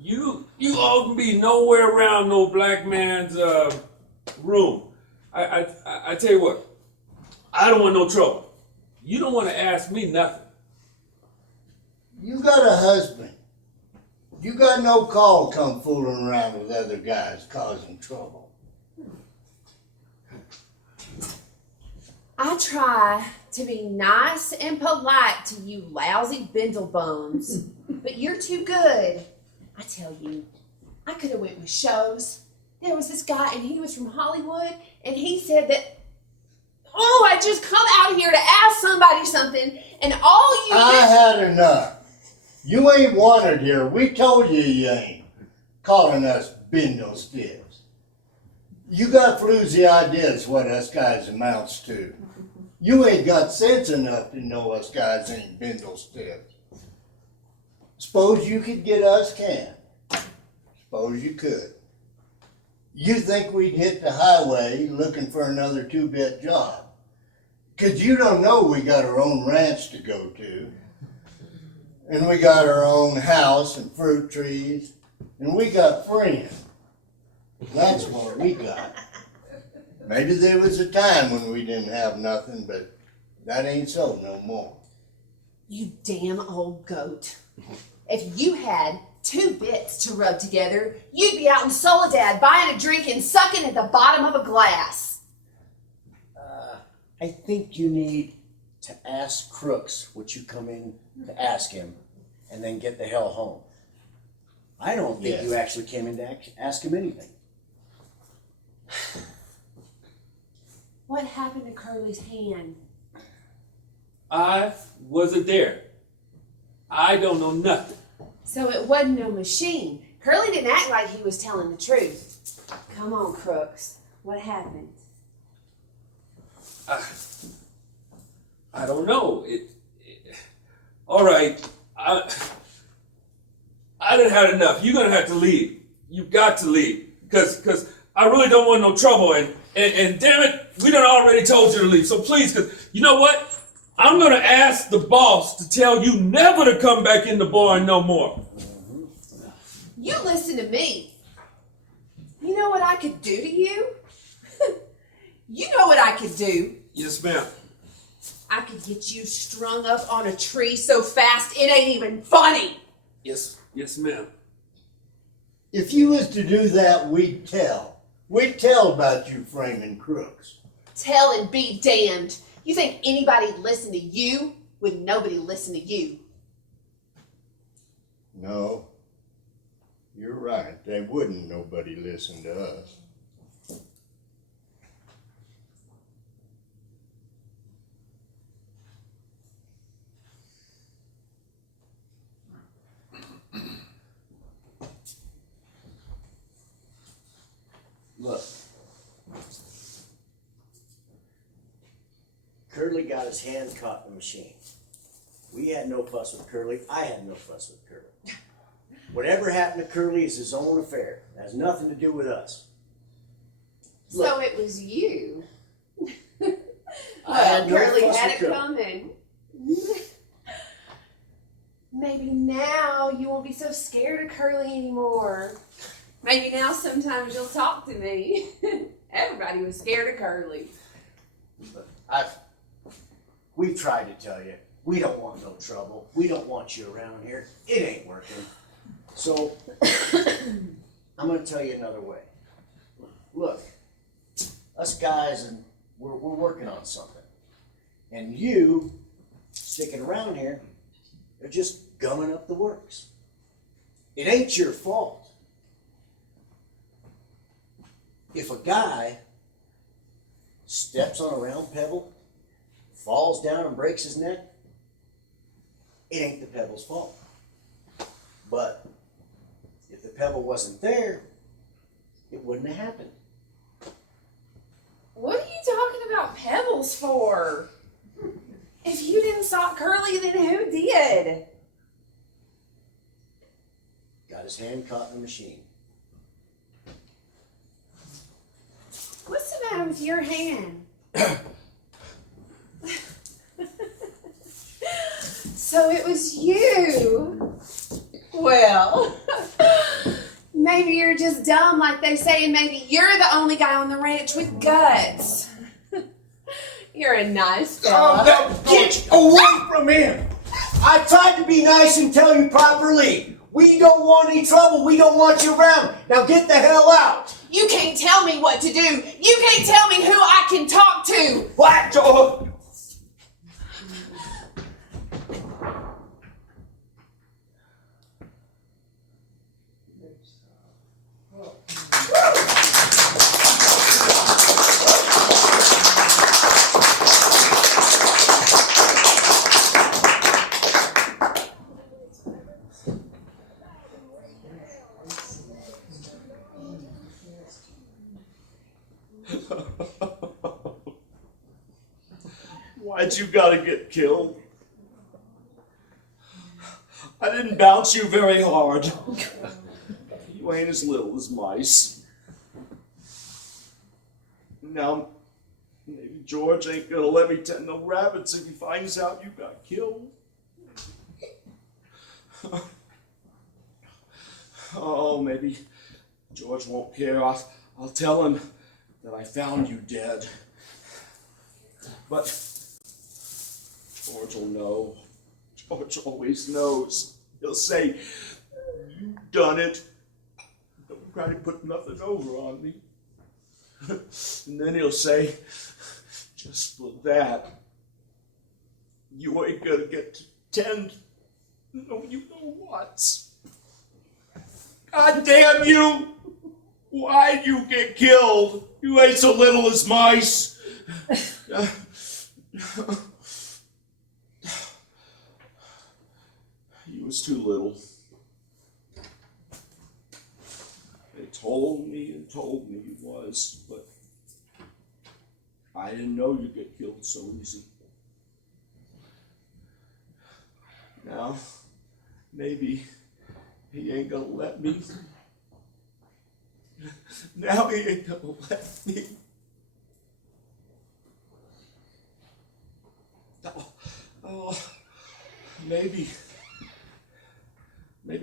you all can be nowhere around no black man's room. I tell you what, I don't want no trouble. You don't want to ask me nothing. You got a husband. You got no call to come fooling around with other guys causing trouble. I try to be nice and polite to you lousy bindlebones, but you're too good. I tell you, I could have went with shows. There was this guy and he was from Hollywood and he said that, oh, I just come out here to ask somebody something and all you I had enough. You ain't wanted here. We told you ain't. Calling us bindle stiffs. You got floozy ideas what us guys amounts to. You ain't got sense enough to know us guys ain't bindle stiffs. Suppose you could get us canned. Suppose you could. You think we'd hit the highway looking for another two-bit job? 'Cause you don't know we got our own ranch to go to. And we got our own house and fruit trees. And we got friends. That's what we got. Maybe there was a time when we didn't have nothing, but that ain't so no more. You damn old goat. If you had 2 bits to rub together, you'd be out in Soledad buying a drink and sucking at the bottom of a glass. I think you need to ask Crooks what you come in to ask him and then get the hell home. I don't think you actually came in to ask him anything. What happened to Curly's hand? I wasn't there. I don't know nothing. So it wasn't no machine. Curly didn't act like he was telling the truth. Come on, Crooks. What happened? I don't know. All right. I done had enough. You're gonna have to leave. You've got to leave. Cause I really don't want no trouble. And damn it, we done already told you to leave. So please, cause you know what? I'm gonna ask the boss to tell you never to come back in the barn no more. You listen to me. You know what I could do to you? You know what I could do? Yes, ma'am. I could get you strung up on a tree so fast it ain't even funny. Yes, ma'am. If you was to do that, we'd tell. We'd tell about you framing crooks. Tell and be damned. You think anybody'd listen to you? Would nobody listen to you? No, you're right. They wouldn't nobody listen to us. Look, Curly got his hand caught in the machine. We had no fuss with Curly. I had no fuss with Curly. Whatever happened to Curly is his own affair. It has nothing to do with us. Look, So it was you. I had no Curly fuss had with it Curly. coming. Maybe now you won't be so scared of Curly anymore. Maybe now sometimes you'll talk to me. Everybody was scared of Curly. We've tried to tell you, we don't want no trouble. We don't want you around here. It ain't working. So, I'm going to tell you another way. Look, us guys, and we're working on something. And you, sticking around here, are just gumming up the works. It ain't your fault. If a guy steps on a round pebble, falls down and breaks his neck, it ain't the pebble's fault. But if the pebble wasn't there, it wouldn't have happened. What are you talking about pebbles for? If you didn't stop Curly, then who did? Got his hand caught in the machine. What's the matter with your hand? So it was you. Well, maybe you're just dumb like they say, and maybe you're the only guy on the ranch with guts. You're a nice fella. Get away from him! I tried to be nice and tell you properly. We don't want any trouble. We don't want you around. Now get the hell out. You can't tell me what to do. You can't tell me who I can talk to. What? Joe? Why'd you gotta get killed? I didn't bounce you very hard. You ain't as little as mice. Now, maybe George ain't gonna let me tend no rabbits if he finds out you got killed. Oh, maybe George won't care. I'll tell him that I found you dead. But George will know. George always knows. He'll say, "You done it. Don't try to put nothing over on me." And then he'll say, "Just for that, you ain't gonna get to tend no you know what. God damn you! Why'd you get killed? You ain't so little as mice." You was too little. told me was, but I didn't know you'd get killed so easy. Now, maybe he ain't gonna let me. Now he ain't gonna let me. Oh, maybe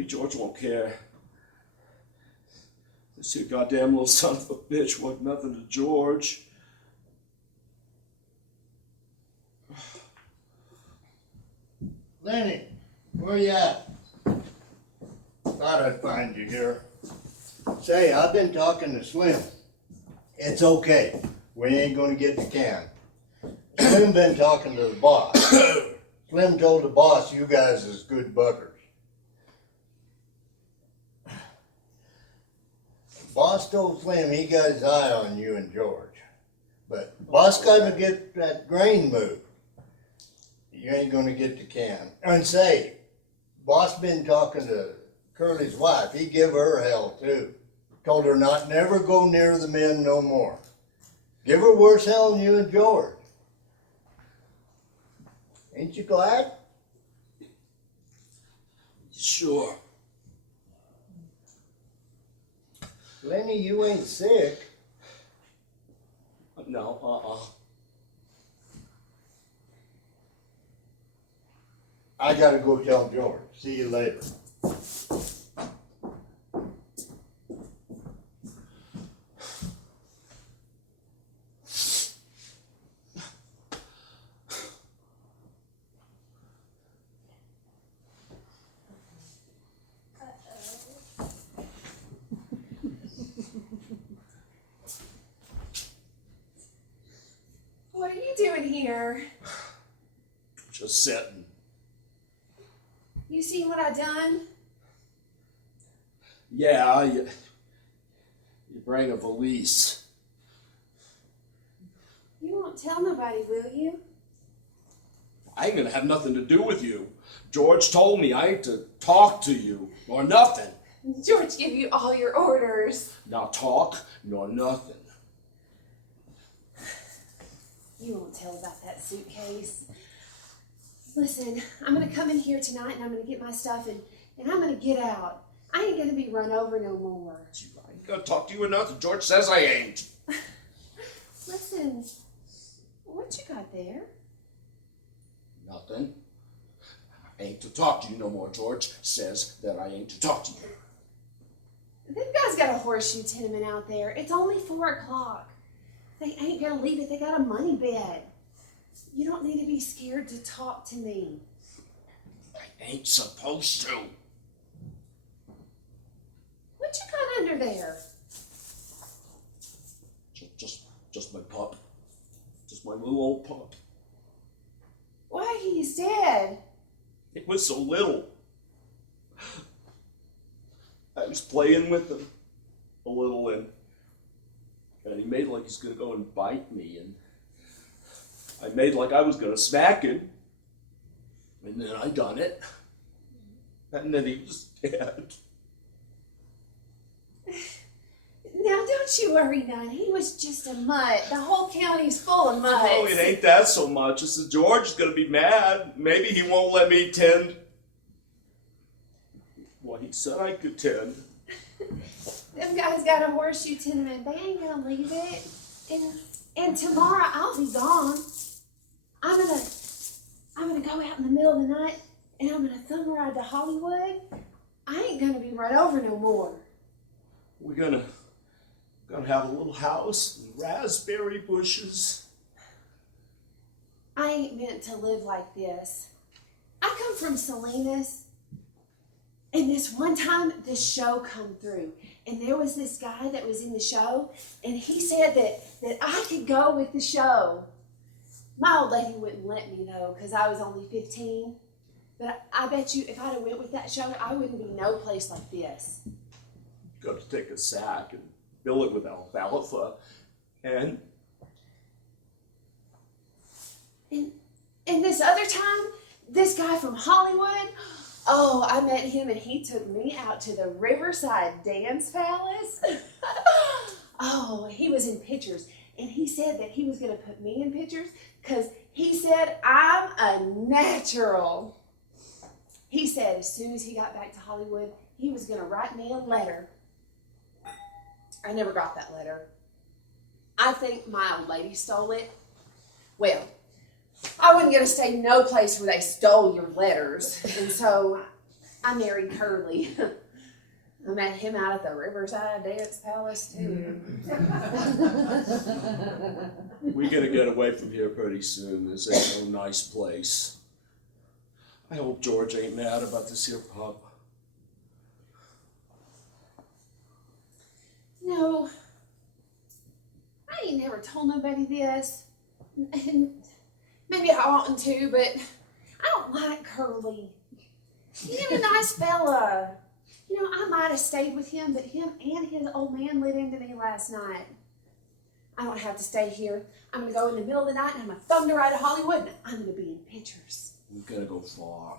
George won't care. This here goddamn little son of a bitch wasn't nothing to George. Lenny, where you at? Thought I'd find you here. Say, I've been talking to Slim. It's okay. We ain't gonna get the can. Slim been talking to the boss. Slim told the boss you guys is good buggers. Boss told Slim he got his eye on you and George. But boss gotta get that grain moved. You ain't gonna get the can. And say, boss been talking to Curly's wife. He give her hell too. Told her not never go near the men no more. Give her worse hell than you and George. Ain't you glad? Sure. Lenny, you ain't sick. No, I gotta go tell George. See you later. What are you doing here? just sitting. You see what I done? Yeah, you bring a valise. You won't tell nobody, will you? I ain't gonna have nothing to do with you. George told me I ain't to talk to you, or nothing. George gave you all your orders. Not talk, nor nothing. You won't tell about that suitcase. Listen, I'm gonna come in here tonight and I'm gonna get my stuff and I'm gonna get out. I ain't gonna be run over no more. I ain't gonna talk to you or nothing. George says I ain't. Listen, what you got there? Nothing. I ain't to talk to you no more. George says that I ain't to talk to you. Them guys got a horseshoe tenement out there. It's only 4 o'clock. They ain't gonna leave it. They got a money bed. You don't need to be scared to talk to me. I ain't supposed to. What you got under there? Just my pup. Just my little old pup. Why, he's dead. It was so little. I was playing with him a little and he made like he's gonna go and bite me, and I made like I was gonna smack him, and then I done it, and then he was dead. Now don't you worry none. He was just a mutt. The whole county's full of mutts. No, it ain't that so much. It's that George is gonna be mad. Maybe he won't let me tend. Well, he said I could tend. Them guys got a horseshoe tenement. They ain't gonna leave it. And tomorrow I'll be gone. I'm gonna go out in the middle of the night and I'm gonna thumb ride to Hollywood. I ain't gonna be run over no more. We're gonna have a little house and raspberry bushes. I ain't meant to live like this. I come from Salinas. And this one time, this show come through. And there was this guy that was in the show. And he said that I could go with the show. My old lady wouldn't let me, though, because I was only 15. But I bet you if I'd have went with that show, I wouldn't be no place like this. Got to take a sack and fill it with alfalfa. And this other time, this guy from Hollywood, Oh, I met him and he took me out to the Riverside Dance Palace. Oh, he was in pictures and he said that he was going to put me in pictures because he said I'm a natural. He said as soon as he got back to Hollywood, he was going to write me a letter. I never got that letter. I think my old lady stole it. Well, I wasn't going to stay no place where they stole your letters. And so I married Curly. I met him out at the Riverside Dance Palace, too. We gotta get away from here pretty soon. This ain't no nice place. I hope George ain't mad about this here pup. No, I ain't never told nobody this. And maybe I oughtn't to, but I don't like Curly. He's a nice fella. You know, I might have stayed with him, but him and his old man lit into me last night. I don't have to stay here. I'm going to go in the middle of the night and I'm going to thunder right to Hollywood and I'm going to be in pictures. We gotta go far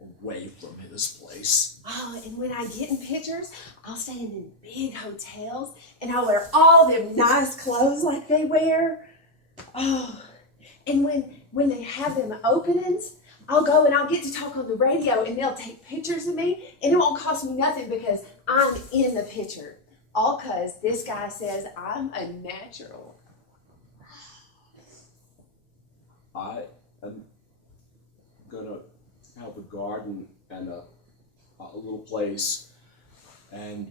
away from this place. Oh, and when I get in pictures, I'll stay in them big hotels and I'll wear all them nice clothes like they wear. Oh, and when they have them openings, I'll go and I'll get to talk on the radio and they'll take pictures of me and it won't cost me nothing because I'm in the picture. All because this guy says I'm a natural. I am gonna have a garden and a little place, and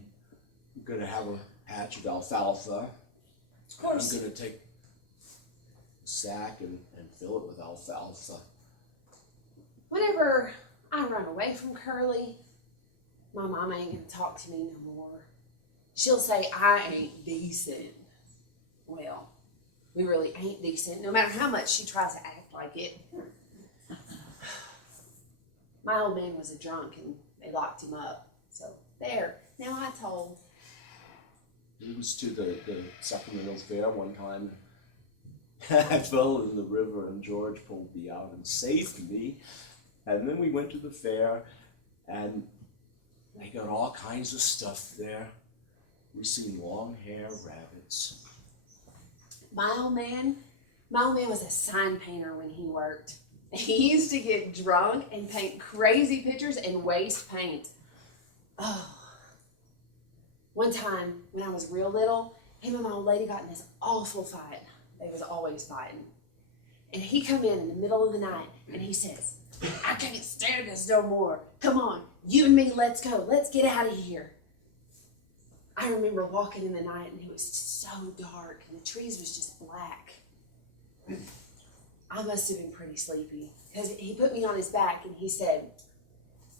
I'm gonna have a patch of alfalfa. Of course. I'm gonna take a sack and fill it with alfalfa. Whenever I run away from Curly, my mama ain't gonna talk to me no more. She'll say I ain't decent. Well, we really ain't decent, no matter how much she tries to act like it. My old man was a drunk and they locked him up. So there, now I told. He was to the Sacramento Fair one time. I fell in the river and George pulled me out and saved me. And then we went to the fair and they got all kinds of stuff there. We seen long hair rabbits. My old man was a sign painter when he worked. He used to get drunk and paint crazy pictures and waste paint. Oh. One time when I was real little, him and my old lady got in this awful fight. They was always fighting. And he come in the middle of the night and he says, I can't stand this no more. Come on, you and me, let's go. Let's get out of here. I remember walking in the night and it was so dark and the trees was just black. I must have been pretty sleepy because he put me on his back and he said,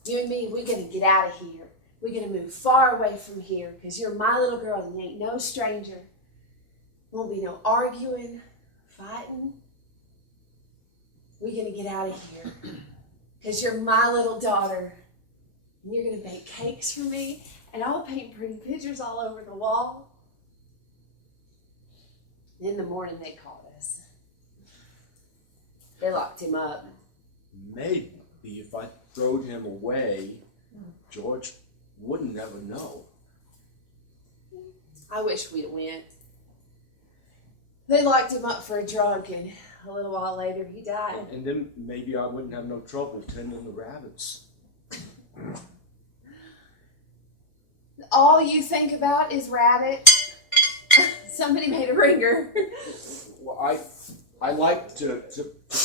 you and me, we're going to get out of here. We're going to move far away from here because you're my little girl and you ain't no stranger. Won't be no arguing, fighting. We're going to get out of here because you're my little daughter. And you're going to bake cakes for me and I'll paint pretty pictures all over the wall. And in the morning they called us. They locked him up. Maybe if I throwed him away, George wouldn't ever know. I wish we'd went. They locked him up for a drunk and a little while later he died. And then maybe I wouldn't have no trouble tending the rabbits. All you think about is rabbit. Somebody made a ringer. Well, I like to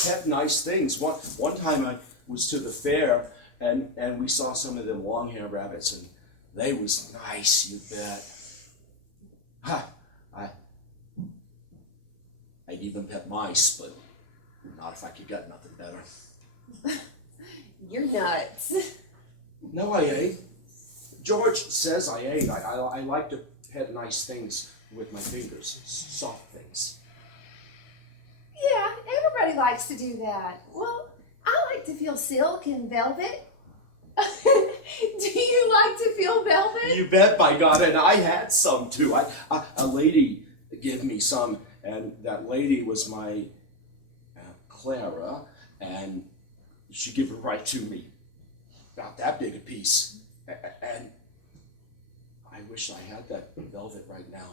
pet nice things. One time I was to the fair and we saw some of them long-hair rabbits and they was nice, you bet. I'd even pet mice, but not if I could get nothing better. You're nuts. No, I ain't. George says I ain't. I like to pet nice things with my fingers, soft things. Yeah, everybody likes to do that. Well, I like to feel silk and velvet. Do you like to feel velvet? You bet, by God, and I had some too. A lady gave me some, and that lady was my Clara, and she gave it right to me. about that big a piece. And I wish I had that velvet right now.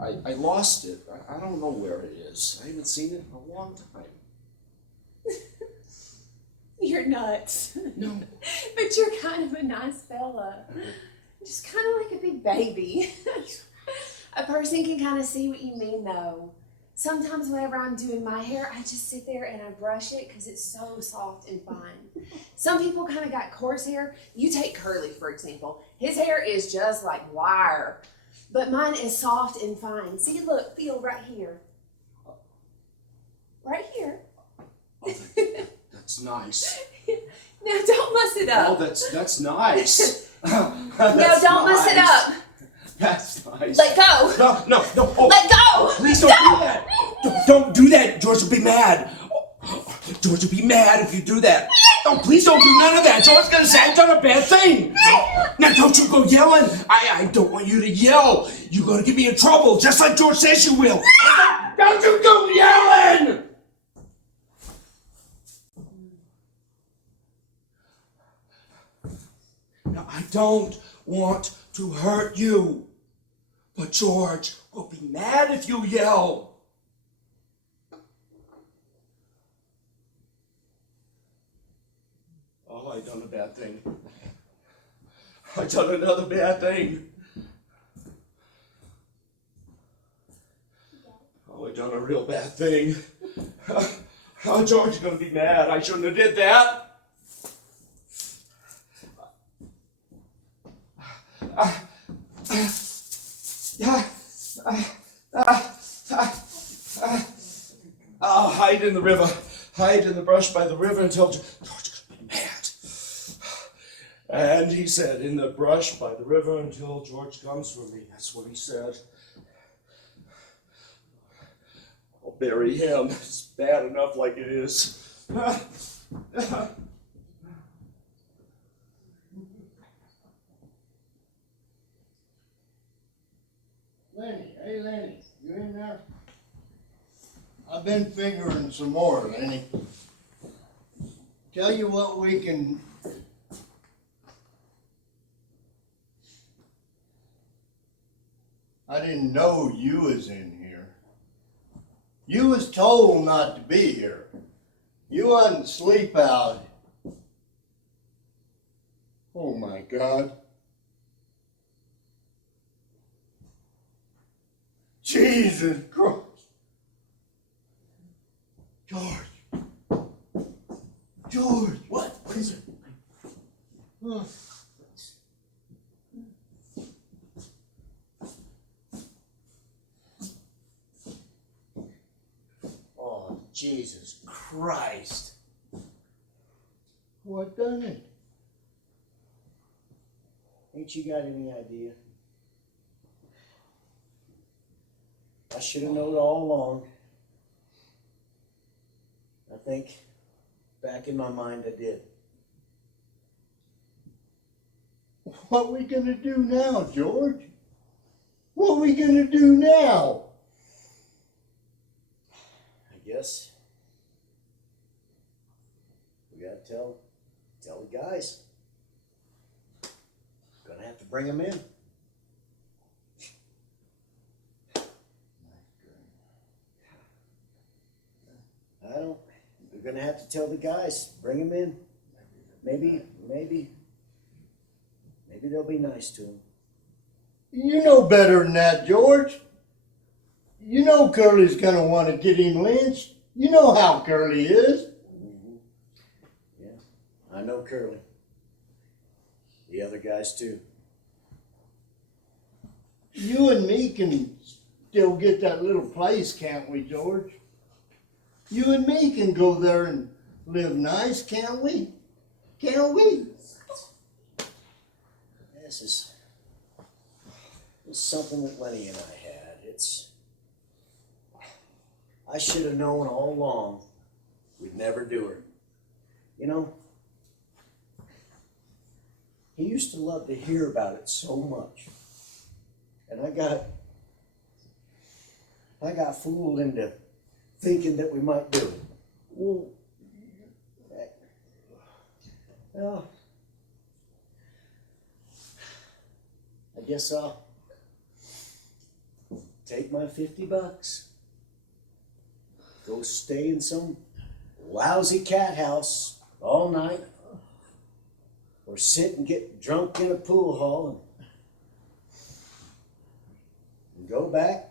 I lost it. I don't know where it is. I haven't seen it in a long time. You're nuts. No. But you're kind of a nice fella. Just kind of like a big baby. A person can kind of see what you mean, though. Sometimes whenever I'm doing my hair, I just sit there and I brush it because it's so soft and fine. Some people kind of got coarse hair. You take Curly, for example. His hair is just like wire. But mine is soft and fine. See, look, feel right here. Right here. Oh, that's nice. Now don't mess it up. Oh, that's nice. No, don't mess it up. That's nice. Let go. No. Oh, Let go. please don't do that. Don't do that. George will be mad. George will be mad if you do that. Oh, please don't do none of that. George's gonna say I've done a bad thing. Now don't you go yelling. I don't want you to yell. You're gonna get me in trouble, just like George says you will. Don't you go yelling! Now, I don't want to hurt you, but George will be mad if you yell. Oh, I done a bad thing. I done another bad thing. Oh, I done a real bad thing. Oh, George is gonna be mad. I shouldn't have did that. I'll hide in the river. Hide in the brush by the river until George is gonna be mad. And he said, in the brush by the river until George comes for me. That's what he said. I'll bury him. It's bad enough like it is. Lenny, hey Lenny, you in there? I've been figuring some more, Lenny. Tell you what we can... I didn't know you was in here. You was told not to be here. You wasn't sleep out. Oh my God. Jesus Christ. George. What? What is it? Oh. Oh, Jesus Christ. What done it? Ain't you got any idea? I should have known all along. I think back in my mind I did. What we gonna do now, George? What we gonna do now? I guess we gotta tell the guys. Gonna have to bring them in. We're gonna have to tell the guys, bring them in. Maybe they'll be nice to him. You know better than that, George. You know Curly's gonna want to get him lynched. You know how Curly is. Mm-hmm. Yeah, I know Curly. The other guys too. You and me can still get that little place, can't we, George? You and me can go there and live nice, can't we? Can't we? This is something that Lenny and I had. I should have known all along we'd never do her. You know, he used to love to hear about it so much. And I got fooled into thinking that we might do it. Well, Well, I guess I'll take my $50, go stay in some lousy cat house all night, or sit and get drunk in a pool hall and go back,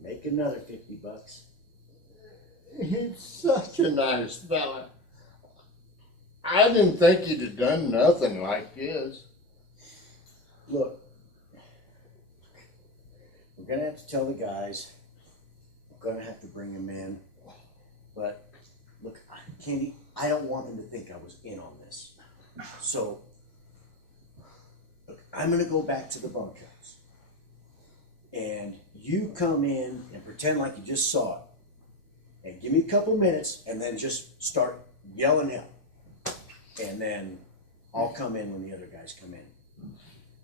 make another $50. He's such a nice fella. I didn't think he'd have done nothing like this. Look, we're gonna have to tell the guys. We're gonna have to bring them in. But look, Candy, I don't want them to think I was in on this. So, look, I'm gonna go back to the bunkhouse. And you come in and pretend like you just saw it. And give me a couple minutes and then just start yelling out. And then I'll come in when the other guys come in.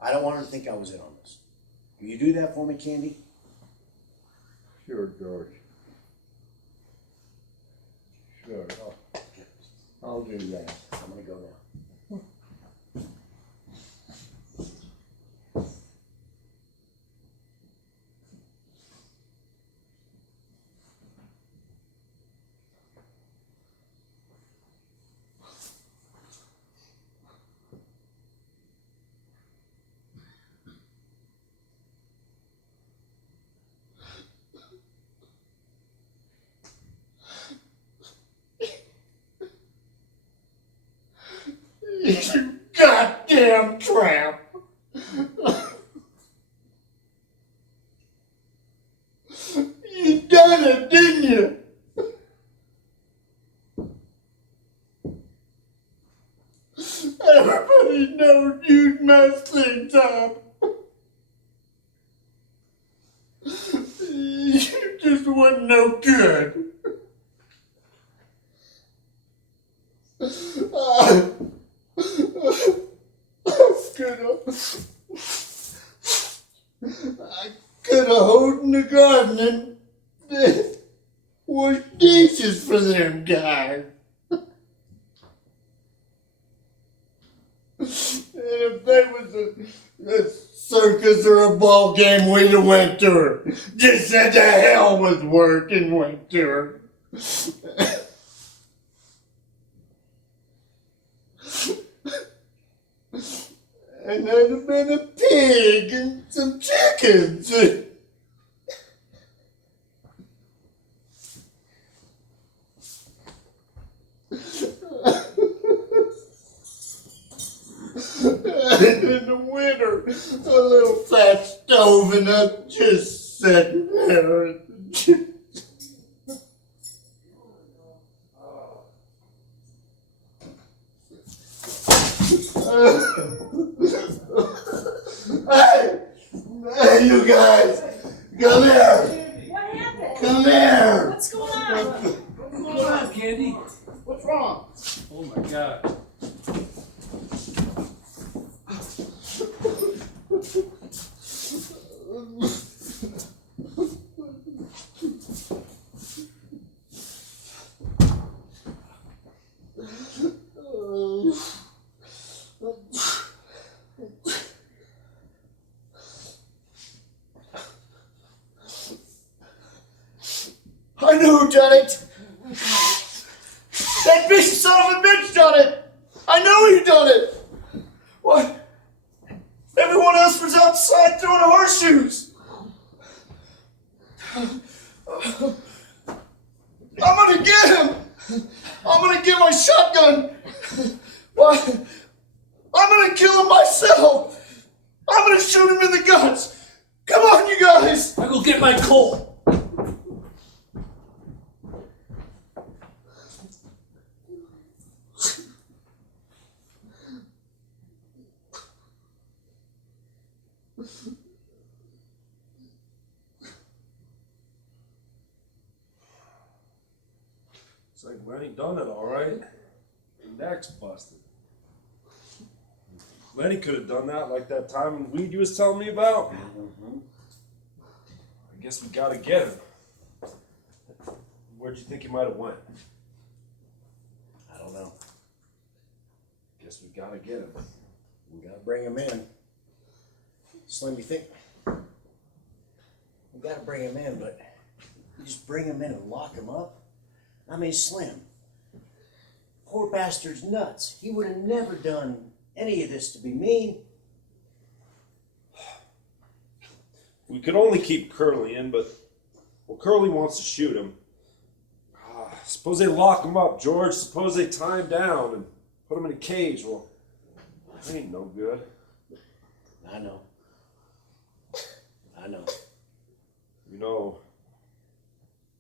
I don't want her to think I was in on this. Will you do that for me, Candy? Sure, George. Sure. I'll do that. I'm gonna go now. You goddamn tramp! You done it, didn't you? Everybody knows you'd mess things up. You just wasn't no good. I could have hoed in the garden and washed dishes for them guys. And if there was a circus or a ball game, we'd have went to her. Just said the hell with work and went to her. And there'd have been a pig and some chickens. And in the winter, a little fat stove and us just sitting there. Hey, you guys, come here. What happened? Come here. What's going on? What's going on, Candy? What's wrong? Oh my God. I knew who done it. That vicious son of a bitch done it. I know he done it. What? Everyone else was outside throwing horseshoes. I'm gonna get him. I'm gonna get my shotgun. What? I'm gonna kill him myself. I'm gonna shoot him in the guts. Come on, you guys. I go get my Colt. It's like Lenny done it all right. Neck's busted. Lenny could have done that like that time in weed you was telling me about. I guess we gotta get him. Where'd you think he might have went? I don't know. Guess we gotta get him. We gotta bring him in. Slim, you think? We gotta bring him in, but you just bring him in and lock him up? I mean, Slim, poor bastard's nuts. He would have never done any of this to be mean. We could only keep Curly in, but well, Curly wants to shoot him. Suppose they lock him up, George. Suppose they tie him down and put him in a cage. Well, that ain't no good. I know. I know. You know,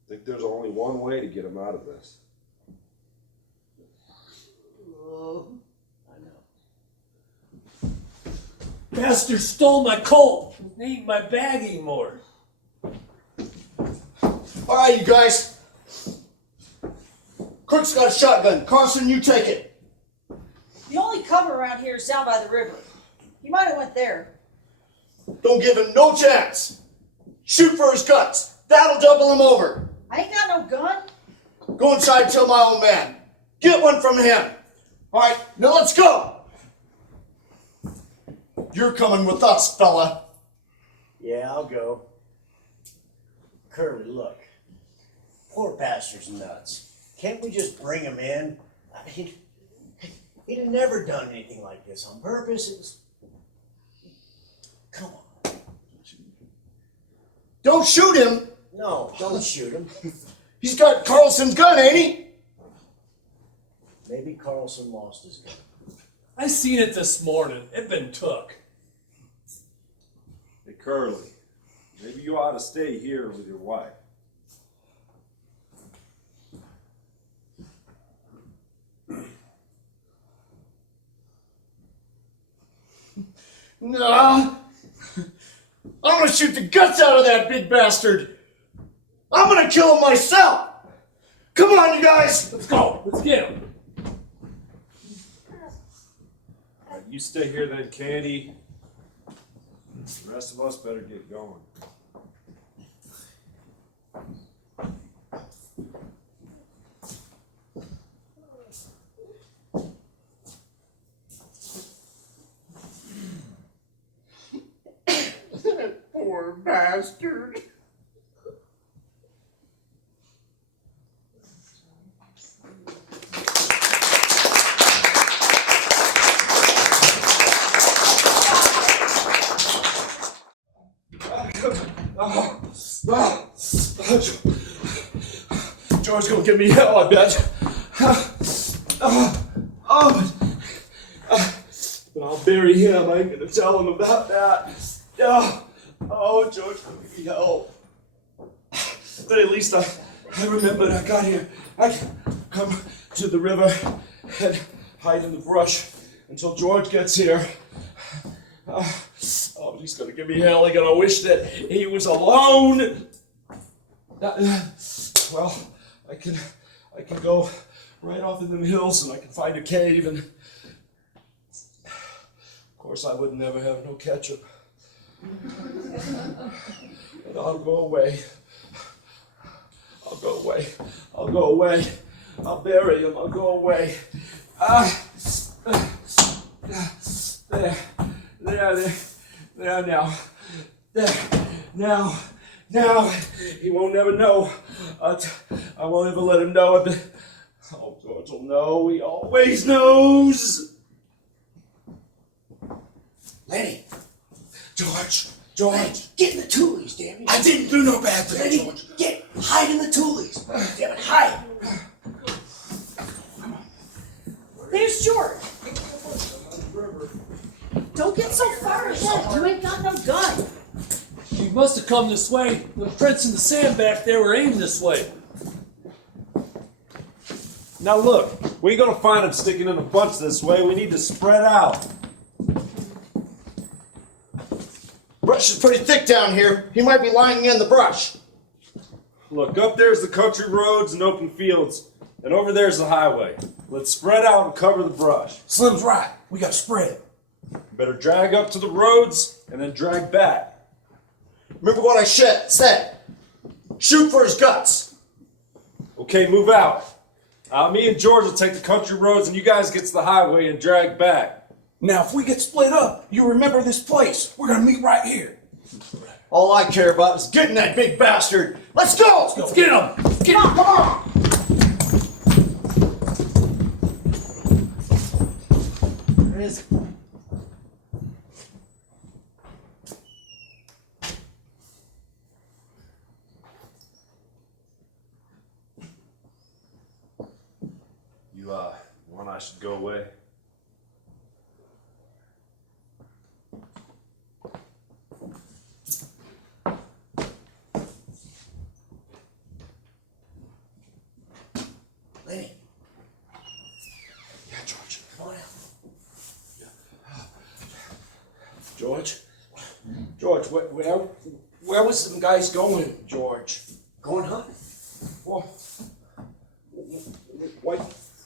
I think there's only one way to get him out of this. I know. Bastard stole my colt. They ain't my bag anymore. All right, you guys. Crooks got a shotgun. Carson, you take it. The only cover around here is down by the river. He might have went there. Don't give him no chance. Shoot for his guts. That'll double him over. I ain't got no gun. Go inside and tell my old man. Get one from him. All right, now let's go. You're coming with us, fella. Yeah, I'll go. Curly, look. Poor bastard's nuts. Can't we just bring him in? I mean, he'd have never done anything like this on purpose. It was... Come on. Don't shoot him. No, don't shoot him. He's got Carlson's gun, ain't he? Maybe Carlson lost his gun. I seen it this morning. It been took. Hey, Curly, maybe you ought to stay here with your wife. Nah. I'm gonna shoot the guts out of that big bastard. I'm gonna kill him myself. Come on, you guys. Let's go. Let's get him. All right, you stay here then, Candy. The rest of us better get going. Poor bastard. George gonna give me hell, I bet. But I'll bury him. I ain't gonna tell him about that. Oh, George gonna give me hell. But at least I remembered I got here. I can come to the river and hide in the brush until George gets here. Oh, but he's gonna give me hell. I'm gonna wish that he was alone. Well, I can go right off in them hills and I can find a cave, and of course I would never have no ketchup. And I'll go away. I'll go away. I'll go away. I'll bury him. I'll go away. There now. Now, he won't ever know. I won't ever let him know. Oh, George will know. He always knows. Lenny, George. get in the toolies, damn you. I didn't do no bad thing, Lenny, George. hide in the toolies. Damn it, hide. There's George. Don't get so far ahead. You ain't got no gun. He must have come this way. The prints in the sand back there were aimed this way. Now look, we ain't gonna find him sticking in a bunch this way. We need to spread out. Brush is pretty thick down here. He might be lying in the brush. Look, up there's the country roads and open fields, and over there's the highway. Let's spread out and cover the brush. Slim's right. We gotta spread. Better drag up to the roads and then drag back. Remember what I said. Shoot for his guts. Okay, move out. Me and George will take the country roads, and you guys get to the highway and drag back. Now, if we get split up, you remember this place. We're gonna meet right here. All I care about is getting that big bastard. Let's go! Let's get him! Get him! Come on! Where is it? You, want I should go away? Lenny, Yeah, George. come on out. George, where was them guys going, George? Going hunting. Well,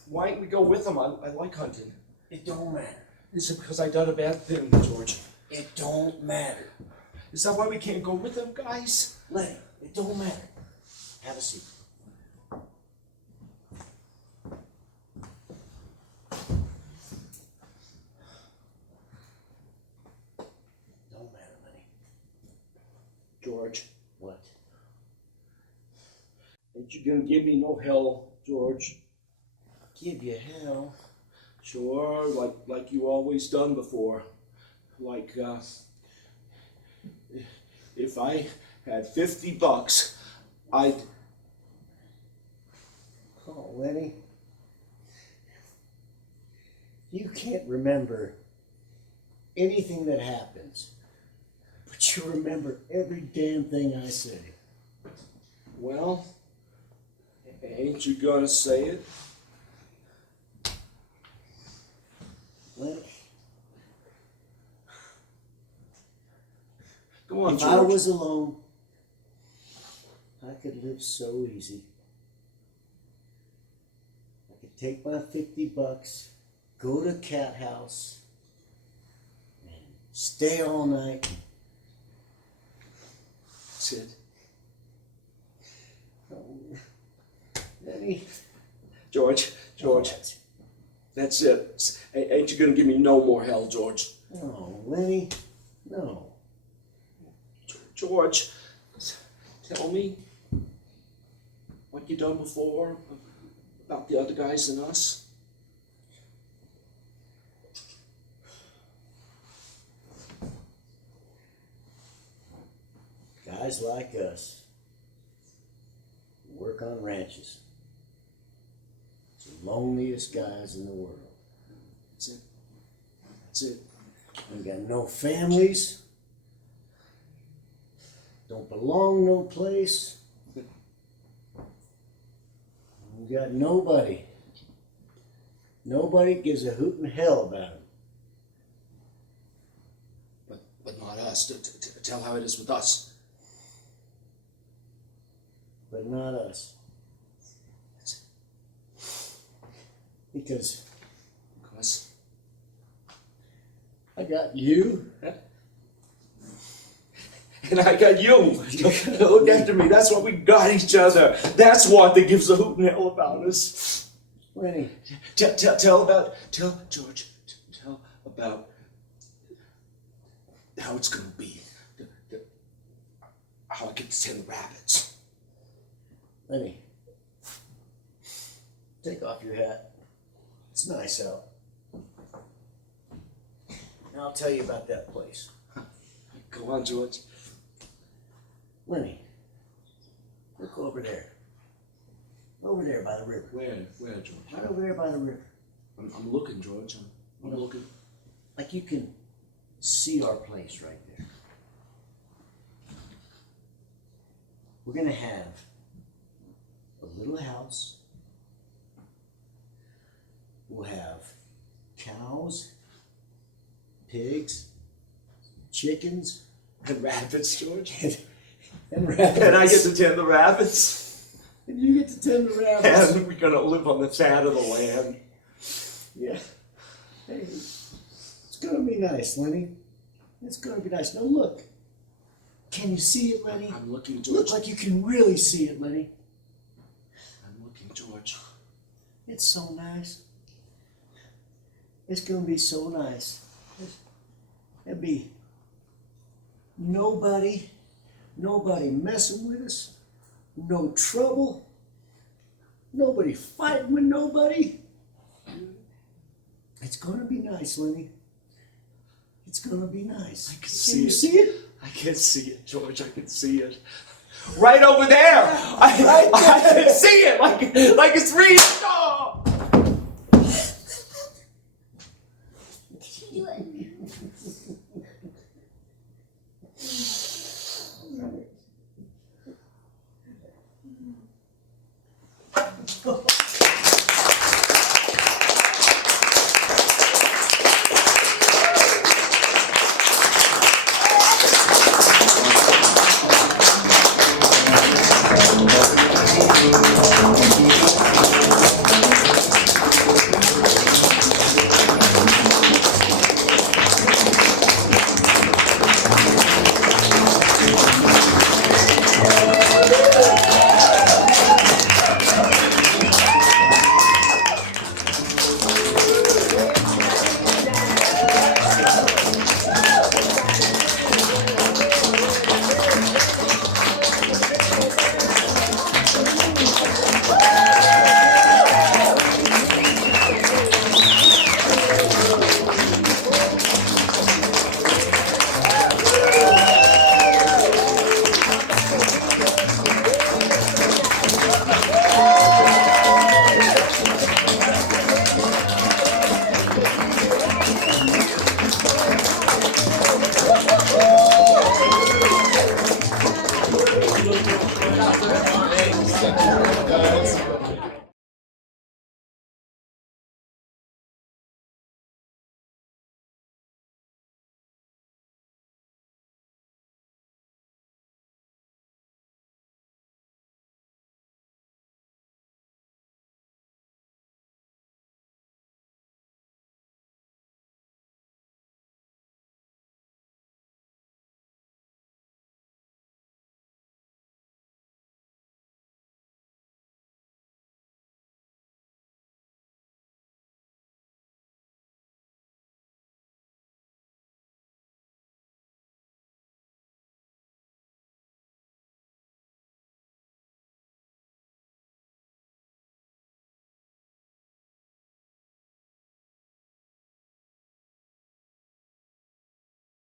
why didn't we go with them? I like hunting. It don't matter. Is it because I done a bad thing, George? It don't matter. Is that why we can't go with them guys? Lenny, it don't matter. Have a seat. Don't matter, Lenny. George, What? ain't you gonna give me no hell, George? Give you hell. Sure, like you always done before. Like, if I had $50, I'd... Oh, Lenny. You can't remember anything that happens, but you remember every damn thing I say. Well, ain't you gonna say it? Lenny, Come on, if George. I was alone, I could live so easy. I could take my $50, go to Cat House, and stay all night. That's it. Oh, Lenny. George, that's it. Ain't you gonna give me no more hell, George? No, Lenny, no. George, tell me what you done before about the other guys and us. Guys like us work on ranches. It's the loneliest guys in the world. That's it. That's it. We got no families. Don't belong no place. We got nobody. Nobody gives a hoot in hell about them. But not us. Tell how it is with us. But not us. Because I got you. And I got you. Look after me. That's what we got each other. That's what that gives a hoot and hell about us. Lenny, Tell George. Tell about how it's gonna be. How I get to tend the rabbits. Lenny, take off your hat. It's nice out. Now I'll tell you about that place. Go on, George. Lenny, look over there. Over there by the river. Where, George? Right over there by the river. I'm looking, George. I'm looking. Like you can see our place right there. We're gonna have a little house. We'll have cows, pigs, chickens, And rabbits, George. and rabbits. And I get to tend the rabbits. And you get to tend the rabbits. And we're gonna live on the fat of the land. Yeah. Hey, it's gonna be nice, Lenny. It's gonna be nice. Now look. Can you see it, Lenny? I'm looking, George. Look like you can really see it, Lenny. I'm looking, George. It's so nice. It's gonna be so nice. There'll be nobody messing with us, no trouble, nobody fighting with nobody. It's gonna be nice, Lenny. It's gonna be nice. I can Can you see it? I can see it, George. I can see it. Right over there. I can see it like it's real. Oh!